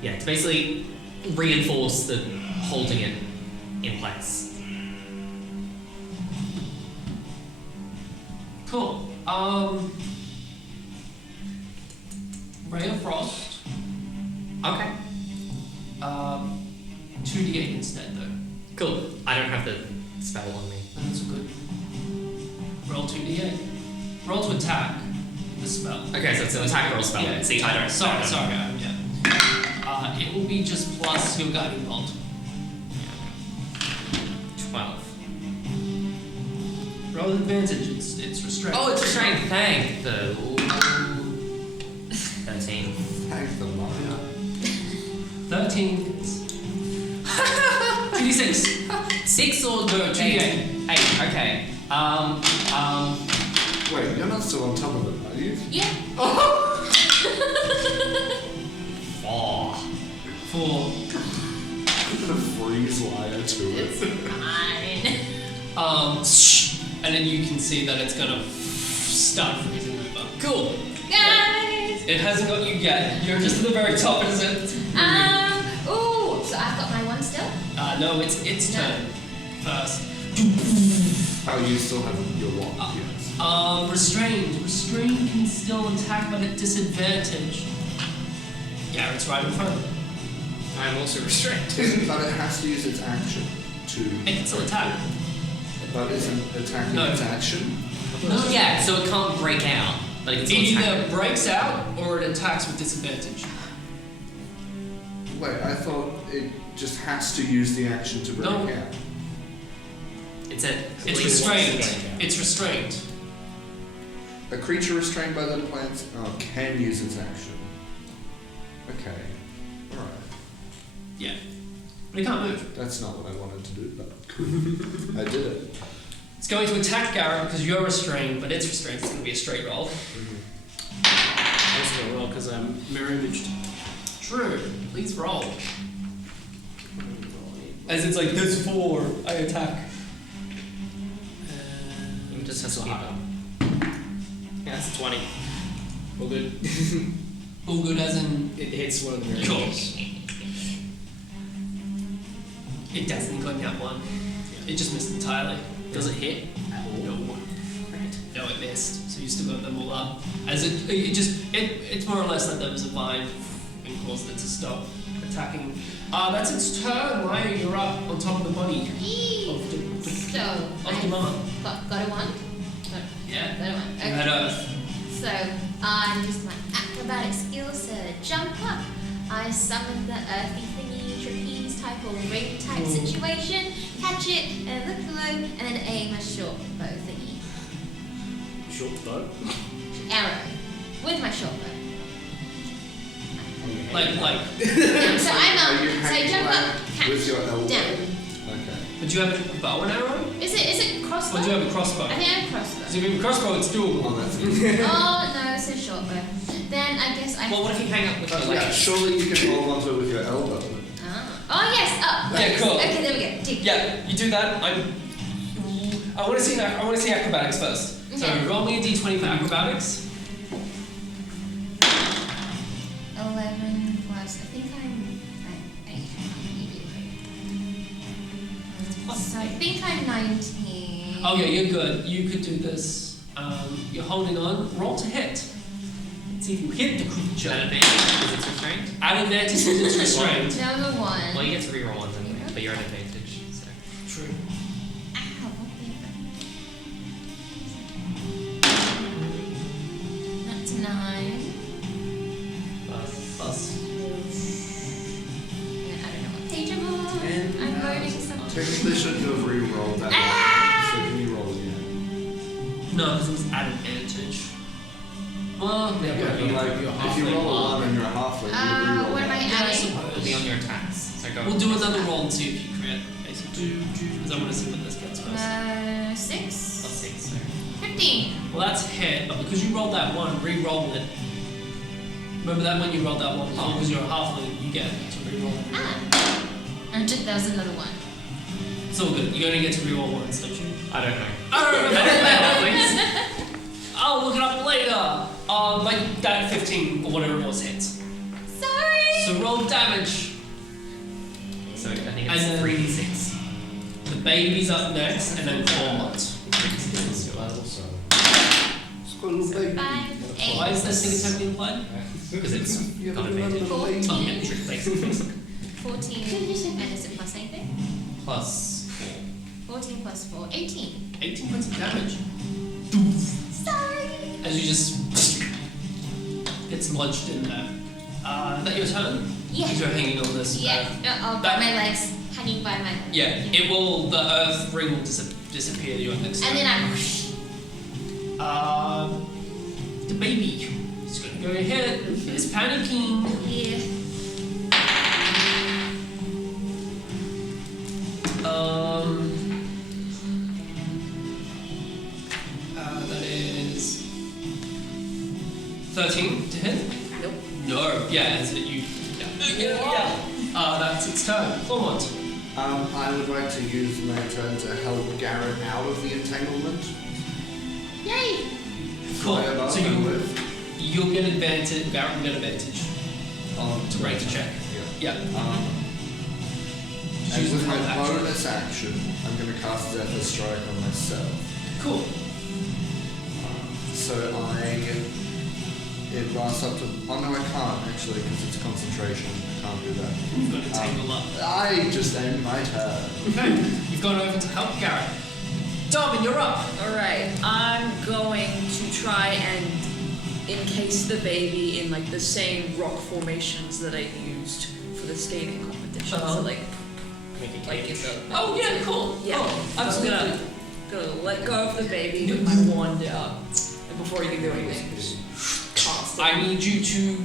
yeah, to basically reinforce the holding it in place. Cool. Ray of Frost. Okay. 2d8 instead, though. Cool. I don't have the spell on me. That's good. Roll 2d8. Roll to attack the spell. Okay, so it's an attack roll spell. Yeah, See, I don't. Sorry. Yeah. It will be just plus your guiding bolt. 12. Roll advantage. It's restrained. Oh, it's restrained. Thank the 13. Thank the Maya. 13. 2d6. 6 or No, 2d8. 8. Okay. Wait, you're not still on top of it, are you? Yeah. 4. 4. I'm gonna freeze wire to it. Fine. And then you can see that it's gonna start freezing over. Cool. Guys! It hasn't got you yet. You're just at the very top, is it? Ooh, so I've got my one still? No, it's turn first. Oh, you still have your wand, yes. Restrained. Restrained can still attack, but at disadvantage. Garrett's right in front. I'm also restrained. But it has to use its action to. It can still attack. But isn't attacking No. its action? No, yeah, so it can't break out, but it can It still attack. either breaks out or it attacks with disadvantage. Wait, I thought it just has to use the action to break No. out. It's a. It's restrained. It's restrained. A creature restrained by the plants can use its action. Okay. Alright. Yeah. But it can't move. That's not what I wanted to do, but I did it. It's going to attack Garrett because you're restrained, but it's restrained. It's going to be a straight roll. I'm just gonna roll because I'm mirror imaged. True. Please roll. As it's like, there's 4. I attack. It just has to keep up. Yeah, that's a 20. All good. All good as in... It hits one of the mirror Cool. images. It definitely got that one. It just missed entirely. Does it hit at all? No. Right. No, it missed. So you still got them all up. As it's more or less like there was a vine and caused it to stop attacking. That's its turn. Maya, you're up on top of the bunny. Eee. So, Of the mama. got a 1? Yeah. Got a 1. You had Earth. So, I used my acrobatic skills to jump up. I summoned the earthy thingy, trapeze type or ring type situation, catch it, and look below, and then aim a short bow thingy. Short bow? Arrow. With my short bow. Like. Yeah, so I'm Are you up. So I hanging jump like up, catch, with your elbow? down. Okay. But do you have a bow and arrow? Is it crossbow? Or do you have a crossbow? I think I have a crossbow. So if you have a crossbow, it's doable. Oh, that's good. Oh no, it's a short bow. Then I guess I. Well, what if you hang up with your Yeah, legs? surely you can hold onto it with your elbow. Oh yes, up. Yeah, cool. Okay, there we go. Tick. Yeah, you do that. I want to see acrobatics first. So Okay. roll me a d20 for acrobatics. 11 plus. I think I'm. So I think I'm 19. Oh yeah, you're good. You could do this. You're holding on. Roll to hit. Let's see if you hit the creature. At advantage because it's restrained? At advantage because it's restrained. Number 1. Well, you get to reroll ones anyway, but you're at advantage, so. True. Ow, what the That's 9. Plus. And I don't know what page I'm on. I'm loading something. Technically, shouldn't you have re-rolled that one? So can you roll again? No, because it was at advantage. Well, Yeah, but like, if you roll a 1 and you're a halfling, you re-roll What am I that. adding? It'll be on your attacks. So go. We'll do another roll and see if you crit. Basically, because I want to see what this gets first. 6. Plus 6, so. 15. Well, that's hit, but because you rolled that 1, re-roll it. Remember that when you rolled that 1, because you're a halfling, you get to re-roll it. And that was another 1. It's all good. You only get to re-roll once, don't you? I don't know. I don't remember. I'll look it up later. Like that 15 or whatever it was hits. Sorry. So roll damage. So I think And it's then- 3d6. The baby's up next, and then 4. 3d6 Level, so. It's got a little baby. 5, 8. Why is this thing attempting implied? because it's You got have another advantage. little baby. Oh, yeah, trick basically. 14. And is it plus anything? Plus 14 plus 4. 18. 18 points of damage. Sorry. As you just gets lodged in there. Is that your turn? Yeah. Because you're hanging on this. Yeah. By that- my legs. Hanging by my legs. Yeah, it will. The earth ring will disappear. Your next. And then I. The baby is going to go ahead. It's panicking. Yeah. That is 13 to hit. Nope. No. Yeah, as it you. Yeah. That's its turn. Clawmont. I would like to use my turn to help Garrett out of the entanglement. Yay. Fly above So and you, with. you'll get advantage. Garrett will get advantage to rank the check. Yeah. Yeah. And Use with the my action. bonus action, I'm going to cast Zephyr Strike on myself. Cool. So it lasts up to. Oh no, I can't actually because it's concentration. I can't do that. You've got to tangle up. I just end my turn. Okay. You've gone over to help Garrett. Darwin, you're up. Alright, I'm going to try and encase the baby in like the same rock formations that I used for the skating competition. So like Make it in the Oh yeah, cool. yeah. Oh, I'm absolutely. gonna let go of the baby with my wand out. And before you can do anything, just cast it. I need you to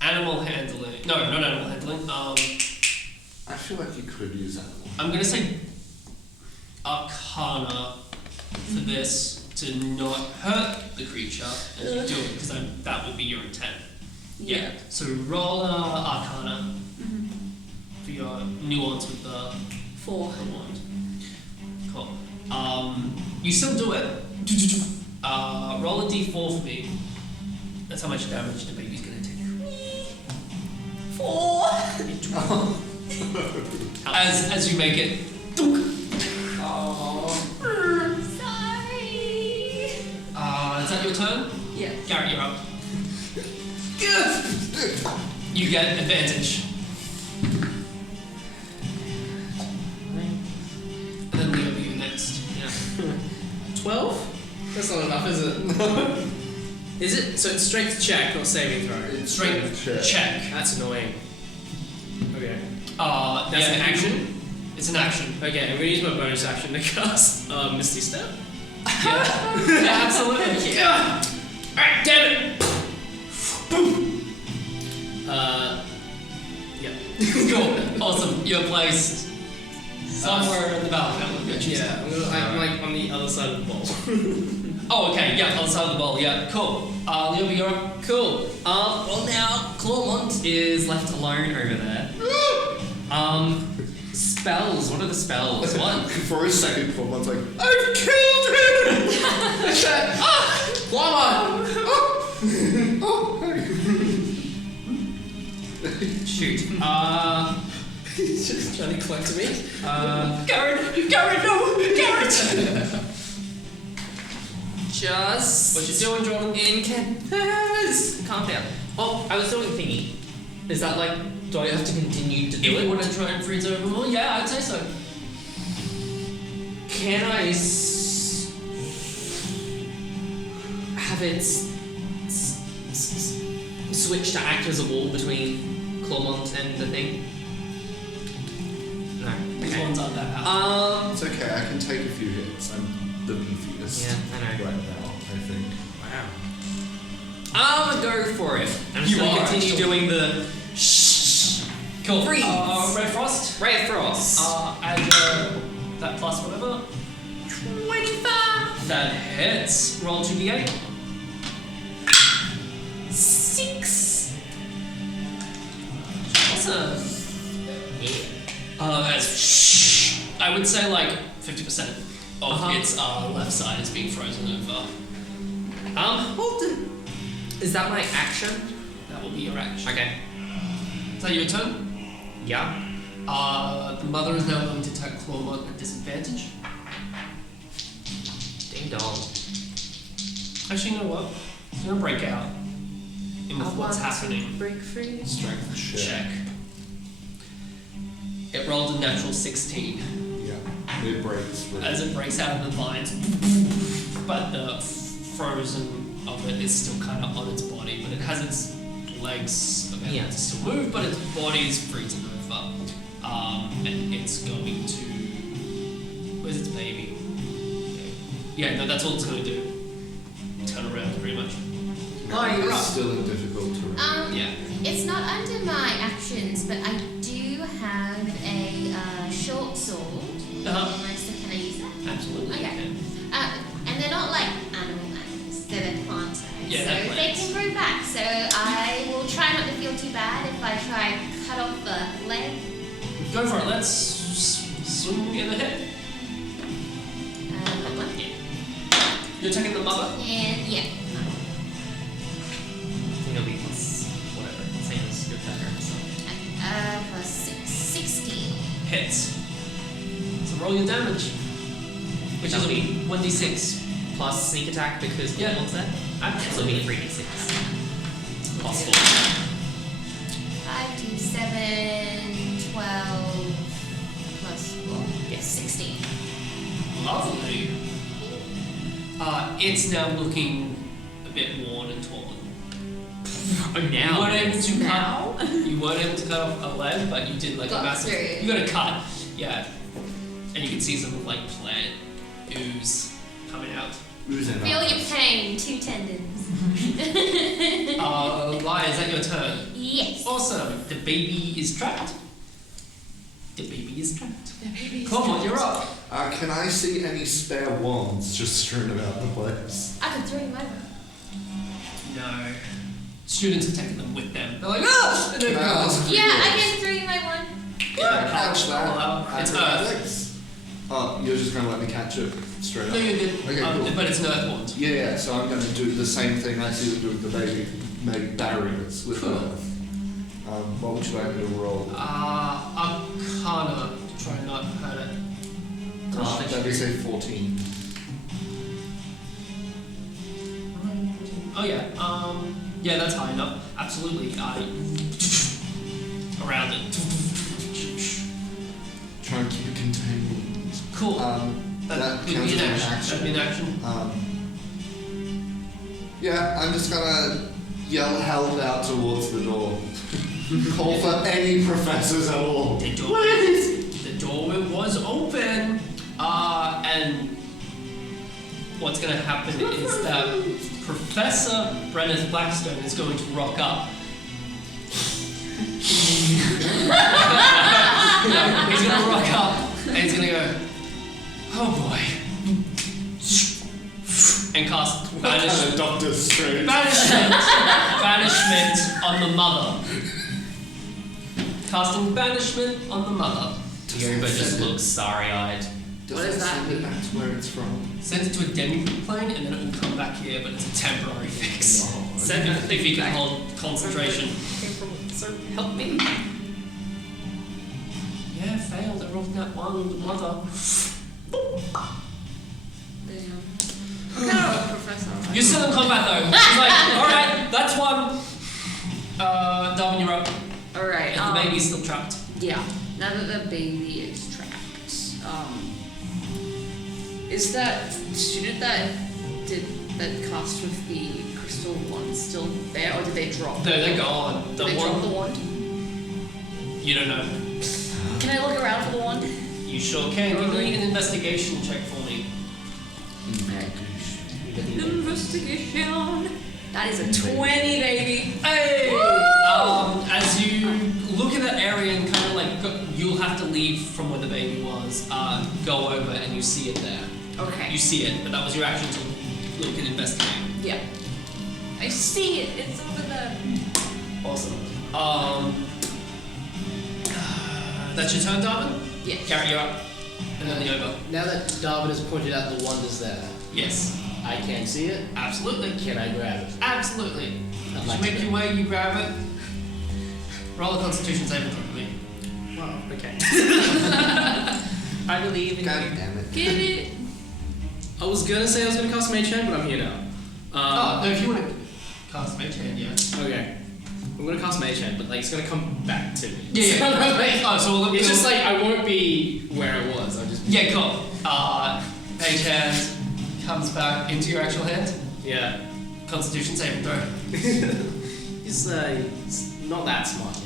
animal handling. No, not animal handling. I feel like you could use animal. I'm gonna say Arcana for this to not hurt the creature as you do it, because that would be your intent. Yeah. So roll Arcana for your nuance with the 4. wand. Cool. You still do it. Roll a d4 for me. That's how much damage the baby's gonna take. 4. As you make it. Dunk. Sorry. Is that your turn? Yeah. Garrett, you're up. You get advantage. And then Leo, you next. Yeah. 12? That's not enough, is it? Is it? So it's strength check, not saving throw. Strength check. That's annoying. Okay. That's an action? It's an action. Okay, I'm gonna use my bonus action to cast Misty Step. Yeah, absolutely. Yeah. Alright, damn it! Boom! Yeah. Cool. Awesome. You're placed somewhere in the battlefield. Yeah, I'm like on the other side of the ball. Oh, okay. Yeah, other side of the ball. Yeah, cool. Leo, you're up. Cool. Well now, Clawmont is left alone over there. Spells. What are the spells? What? For a second, Clawmont's like, I've killed him! Clawmont! Shoot. He's just trying to collect me. Garrett, no! Garrett! Just. What you doing, Jordan? Calm down. Oh, I was doing thingy. Is that like, do I have to continue to do If it? you want to try and freeze over more, yeah, I'd say so. Can I have it switch to act as a wall between Clawmont and the thing? No. These Okay. ones aren't that powerful. It's okay, I can take a few hits. I'm the beefiest Yeah, I know. right now, I think. Wow. I'm gonna go for it. I'm just You gonna are, continue actually. doing the Cool. Freeze. Red Frost. Ray of Frost. Add that plus whatever. 25. That hits. Roll 2d8. 6. Awesome. Yeah. As I would say like 50% of its left side is being frozen over. Hold on. Is that my action? That will be your action. Okay. Is that your turn? Yeah. The mother is now going to attack Clawmont at disadvantage. Ding dong. Actually, you know what? I'm gonna break out in with what's happening. Break free. Strength Check. It rolled a natural 16 Yeah, it breaks. as it breaks out of the vines, but the frozen of it is still kind of on its body, but it has its legs available to still move, but its body is freezing over. And it's going to. Where's its baby? Yeah, no, that's all it's going to do. Turn around, pretty much. Oh, you're it's up. still in difficult terrain. Yeah. It's not under my actions, but I do have a short sword. So can I use that? Absolutely. Okay. And they're not like animals, they're plant types. Yeah, so they're they plants. can grow back. So I will try not to feel too bad if I try and cut off the leg. Go for it. Let's swing in the head. One. You're attacking the mother? And yeah. I think it'll be plus whatever. Same as your attacker. So. Plus 16. Hits. So roll your damage. Which That'll is be 1d6. Plus sneak attack because Yeah. what's that? So it'll be 3d6. Possible. 5 to 7, 12, Yes. 16. Lovely. It's now looking a bit worn and torn. Oh, You now. weren't able to Now? cut. You weren't able to cut off a leg, but you did like a Got massive. through. You got a cut, yeah. And you can see some like plant ooze coming out. Oozing Feel out. your pain, 2 tendons. Lion, is that your turn? Yes. Awesome. The baby is trapped. The baby is trapped. Come on, you're up. Can I see any spare wands just strewn about the place? I can throw you over. No. Students have taken them with them. They're like, ah! And then Can I ask Yeah, you- I can throw you my one. Can I catch that? It's Athletics? Oh, you're just going to let me catch it straight No, up? you did. Okay, cool. But it's an earth wand. Yeah, so I'm going to do the same thing I see them do with the baby, make barriers with Cool. earth. What would you like me to roll? Arcana to try and not hurt it. Let me say 14. Oh yeah. Yeah, that's high enough. Absolutely. Around it. Try and keep it contained. Cool. That That would counts be as an an action. action. That'd be an action. Yeah, I'm just gonna yell help out towards the door. Call for any professors at all. The door was open. And what's going to happen is that Professor Brenneth Blackstone is going to rock up. He's going to rock up and he's going to go, oh boy. And cast banishment. Doctor Strange. Banishment on the mother. Casting banishment on the mother. Yoba just looks starry-eyed. Does What does that send it mean? back to where it's from? Send it to a demi-plane and then it will come back here, but it's a temporary fix. Oh, Send it if you can hold concentration. So help me. Yeah, failed. I rolled that one with the mother. Damn. No, Professor. You're still in combat though. She's like, alright, that's one. Darwin, you're up. Alright, And the baby's still trapped. Yeah, now that the baby is trapped, is that student that did that cast with the crystal wand still there, or did they drop? No, they're gone. Did The they drop the one, wand? you don't know. Can I look around for the wand? You sure can. You need an investigation check for me. Investigation. That is a 20, baby. Hey! As you look at that area and kind of like, you'll have to leave from where the baby was, go over and you see it there. Okay. You see it, but that was your action to look and investigate. Yeah. I see it. It's over there. Awesome. That's your turn, Darwin? Yeah. Garrett, you're up. And then the over. Now that Darwin has pointed out the wonders there, Yes. I can see it. Absolutely. Can I grab it? Absolutely. I'd You like make to. your way, you grab it. Roll a Constitution saving throw for me. Well, okay. I believe in God you. damn it. Get it. I was gonna say I was gonna cast Mage Hand, but I'm here now. No, if you want to cast Mage Hand, yeah. Okay. I'm gonna cast Mage Hand, but like it's gonna come back to me. Oh, so we'll It's just like I won't be where it was. I'll just Yeah, cool. Mage Hand comes back into your actual hand. yeah. Constitution saving throw. He's not that smart yet.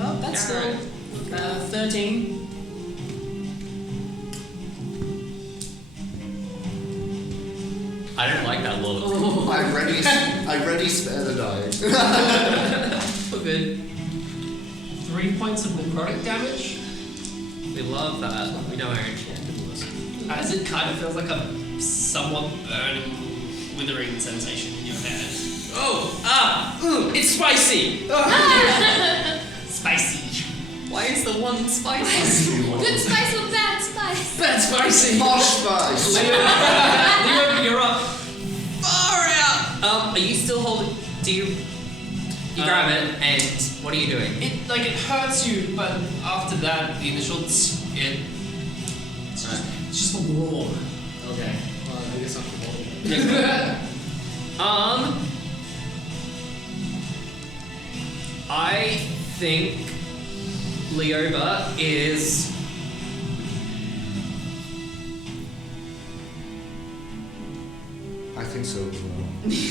Oh, that's still 13. I don't like that look. I ready spare the die. We're good. 3 points of necrotic damage. We love that. We know our enchanted was. As it kind of feels like a somewhat burning, withering sensation in your hand. It's spicy. Spicy. Why is the one spicy? Good spice or bad spice? That's spicy. Posh spice. Leo, you're up. Far out! Are you still holding? Do you grab it and what are you doing? It hurts you, but after that, the initial it's just a warm. Okay. Well, I guess I'm holding it. I think Leoba is I think so as well.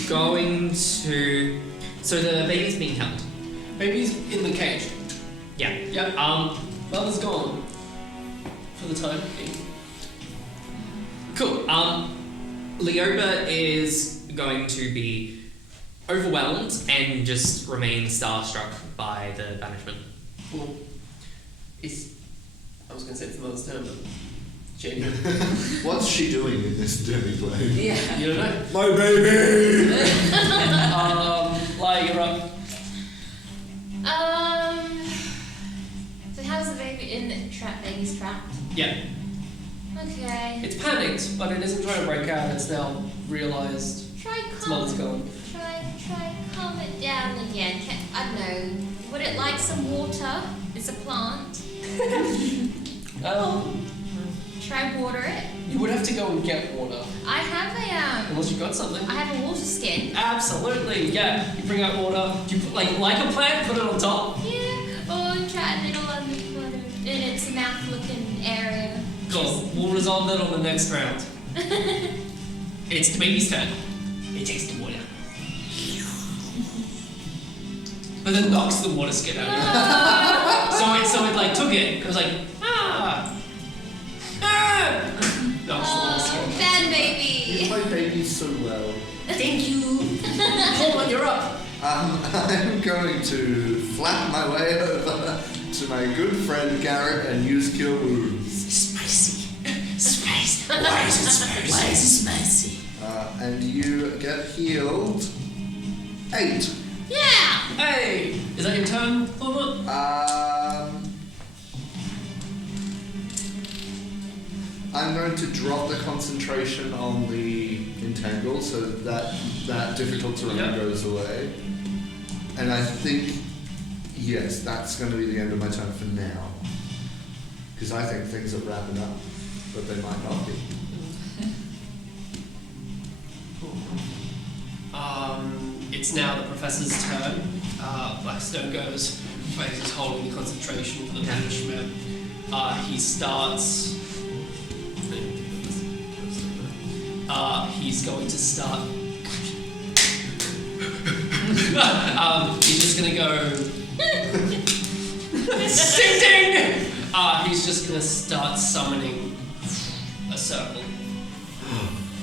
going to. So the baby's being held. Baby's in the cage. Yeah. Yeah. Mother's gone. For the time being. Cool. Leoba is going to be overwhelmed and just remain starstruck by the banishment. Well, I was going to say it's mother's turn, but genuine. What's she doing in this dirty place? Yeah. You don't know? My baby! Lie, you're up. So how's the baby in the trap? Baby's trapped. Yeah. Okay. It's panicked, but it isn't trying to break out. It's now realised Try its calm. mother's gone. Try calm it down again. I don't know. Would it like some water? It's a plant. Try water it. You would have to go and get water. I have Unless you got something. I have a water skin. Absolutely, yeah. You bring out water. You put, like a plant, put it on top. Yeah. Or try a little underwater in its mouth-looking area. Cool. We'll resolve that on the next round. It's the baby's turn. It takes the water. But then knocks the water skin out of it. So it like took it. It was like, knocks the water skin. Bad You baby. play babies so well. Thank you. Coleman, you're up. I'm going to flap my way over to my good friend Garrett and use Cure Wounds. Spicy. Spicy. Why is it spicy? Why is it spicy? And you get healed 8. Yeah. Hey, is that your turn, Coleman? I'm going to drop the concentration on the entangle so that difficult terrain Yeah. goes away. And I think, yes, that's going to be the end of my turn for now. Because I think things are wrapping up, but they might not be. It's now the professor's turn. Blackstone goes, where he's holding the concentration for the banishment. He starts. He's going to start. He's just gonna go. Ding ding! He's just gonna start summoning a circle.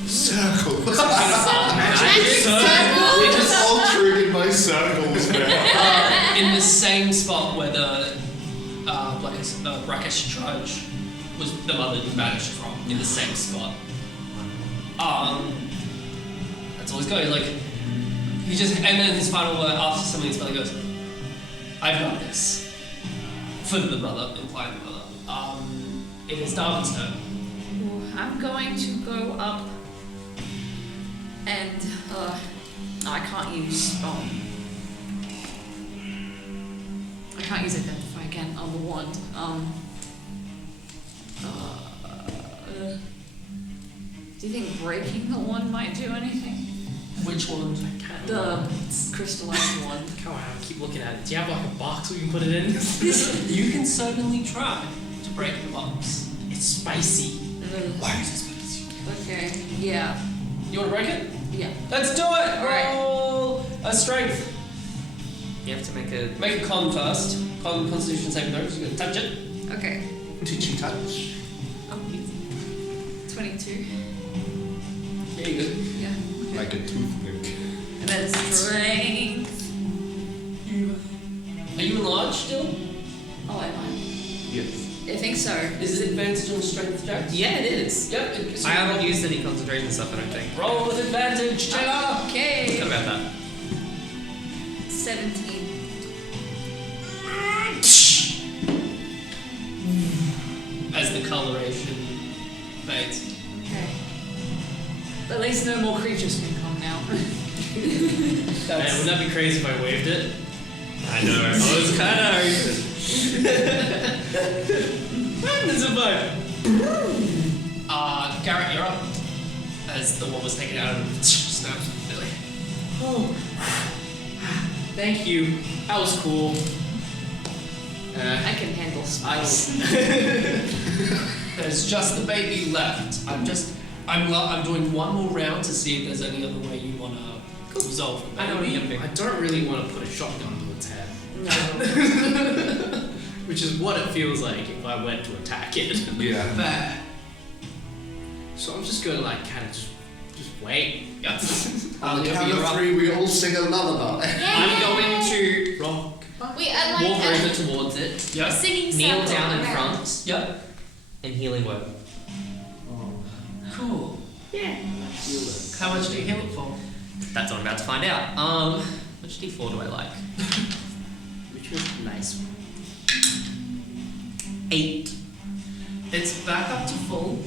Circle! Magic circle. It is all triggered my circles now. In the same spot where the brackish trudge was the mother banished from. In the same spot. That's all he's got. He's like, he just, and then his final word after something spell, he goes, "I've got this." For the mother, implying the mother. It is Darwin's turn. I'm going to go up and I can't use identify again on the wand. Do you think breaking the wand might do anything? Which one? The crystallized wand. Come on, keep looking at it. Do you have like a box we can put it in? You can certainly try to break the box. It's spicy. Why is it spicy? Okay, yeah. You want to break it? Yeah. Let's do it! Alright. Roll a strength. You have to make a. Make a con first. Constitution saving throw, so you're going to touch it. Okay. Did you touch? 22. Yeah, you good. Yeah. Like a toothpick. And then strength. Are you enlarged still? Oh, am I? Yes. I think so. Is it advantage on strength checks? Yeah, it is. Yep. I haven't used any concentration stuff, I don't think. Roll with advantage, Taylor! Okay. Forgot about that. 17. As the coloration fades. Okay. At least no more creatures can come now. Man, wouldn't that be crazy if I waved it? I know. I was kind of There's a bug. Garrett, you're up. As the one was taken out and snaps Billy. Oh. Thank you. That was cool. I can handle spice. There's just the baby left. I'm doing one more round to see if there's any other way you want to resolve the baby. I don't really want to put a shotgun to its head. No. Which is what it feels like if I went to attack it. Yeah. Fair. So I'm just gonna like kind of just wait. Yep. On the count of 3, we all sing a lullaby. I'm going to Rock. We are like walk over towards it, Yep. singing kneel circle down in around. front, Yep. and healing word. Cool. Yeah. How much do you heal it for? That's what I'm about to find out. Which D4 do I like? Which was nice. 8. It's back up to full.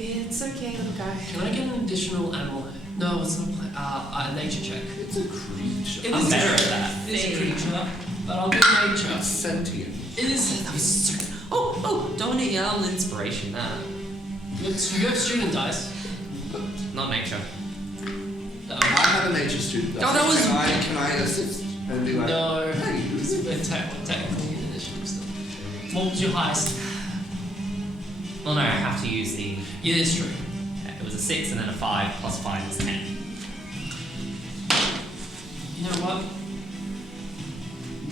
It's okay, little guy. Can I get an additional animal? No, it's not a nature check. It's a creature. It I'm is better a- at that. It is a creature, but I'll do nature. It's sentient. It is. That was so. Oh, dominate yell inspiration. You have student dice. Not nature. I have a nature student. Oh, that was- Can I assist? And be like, No. hey, We're technically in initiative still. What was your highest? Well, no, I have to use the. Yeah, it's true. Yeah, it was a 6 and then a 5 plus 5 is 10. You know what?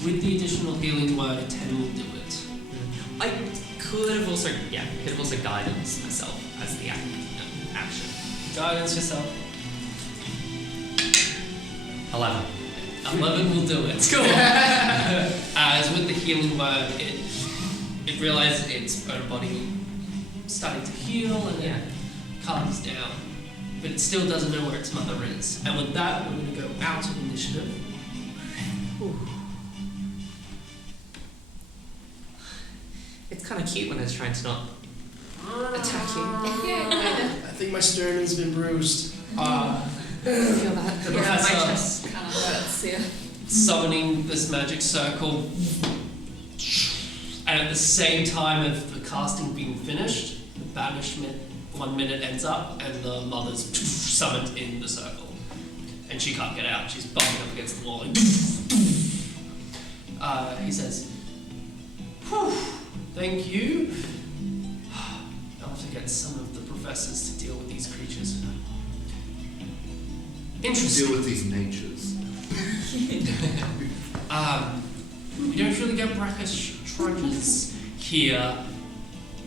With the additional healing word, a 10 will do it. I could have also guidance myself as the action. Guidance yourself. 11. 11 will do it. Cool. As with the healing word, it realizes its own body starting to heal and it calms down. But it still doesn't know where its mother is. And with that, we're going to go out of initiative. It's kind of cute when it's trying to not attack you. I think my sternum's been bruised. I feel that. The Yeah, my professor chest kind of hurts, yeah. summoning this magic circle, and at the same time of the casting being finished, the banishment 1 minute ends up, and the mother's summoned in the circle, and she can't get out. She's bumping up against the wall. And he says, "Whew, thank you. I'll have to get some of the professors to deal with these creatures." Interesting. deal with these natures. We don't really get brackish trudges here,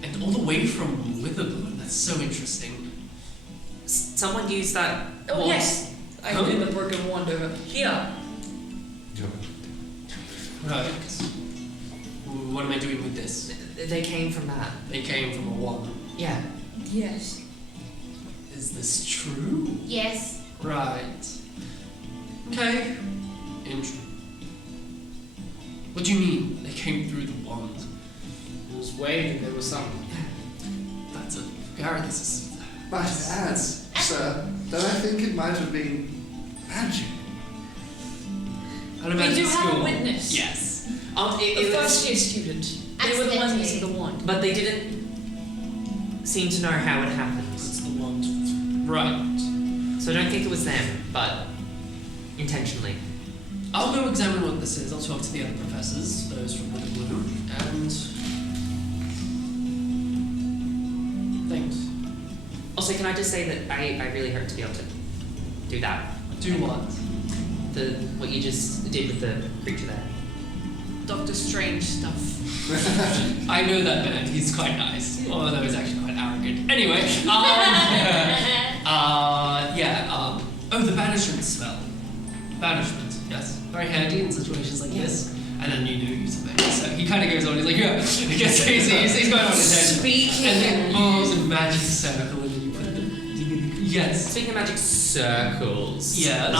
and all the way from Witherbloom. That's so interesting. Someone used that. Oh, wand. yes! I did the broken wand over here. Right. What am I doing with this? They came from that. They came from a wand. Yeah. Yes. Is this true? Yes. Right. Okay. Interesting. What do you mean? They came through the wand. It was waving, there was something. That's a Garrett. This is. But as, sir, that I think it might have been magic. I'd We imagine do have a school. witness. Yes. A first year student. They were the ones using the wand. But they didn't seem to know how it happened. It's the wand. Right. So I don't think it was them, but intentionally. I'll go examine what this is. I'll talk to the other professors, those from Witherbloom, and thanks. Also, can I just say that I really hope to be able to do that. Do what? What you just did with the creature there. Doctor Strange stuff. I know that man. He's quite nice. Although he's actually quite arrogant. Anyway, oh, the banishment spell. Banishment, yes. Very handy in situations like this. And then you do use a magic. So he kind of goes on. He's like, yeah. I guess he's going on his head. Speaking. And then balls and magic circle, and then you put the yes. Speaking of magic circles. Yes.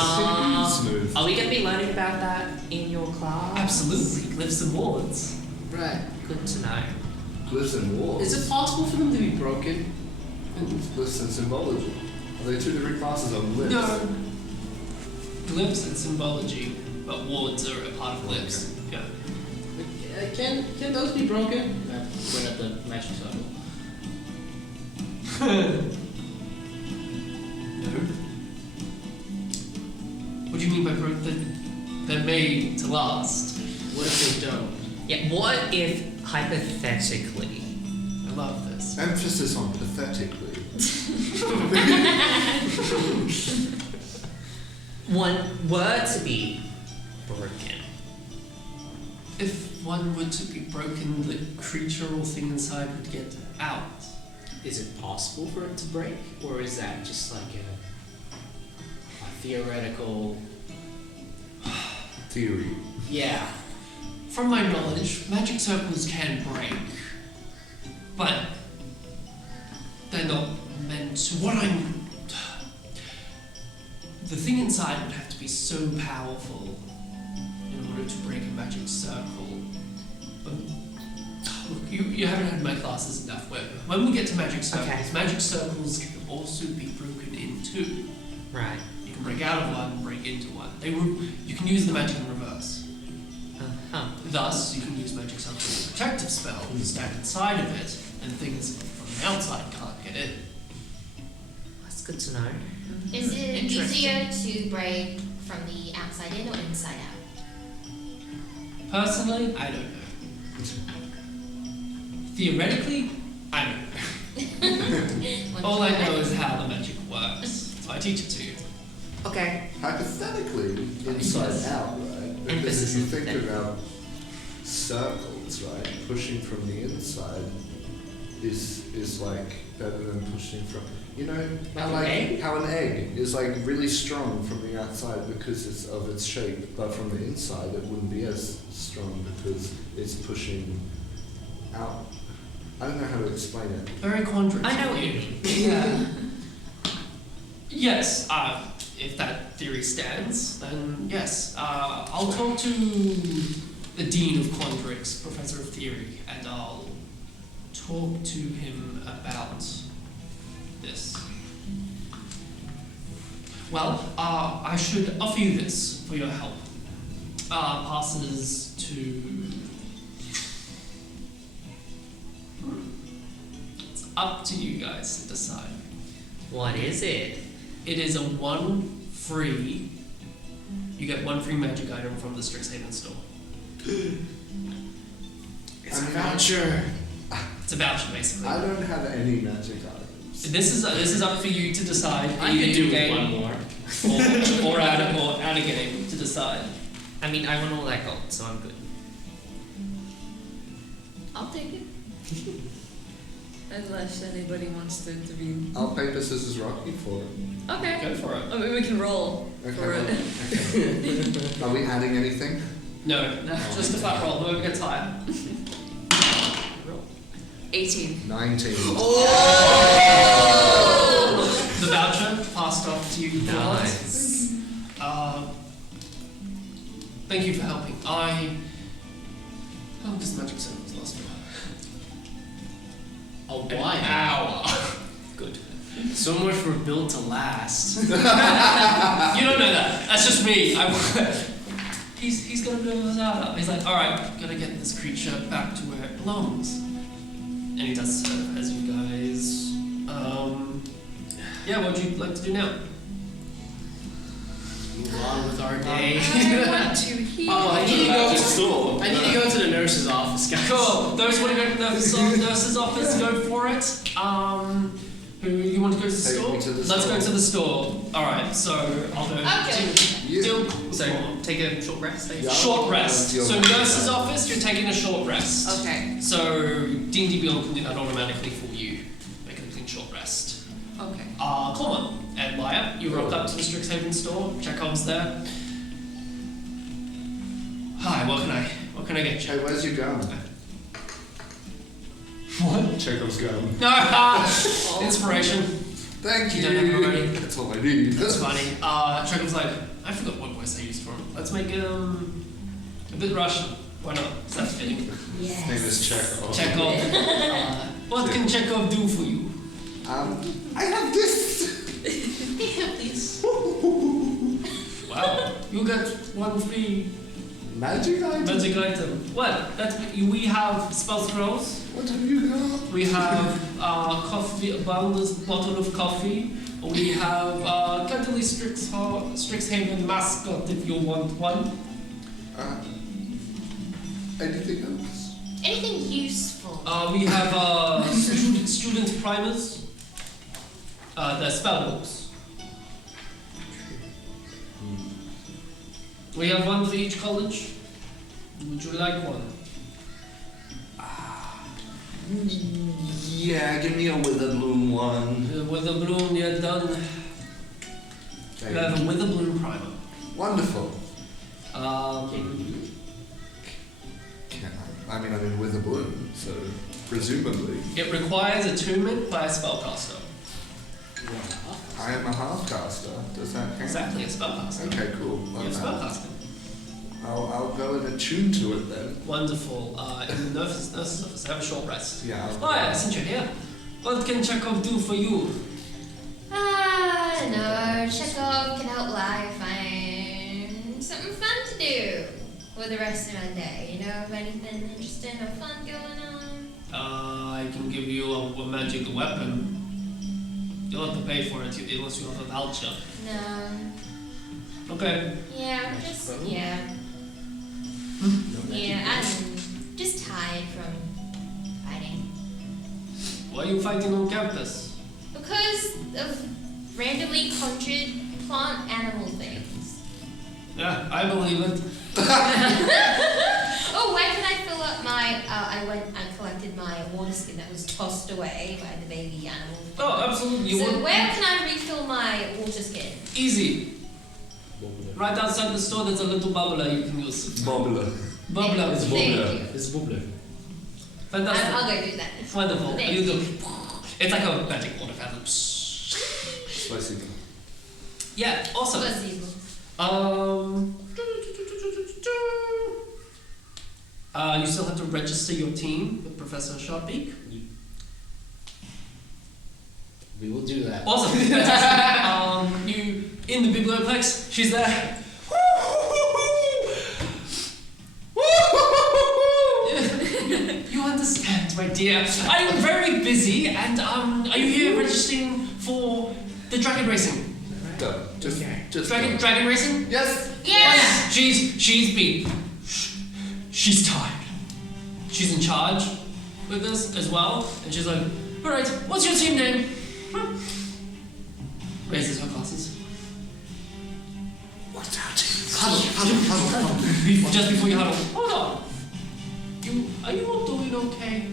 Smooth. Are we going to be learning about that in your class? Absolutely. Glyphs and wards. Right. Good to know. Glyphs and wards. Is it possible for them to be broken? Glyphs and symbology. Are they two different classes of glyphs? No. Glyphs and symbology, but wards are a part of glyphs. Yeah. Can those be broken? I went at the magic circle. No. What do you mean by broken? They're made to last. What if they don't? Yeah, what if, hypothetically, I love this. Emphasis on pathetically. one were to be broken? If one were to be broken, the creature or thing inside would get out. Is it possible for it to break? Or is that just like a theoretical... Theory. Yeah. From my knowledge, magic circles can break, but they're not meant to. The thing inside would have to be so powerful in order to break a magic circle. Look, you haven't had my classes enough. When we get to magic circles, Okay. magic circles can also be broken in two. Right. You can break out of one, break into one. You can use the magic in reverse. Thus, you can use magic circle as a protective spell, stand inside of it, and things from the outside can't get in. That's good to know. Is it Interesting. easier to break from the outside in or inside out? Personally, I don't know. Theoretically, I don't know. All I know is how the magic works, so I teach it to you. Okay. Hypothetically, inside out, right? Because Emphasis if you on think pathetic. about circles, right, pushing from the inside is like better than pushing from, you know, how an egg is like really strong from the outside because of its shape, but from the inside it wouldn't be as strong because it's pushing out. I don't know how to explain it. Very quandary. I know what you mean. Yeah. Yes, if that theory stands, then yes. I'll talk to the Dean of Quandrix, Professor of Theory, and I'll talk to him about this. Well, I should offer you this for your help. Passes to... It's up to you guys to decide. What is it? It is a one free... You get one free magic item from the Strixhaven store. It's a voucher. It's a voucher, basically. I don't have any magic items. This is up for you to decide. I either could do in-game one more. or out of game to decide. I mean, I want all that gold, so I'm good. I'll take it. Unless anybody wants it to be. I'll paper, scissors, rock you for it. Okay. Go for it. I mean, we can roll for it. Okay. Are we adding anything? No, just a flat roll. Whoever gets higher. 18. 19. The voucher passed off to you. Nice. Thank you for helping. How does magic circles last for? A An while. hour. Good. So much for built to last. You don't know that. That's just me. He's got a bit of a startup. He's like, all right, gotta get this creature back to where it belongs. And he does so as you guys. Yeah, what would you like to do now? Move on with our day. I want to heal. I need to go to store. I need to go to the nurse's office, guys. Cool. Those want to go to the nurse's office, go for it. Who you want to go to the Take store? me to the Let's store. go to the store. All right. So I'll go. Okay. Deal. So, take a short rest, Yeah. Short rest. Deal. So nurse's office, you're taking a short rest. Okay. So D&D Beyond can do that automatically for you. Make a clean short rest. Okay. Corma and Maya, you rock up to the Strixhaven store. Chekhov's there. Hi, what can I get you? Hey, where's your gun? What? Chekhov's gun. No. Inspiration. Thank you. You don't have it already? That's all I need. That's funny. Chekhov's like, I forgot what voice I used for him. Let's make him a bit Russian. Why not? Is that fitting? His name is Chekhov. Chekhov. What can Chekhov do for you? I have this. Please. Wow. You get one free Magic item. magic item. What? We have spell scrolls. What have you got? We have coffee, a boundless bottle of coffee. We have Cantley Strixhaven mascot if you want one. Anything else? Anything useful? We have student primers. They're spell books. We have one for each college. Would you like one? Yeah, give me a Witherbloom one. Witherbloom, yeah, done. We have a Witherbloom primer. Wonderful. I'm in Witherbloom, so presumably. It requires attunement by a spellcaster. I am a half-caster. Does that count? Exactly, a spellcaster. Okay, cool. You're a spellcaster. I'll go and attune to it then. Wonderful. In the nurse's office, have a short rest. Yeah. Yeah, since you're here. What can Chekhov do for you? No. Chekhov can help Lai find something fun to do with the rest of my day. You know, of anything interesting or fun going on? I can give you a magic weapon. You'll have to pay for it unless you have a voucher. No. Okay. Yeah, I'm just tired from fighting. Why are you fighting on campus? Because of randomly conjured plant animal things. Yeah, I believe it. Oh, where can I fill up my... I went and collected my water skin that was tossed away by the baby animal. Oh, absolutely. So where can I refill my water skin? Easy. Right outside the store, there's a little bubbler you can use. Bubbler. Bubbler. It's bubbler. It's bubbler. Fantastic. I'll go do that. Wonderful. Thank You do. It's like a magic water fountain. Spicy. Yeah, awesome. You still have to register your team with Professor Sharpbeak. We will do that. Awesome. Fantastic. You in the biblioplex? She's there. You understand, my dear. I'm very busy, and are you here registering for the dragon racing? Done. Just Dragon racing? Yes. Yeah. She's been. She's tired. She's in charge with us as well, and she's like, all right, what's your team name? Raises her glasses. What's our team? Huddle. Just before you huddle. Hold on. Are you all doing okay?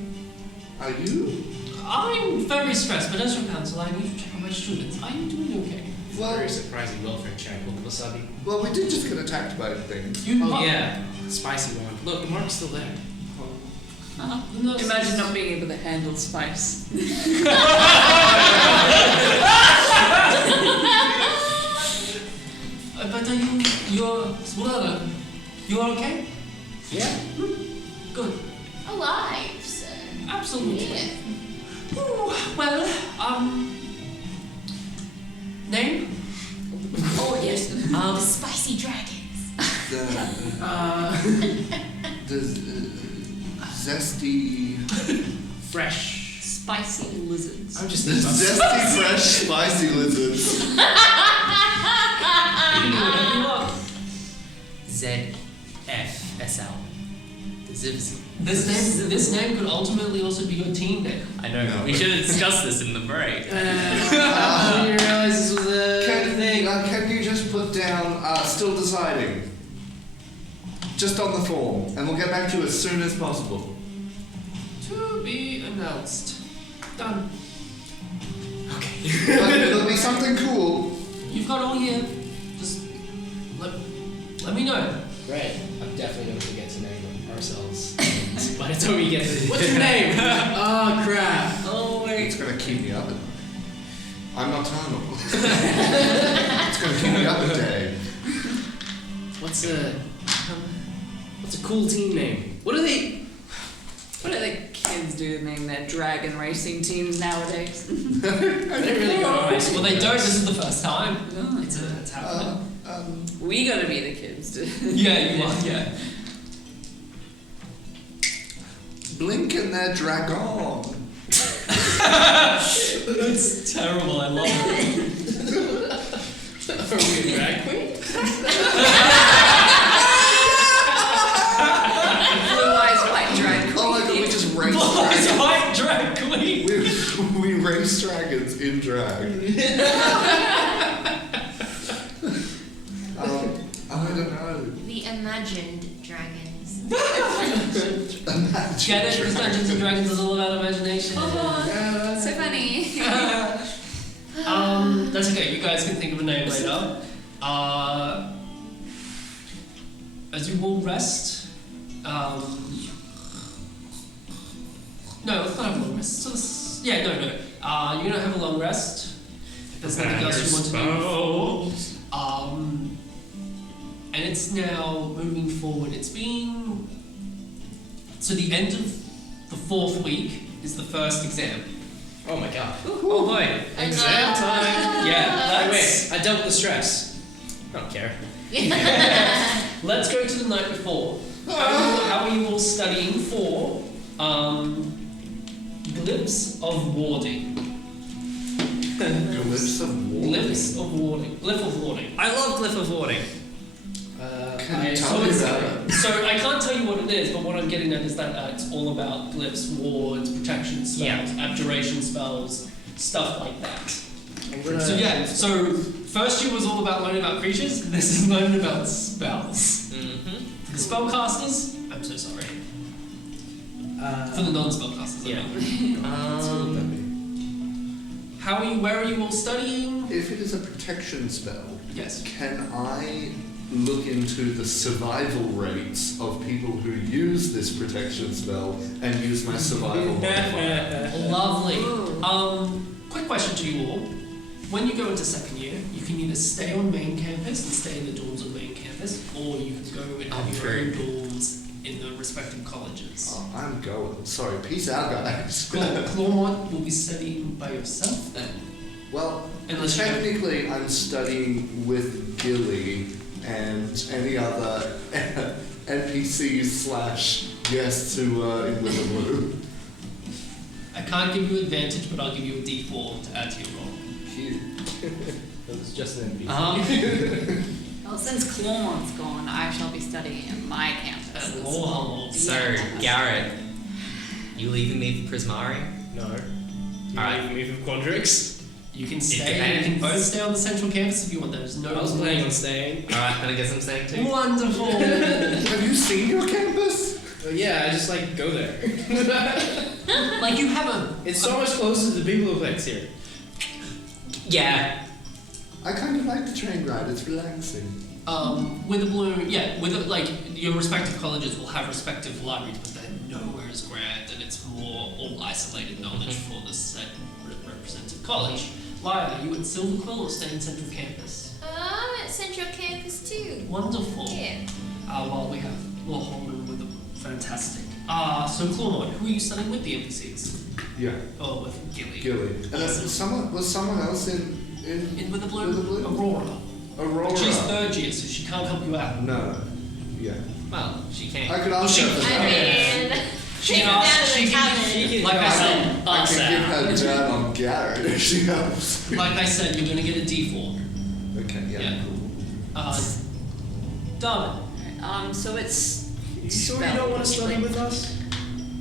Are you? I'm very stressed, but as your counsel, I need to check on my students. Are you doing okay? Very surprising welfare check. Look, wasabi. Well, we did just get attacked by things. Yeah. Spicy one. Look, the mark's still there. Imagine not being able to handle spice. But you're okay? Yeah. Good. Alive, sir. Absolutely. Yeah. Ooh, well, name? Oh, yes. The spicy dragons. The zesty, Fresh. Spicy lizards. I'm just the thinking about zesty, fresh, spicy lizards. ZFSL. Zivs. This name could ultimately also be your team name. I know. No. We should have discussed this in the break. I didn't realize this was a thing. Can you just put down still deciding? Just on the form, and we'll get back to you as soon as possible. To be announced. Done. Okay. But it'll be something cool. You've got all year. Just let me know. Right. I'm definitely going to forget to name ourselves. By the time we get to what's your name? Oh crap. Oh wait. It's gonna keep me up. I'm nocturnal. It's gonna keep me up a day. What's a cool team name? What are they? What do the kids do to name their dragon racing teams nowadays? I didn't really go to high school. Well, they don't. This is the first time. No. It's happening. We gotta be the kids to Yeah, you are. Yeah. Blink and their dragon. It's terrible. I love it. Are we a drag queen? I feel race dragons in drag. I don't know. The imagined dragons. Get it? Because Dungeons and Dragons is all about imagination. So funny. That's okay. You guys can think of a name later. As you will rest. No, let's not have a long rest. So this, yeah, no. You're gonna have a long rest. If there's nothing else you want to do before. And it's now moving forward. It's been so the end of the 4th week is the first exam. Oh my god. Oh boy, Exam time. Yeah, Wait, I dealt with the stress. I don't care. Let's go to the night before. How are you all studying for glyphs of warding? Glyphs of warding. Glyphs of warding. Glyph of warding. I love Glyph of Warding. Can you tell me about it? So I can't tell you what it is, but what I'm getting at is that it's all about glyphs, wards, protection spells, abjuration spells, stuff like that. So first year was all about learning about creatures. This is learning about spells. Mm-hmm. The spellcasters, I'm so sorry. For the non-spellcasters, How are you? Where are you all studying? If it is a protection spell, Yes. can I look into the survival rates of people who use this protection spell and use my survival modifier? Lovely. Quick question to you all. When you go into second year, you can either stay on main campus and stay in the dorms on main campus, or you can go and have your own dorms in the respective colleges. Oh, I'm going. Sorry, peace out, guys. Cool. Clawmont will be studying by yourself then. Well, Unless you- technically, I'm studying with Gilly and any other NPCs / guests who are in Witherblue. I can't give you advantage, but I'll give you a D4 to add to your roll. It was just an NPC. Well, since Clawmont's gone, I shall be studying at my campus. So, Garrett, you leaving me for Prismari? No. Alright. Leaving me for Quandrix? You can stay. You can both stay on the central campus if you want. There's no. I was planning on staying. Alright, then I guess I'm staying too. Wonderful. Have you seen your campus? Yeah, I just go there. Like you haven't. It's so much closer to the people who place here. Yeah. I kind of like the train ride. It's relaxing. Like your respective colleges will have respective libraries, but they're nowhere as grand, and it's more all isolated knowledge for the said represented college. Lyra, are you at Silver Quill or staying Central Campus? I'm at Central Campus too. Wonderful. Yeah. Well, we have Will Holman with them. Fantastic. So Clawmont, who are you studying with the NPCs? Yeah. Oh, with Gilly. Gilly. And was someone else in with the blue? With the blue? Aurora. Aurora. She's 3rd year, so she can't help you out. No. Yeah. Well, she can't. I could ask her for I that. mean, She take can her ask. down to the tavern. She can. Like I said. I can give her down on Garrett if she helps. Like I said, you're gonna get a D4. Okay. Yeah. Yeah. Cool. Darwin. So it's. You sure you don't want to study with us?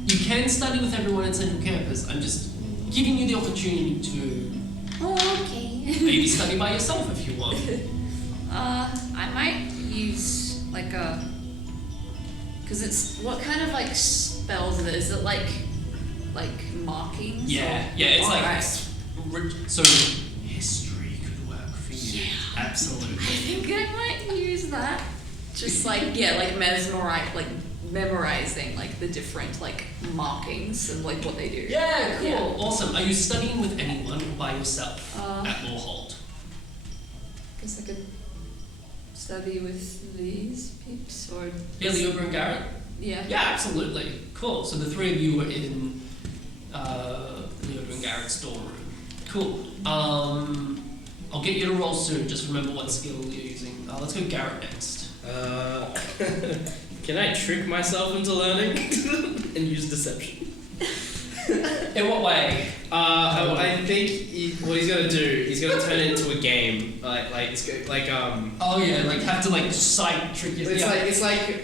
You can study with everyone at Central Campus. I'm just giving you the opportunity to Oh, okay. maybe study by yourself if you want. I might use like a. Because it's. What kind of like spells is it? Is it like markings? Yeah, or- yeah, it's like Alright. so history could work for you. Yeah. Absolutely. I think I might use that. Just like memorizing like the different like markings and like what they do. Yeah, cool, Yeah. awesome. Are you studying with anyone or by yourself Uh, at Lawhold? Guess I could study with these peeps or. Yeah, Leober and Garrett? Yeah. Yeah, absolutely. Cool. So the 3 of you were in Leober and Garrett's dorm room. Cool. I'll get you to roll soon. Just remember what skill you're using. Let's go Garrett next. Can I trick myself into learning and use deception? In what way? I think what he's gonna do, he's gonna turn it into a game. Oh yeah, like have to like side trick your. It's like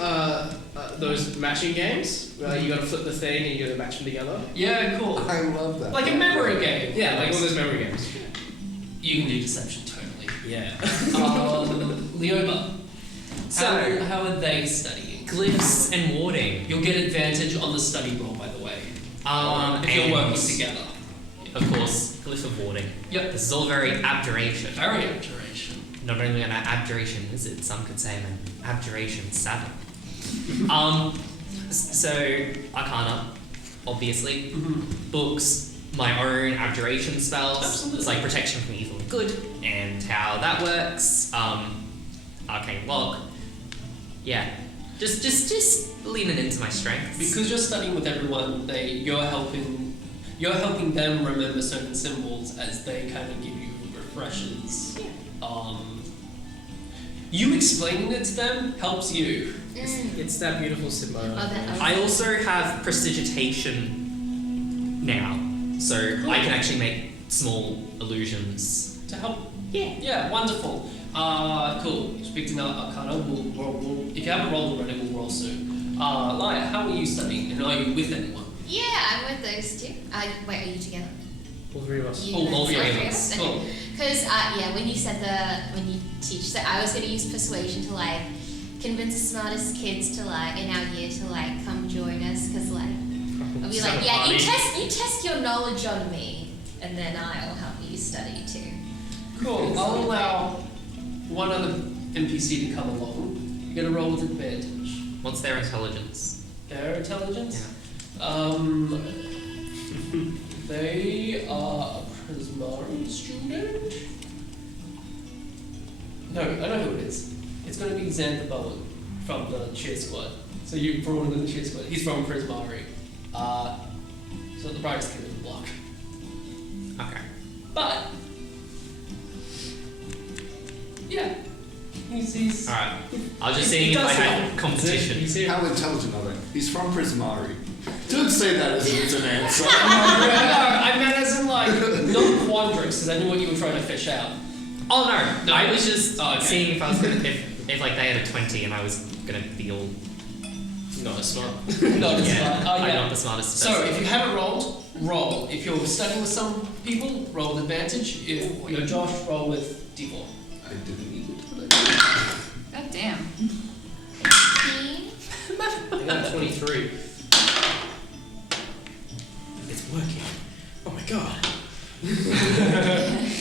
those matching games where you gotta flip the thing and you gotta match them together. Yeah, cool. I love that. Like a memory game. Okay. Yeah, like one of those memory games. You can do deception totally. Yeah. Leoba. So- how are they studying? Glyphs and warding. You'll get advantage on the study roll, by the way. If you're And- working together. Of course, glyph of warding. Yep. This is all very abjuration. Very abjuration. Not only an abjuration wizard, some could say I'm an abjuration savage. So Arcana, obviously. Books, my own abjuration spells. Absolutely. It's like protection from evil and good, and how that works. Arcane lock. Yeah. Just leaning into my strengths. Because you're studying with everyone, you're helping them remember certain symbols as they kind of give you refreshers. Yeah. You explaining it to them helps you. It's that beautiful symbol. I also have prestidigitation now, so I can actually make small illusions. To help. Yeah. Yeah, wonderful. Cool. Speaking of Arcana, we'll if you haven't rolled already, we'll roll soon. Laia, how are you studying? And are you with anyone? Yeah, I'm with those two. Wait, are you together? All three of us. You all guys- three of all us. Okay. Cool. Because when you said when you teach, so I was going to use persuasion to like convince the smartest kids to like in our year to like come join us, because like I'll be like, yeah, you test your knowledge on me, and then I'll help you study too. Cool. I'll allow one other NPC to come along. You get a roll with advantage. What's their intelligence? Their intelligence? Yeah. They are a Prismari student. No, I know who it is. It's going to be Xander Bowen from the cheer squad. So you brought him in the cheer squad. He's from Prismari. So the brightest kid in the block. Okay. But yeah, he's Alright. I was just He seeing if I does had well. competition. How intelligent are they? He's from Prismari. Don't say that as if it's an answer. No, I meant as in like not Quandrix, because I knew what you were trying to fish out. Oh no, I was just okay. seeing if I was gonna if like they had a 20 and I was gonna be all Not as smart. Not as yeah, smart. I'm not the smartest. So if you haven't rolled, roll. If you're studying with some people, roll with advantage. If you're Josh, roll with D4. I didn't need it, but God damn. 18. I got 23. It's working. Oh my god.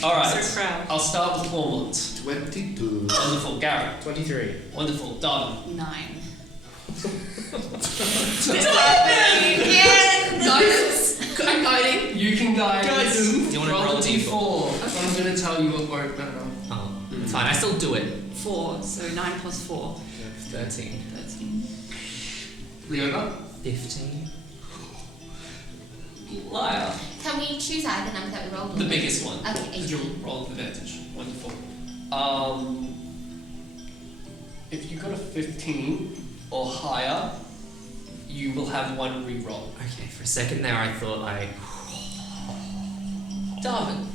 All right. So proud. I'll start with Clawmont. 22. Wonderful, Garrett. 23. Wonderful, Darwin. 9. I'm guiding. You can guide. Do you want to roll a a D4? I'm going to tell you what won't matter. Oh, it's fine. I still do it. 4, so 9 plus 4. 13. 13. Leona. 15. Liar. Can we choose either number that we rolled? The biggest one. Okay, Because you'll roll with advantage. Wonderful. If you got a 15 or higher, you will have one reroll. Okay, for a second there I thought Darwin,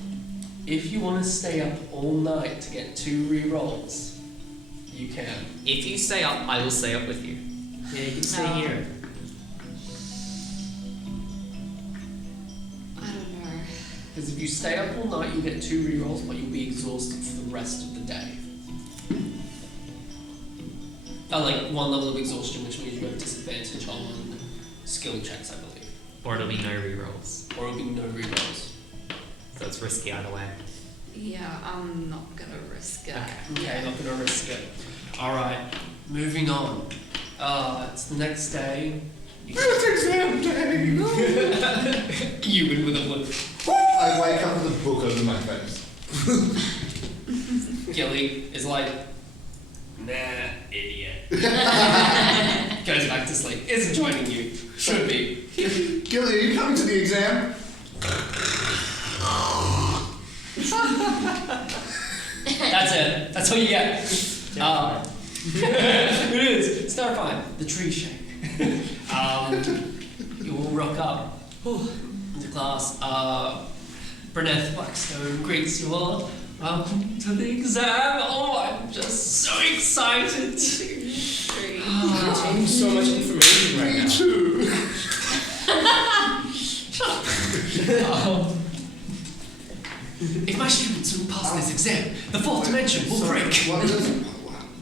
if you want to stay up all night to get 2 rerolls, you can. if you stay up, I will stay up with you. Yeah, you can stay No. here. I don't know. Because if you stay up all night, you'll get 2 rerolls, but you'll be exhausted for the rest of the day. Like 1 level of exhaustion, which means you have disadvantage on skill checks, I believe. Or it'll be no rerolls. Or it'll be no rerolls. So it's risky either way. Yeah, I'm not gonna risk it. Okay, not gonna risk it. Alright, moving on. It's the next day. It's exam day! You win with a look. I wake up with a book over my face. Gilly is like, nah, idiot. Goes back to sleep. Isn't joining you. Should be. Gilly, are you coming to the exam? That's it. That's all you get. It is. It's terrifying. The tree shake. You will rock up into class. Brunette Blackstone greets you all. Welcome to the exam. Oh, I'm just so excited. Contains so much information right now. too. this exam. The fourth dimension will break.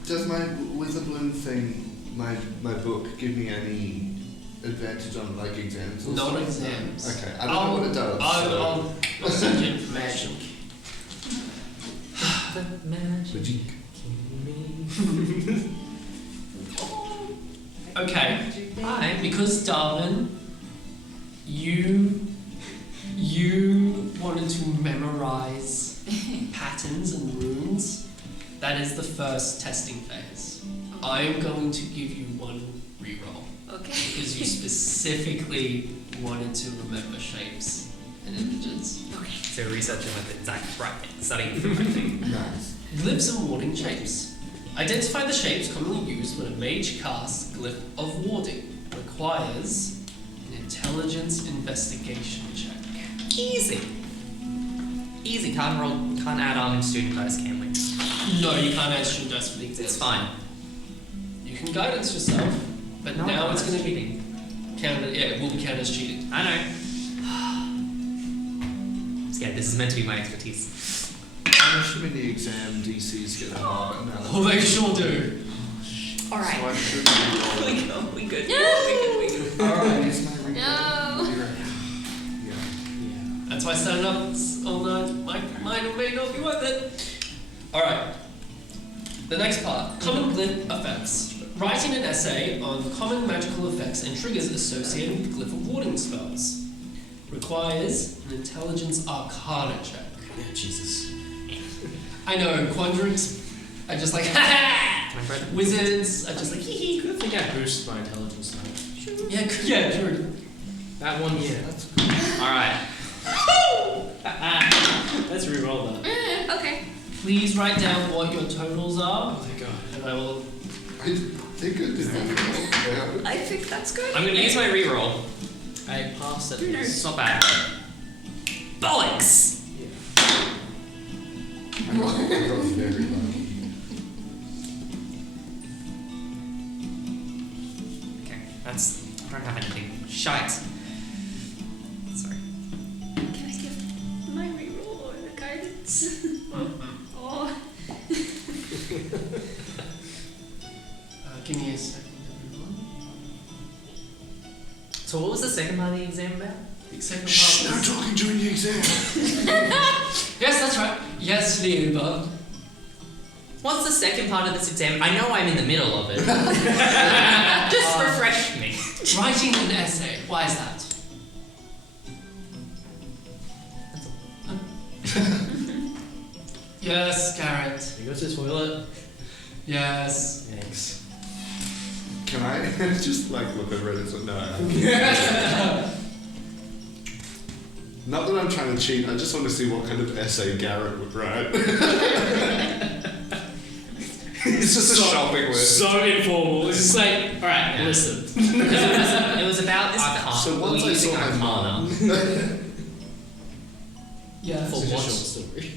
Does my wizard bloom thing, my book, give me any advantage on like exams? Or Not something? exams. Okay, I don't know what it does. I'll send you information. Okay. Hi. Because Darwin, you wanted to memorize patterns and runes. That is the first testing phase. I am going to give you one reroll Okay. because you specifically wanted to remember shapes and images. Okay. So researching with the exact right thing, studying the right thing. Nice. Glyphs and warding shapes. Identify the shapes commonly used when a mage casts Glyph of Warding. Requires an intelligence investigation check. Easy. Easy. Can't add student dice, can we? No, you can't add student dice for the exam. It's fine. You can guidance yourself, but No, now it's that's going to be cheating. counted. Yeah, it will be counted as cheating. I know. Yeah, this is meant to be my expertise. I'm assuming the exam DCs get harder now. Oh, they sure do. All right. So I should be rolling. We good. Alright, use my reroll. No. Yeah. That's why standing up all night might or may not be worth it. Alright. The next part. Common glyph effects. Writing an essay on common magical effects and triggers associated with glyph of warding spells. Requires an intelligence arcana check. Yeah, Jesus. I know, quadrants are just like, ha ha! Wizards are just like, hee hee. I think I boosted my intelligence now. Yeah, true. That 1 year. That's Alright. Let's re-roll that. Okay. Please write down what your totals are, Oh thank God. and I will. I think I did that. I think that's good. I'm gonna use my reroll. I passed it. It's not bad. Bollocks! I got very lucky. Okay, that's. I don't have anything. Shite. Sorry. Can I give my reroll or the guidance? Oh. Give me a second, everyone. So, what was the second part of the exam about? The second Shh, part no was- talking during the exam. Yes, that's right. Yes, Leoba. What's the second part of this exam? I know I'm in the middle of it. Just refresh me. Writing an essay. Why is that? Yes, Garrett. You go to the toilet. Yes. Thanks. Can I just like look over it and say, no? Not that I'm trying to cheat, I just want to see what kind of essay Garrett would write. It's just a shopping list. So informal. It's just like, alright, Yeah. listen. It was about Arcana. So We once were I using saw my Arcana. mom, Yeah. For It's a what? short story.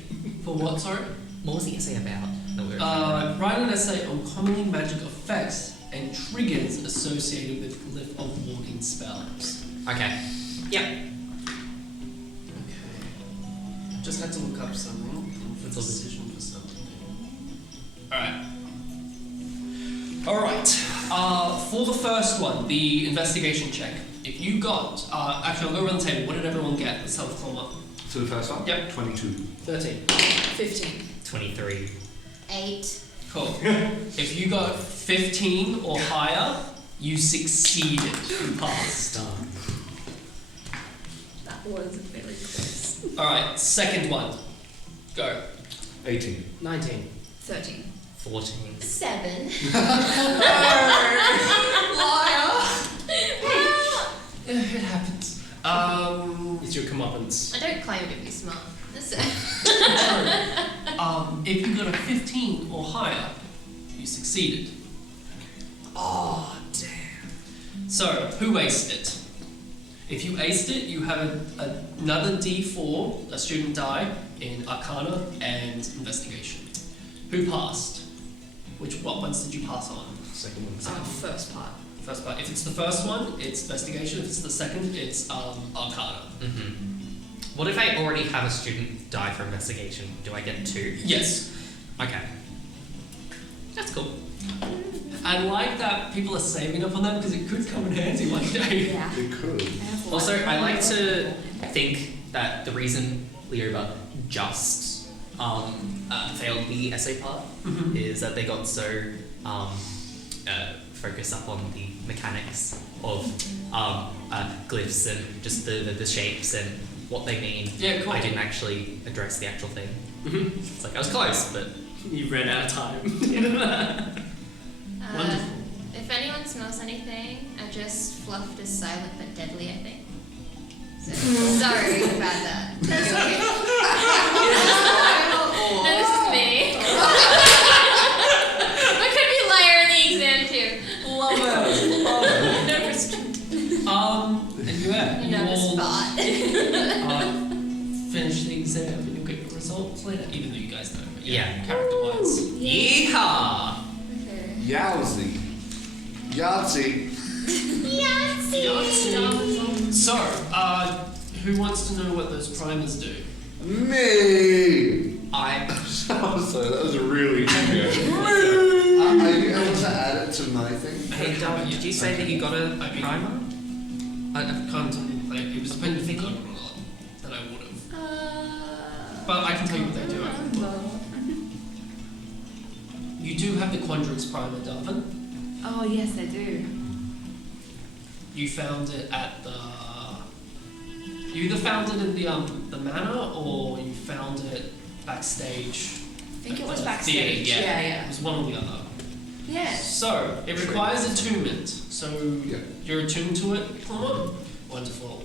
For what, sorry? What was the essay about? That we were trying to Write an essay on commonly magic effects and triggers associated with glyph of warding spells. write? Okay. Yep. Okay. Just had to look up something. For That's all. decision for something. Alright. Alright. For the first one, the investigation check. If you got actually I'll go around the table. What did everyone get? Let's have a climb up. to the first one? Yep. 22. 13. 15. 23. 8. Cool. If you got 15 or higher, you succeeded. You passed. Done. That was very close. Alright, second one. Go. 18. 19. 13. 14. 7. It happens. It's your comeuppance. I don't claim to be smart. That's it. If you got a 15 or higher, you succeeded. Oh, damn. So, who aced it? If you aced it, you have another D4, a student die, in Arcana and Investigation. Who passed? What ones did you pass on? Second one. First part. First part. If it's the first one, it's Investigation. If it's the second, it's Arcana. Mm-hmm. What if I already have a student die for investigation? Do I get 2? Yes. Okay. That's cool. I like that people are saving up on that because it could come in handy one day. Yeah. It could. Also, I like to think that the reason Leoba just failed the essay part is that they got so focused up on the mechanics of glyphs and just the shapes and what they mean. Yeah, cool. I didn't actually address the actual thing. It's like I was close, but You ran out of time. Wonderful. If anyone smells anything, I just fluffed as silent but deadly, I think. So, sorry about that. That's okay. No, this is me. I could be liar in the exam too. Love it. Love it. Nervous. And you Nervous all spot. finish the exam and you'll get your results later, even though you guys know. But Yeah. Character-wise. yeehaw! Okay. Yowzy. Yahtzee. Yahtzee. So, who wants to know what those primers do? Me! I Sorry, that was really good. Are you able to add it to my thing? Hey, Dom, did you say that you got a primer? I can't tell you. Like, it was a pen thing or not that I would have. But I can tell you what they do. You do have the Quandrix primer, Darvin. Oh yes, I do. You found it at the. You either found it in the manor or you found it backstage. I think at it was the backstage. theatre, Yeah. It was one or the other. Yes. So it requires attunement. So Yeah. you're attuned to it. Come on. Wonderful.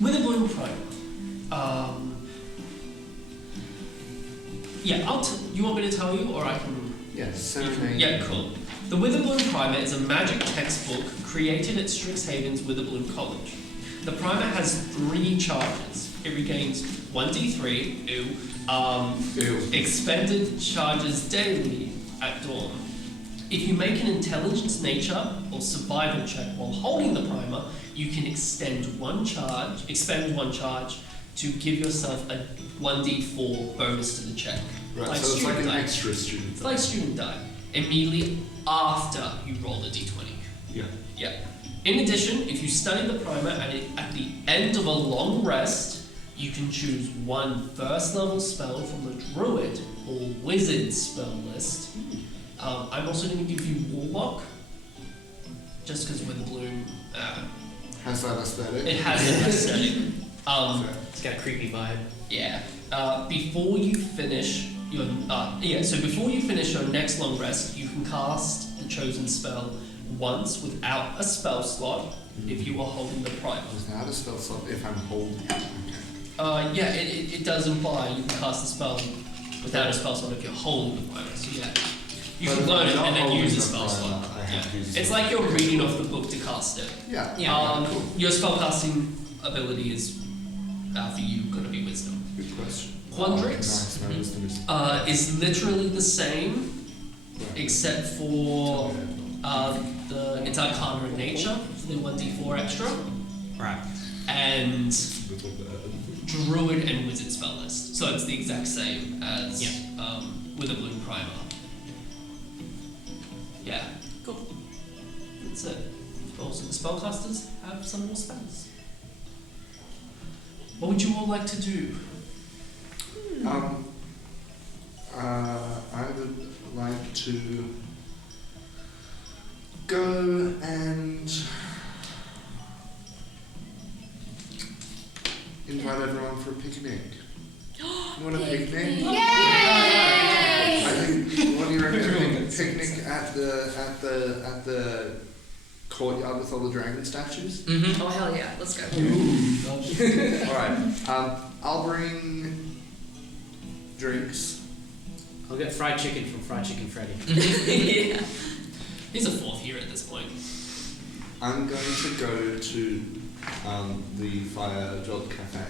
With a bloom primer. Yeah, you want me to tell you, or I can. Yes, serenade. Yeah, cool. The Witherbloom Primer is a magic textbook created at Strixhaven's Witherbloom College. The primer has 3 charges. It regains 1d3, expended charges daily at dawn. If you make an intelligence, nature, or survival check while holding the primer, you can expend one charge to give yourself a 1d4 bonus to the check. Right, Like so it's like student an die. extra student. It's like student die. Immediately after you roll the d20. Yeah. Yeah. In addition, if you study the primer at the end of a long rest, you can choose one first level spell from the druid or wizard spell list. I'm also going to give you warlock, just because Witherbloom Has that aesthetic? it has an aesthetic. It's got a creepy vibe. Yeah. Before you finish your next long rest, you can cast the chosen spell once without a spell slot if you are holding the primer. Without a spell slot, if I'm holding. Yeah, it does imply you can cast the spell without a spell slot if you're holding the primer. So yeah, you But can if learn I'm it not and then holding use a the spell primer, slot. I have to use It's the like you're reading off the book to cast it. Yeah. Cool. Your spellcasting ability is for you going to be wisdom. Good question. Quandrix Nice, my wisdom is. is literally the same, Right. except for it's Arcana in nature for the 1d4 extra, Right. and Little bit. Druid and Wizard spell list. So it's the exact same as Witherbloom Primer. Yeah. Cool. That's it. Also, the spellcasters have some more spells. What would you all like to do? I would like to go and invite everyone for a picnic. You want a picnic? Yay! I think. What do you reckon? Picnic at the courtyard with all the dragon statues. Mm-hmm. Oh hell yeah, let's go. All right. I'll bring drinks. I'll get fried chicken from Fried Chicken Freddy. Yeah. He's a 4th year at this point. I'm going to go to the Fire Job Cafe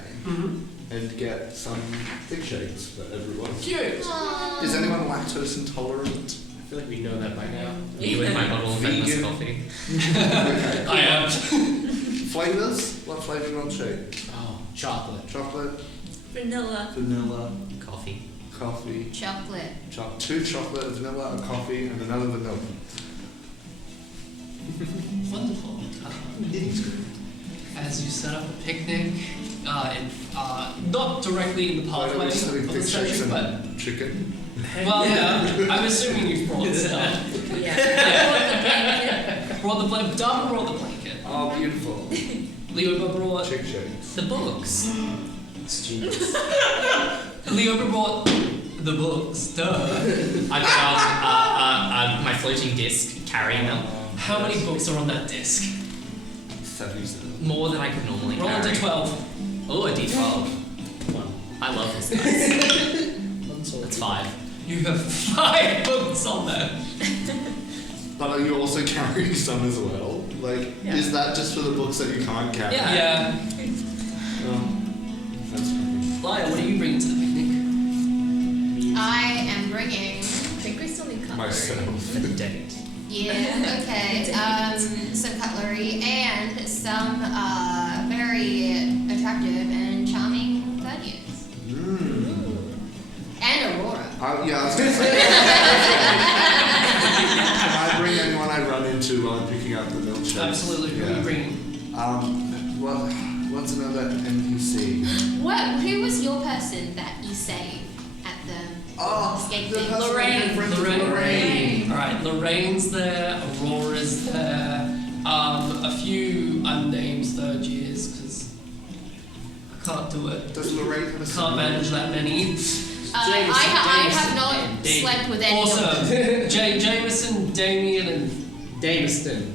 and get some thick shakes for everyone. Cute! Is anyone lactose intolerant? I feel like we know that by now. You with my bottle of endless Vegan. coffee. Okay. I am. Flavors? What flavor do you want shake? Oh, chocolate. Chocolate, Vanilla. vanilla, Coffee. coffee, Chocolate. 2 chocolate, a vanilla, a coffee, and another vanilla. Wonderful. As you set up a picnic, not directly in the Why don't pathway we just have of the thick shakes statue, but and chicken? well, yeah. I'm assuming you've brought stuff. Yeah. Brought the blanket. Darwin brought the blanket. Oh, beautiful. Leo brought Chick shakes. The books. It's genius. Leo brought the books. Duh. I found my floating disc carrying them. How many books are on that disc? 77. More than I could normally Roll a carry. d12. Oh, a d12. One. I love this dice. That's 5. You have 5 books on there. But are you also carrying some as well? Like, is that just for the books that you can't carry? Yeah. Oh, that's funny. Lyle, what are you bringing to the picnic? I am bringing. I think we still need cutlery. Myself. For the date. Yeah, okay. Some cutlery and some very attractive and charming guardians. And Aurora. Yeah, I was going to say. Can I bring anyone I run into while I'm picking up the milkshakes? Absolutely. Who are you bringing? What's another NPC? Who was your person that you saved at the escape the thing? person Lorraine. I'm friends with Lorraine. Alright, Lorraine's there, Aurora's there, a few unnamed third years, because I can't do it. Does Lorraine have a Can't manage that many. I have not slept with any of them. Awesome. Jameson, Damien, and Denison.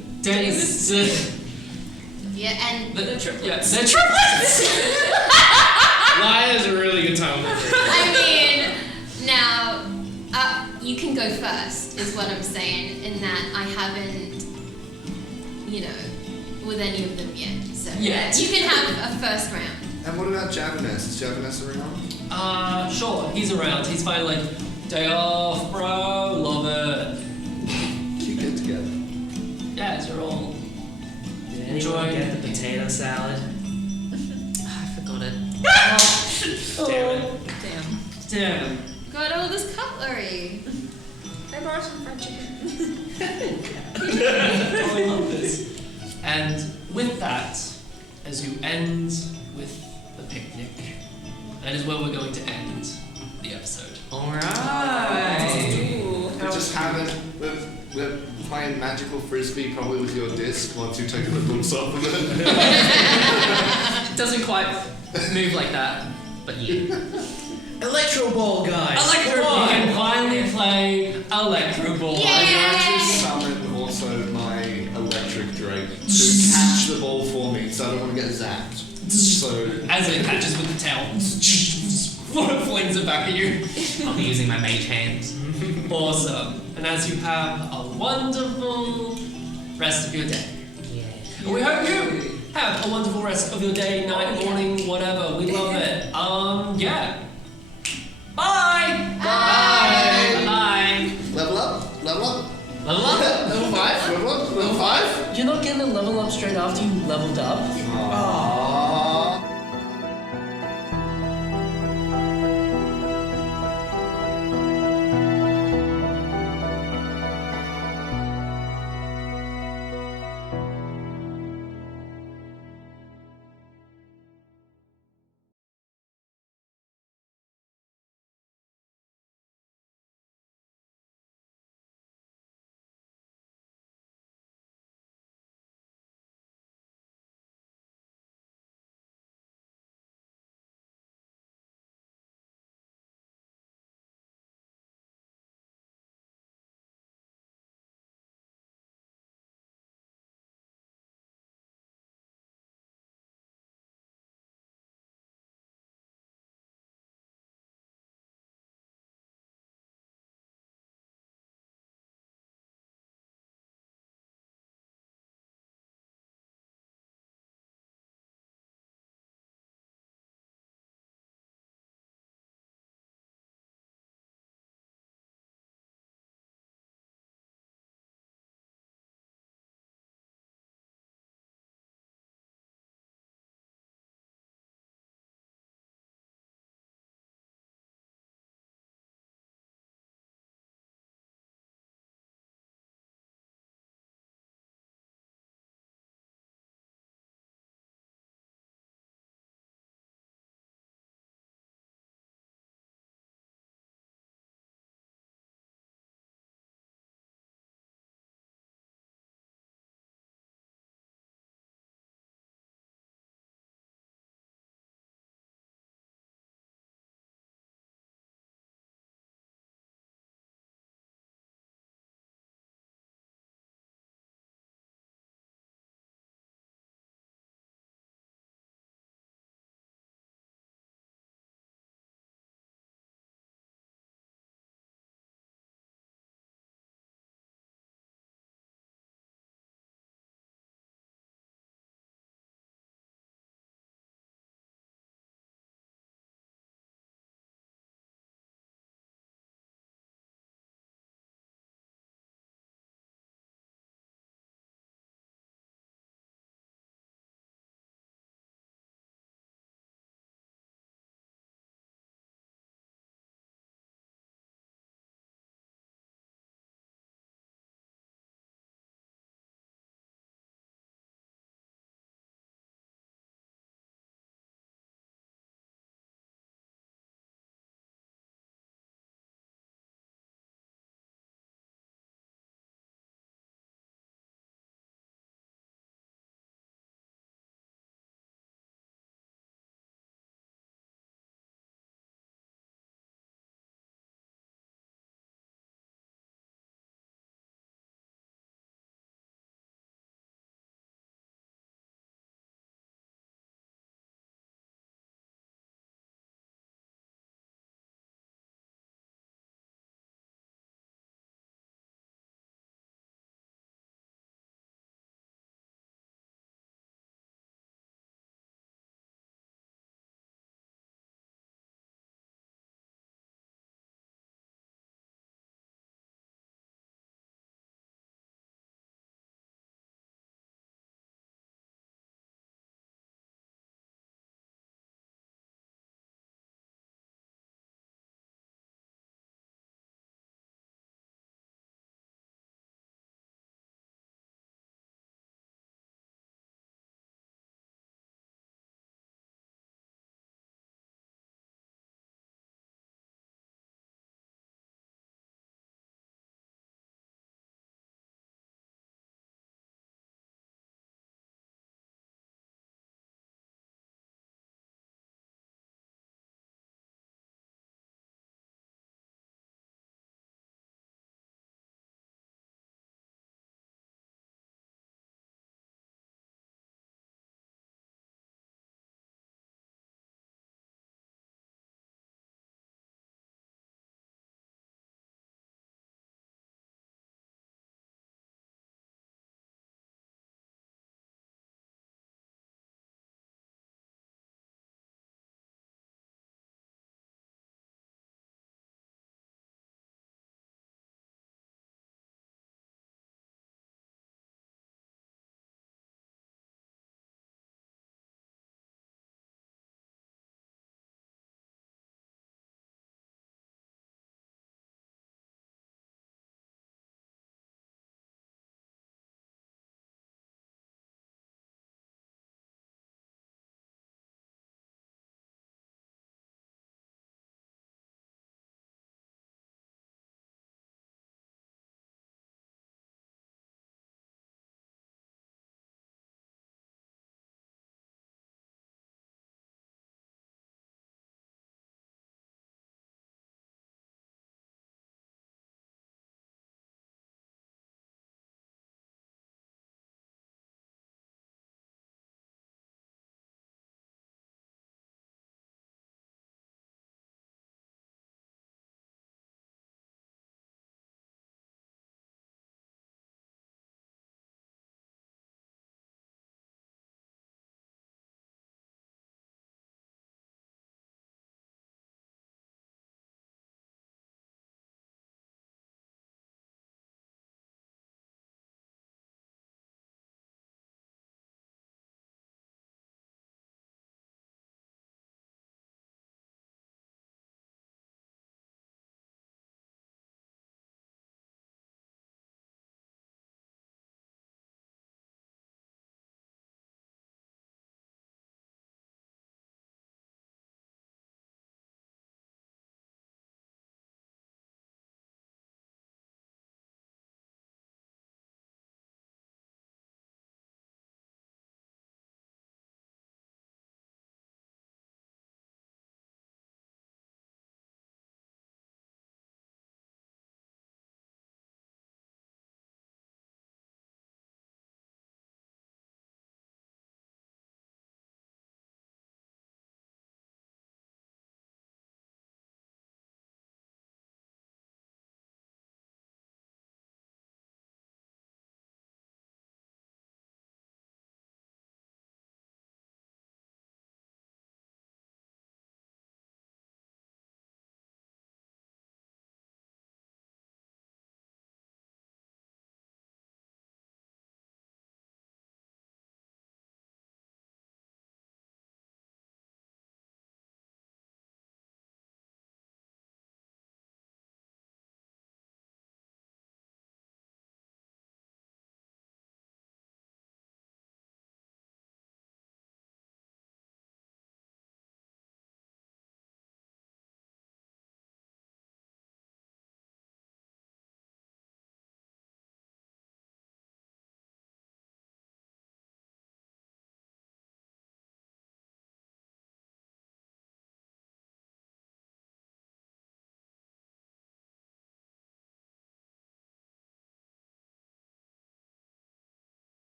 Yeah, and They're triplets. They're triplets! Lyle has a really good time with it. I mean, now you can go first, is what I'm saying, in that I haven't, with any of them yet. So Yet. you can have a first round. And what about Javaness? Is Javaness around? Sure, he's around. He's fine, like, day off, bro, love it. Keep it together. Yeah, as you're all Enjoy get the potato salad. I forgot it. Damn it. Damn. Got all this cutlery. I brought some fried chicken. I love this. And with that, as you end with the picnic, that is where we're going to end the episode. Alright. We just haven't. We're playing magical frisbee probably with your disc once you've taken the books off of it. It doesn't quite move like that, but yeah. Electro Ball, guys. Electro Ball! You can finally play Electro Ball. I'm going to summon also my electric drake to catch the ball for me, so I don't want to get zapped. So As it catches with the tail, flings it back at you. I'll be using my mage hand. Awesome. And as you have a wonderful rest of your day. Yeah. And we hope you have a wonderful rest of your day, night, morning, whatever. We love it. Yeah. Bye! Bye! Bye! level up, level up, Level up! level 5, level up, level 5. You're not getting a level up straight after you leveled up. Oh.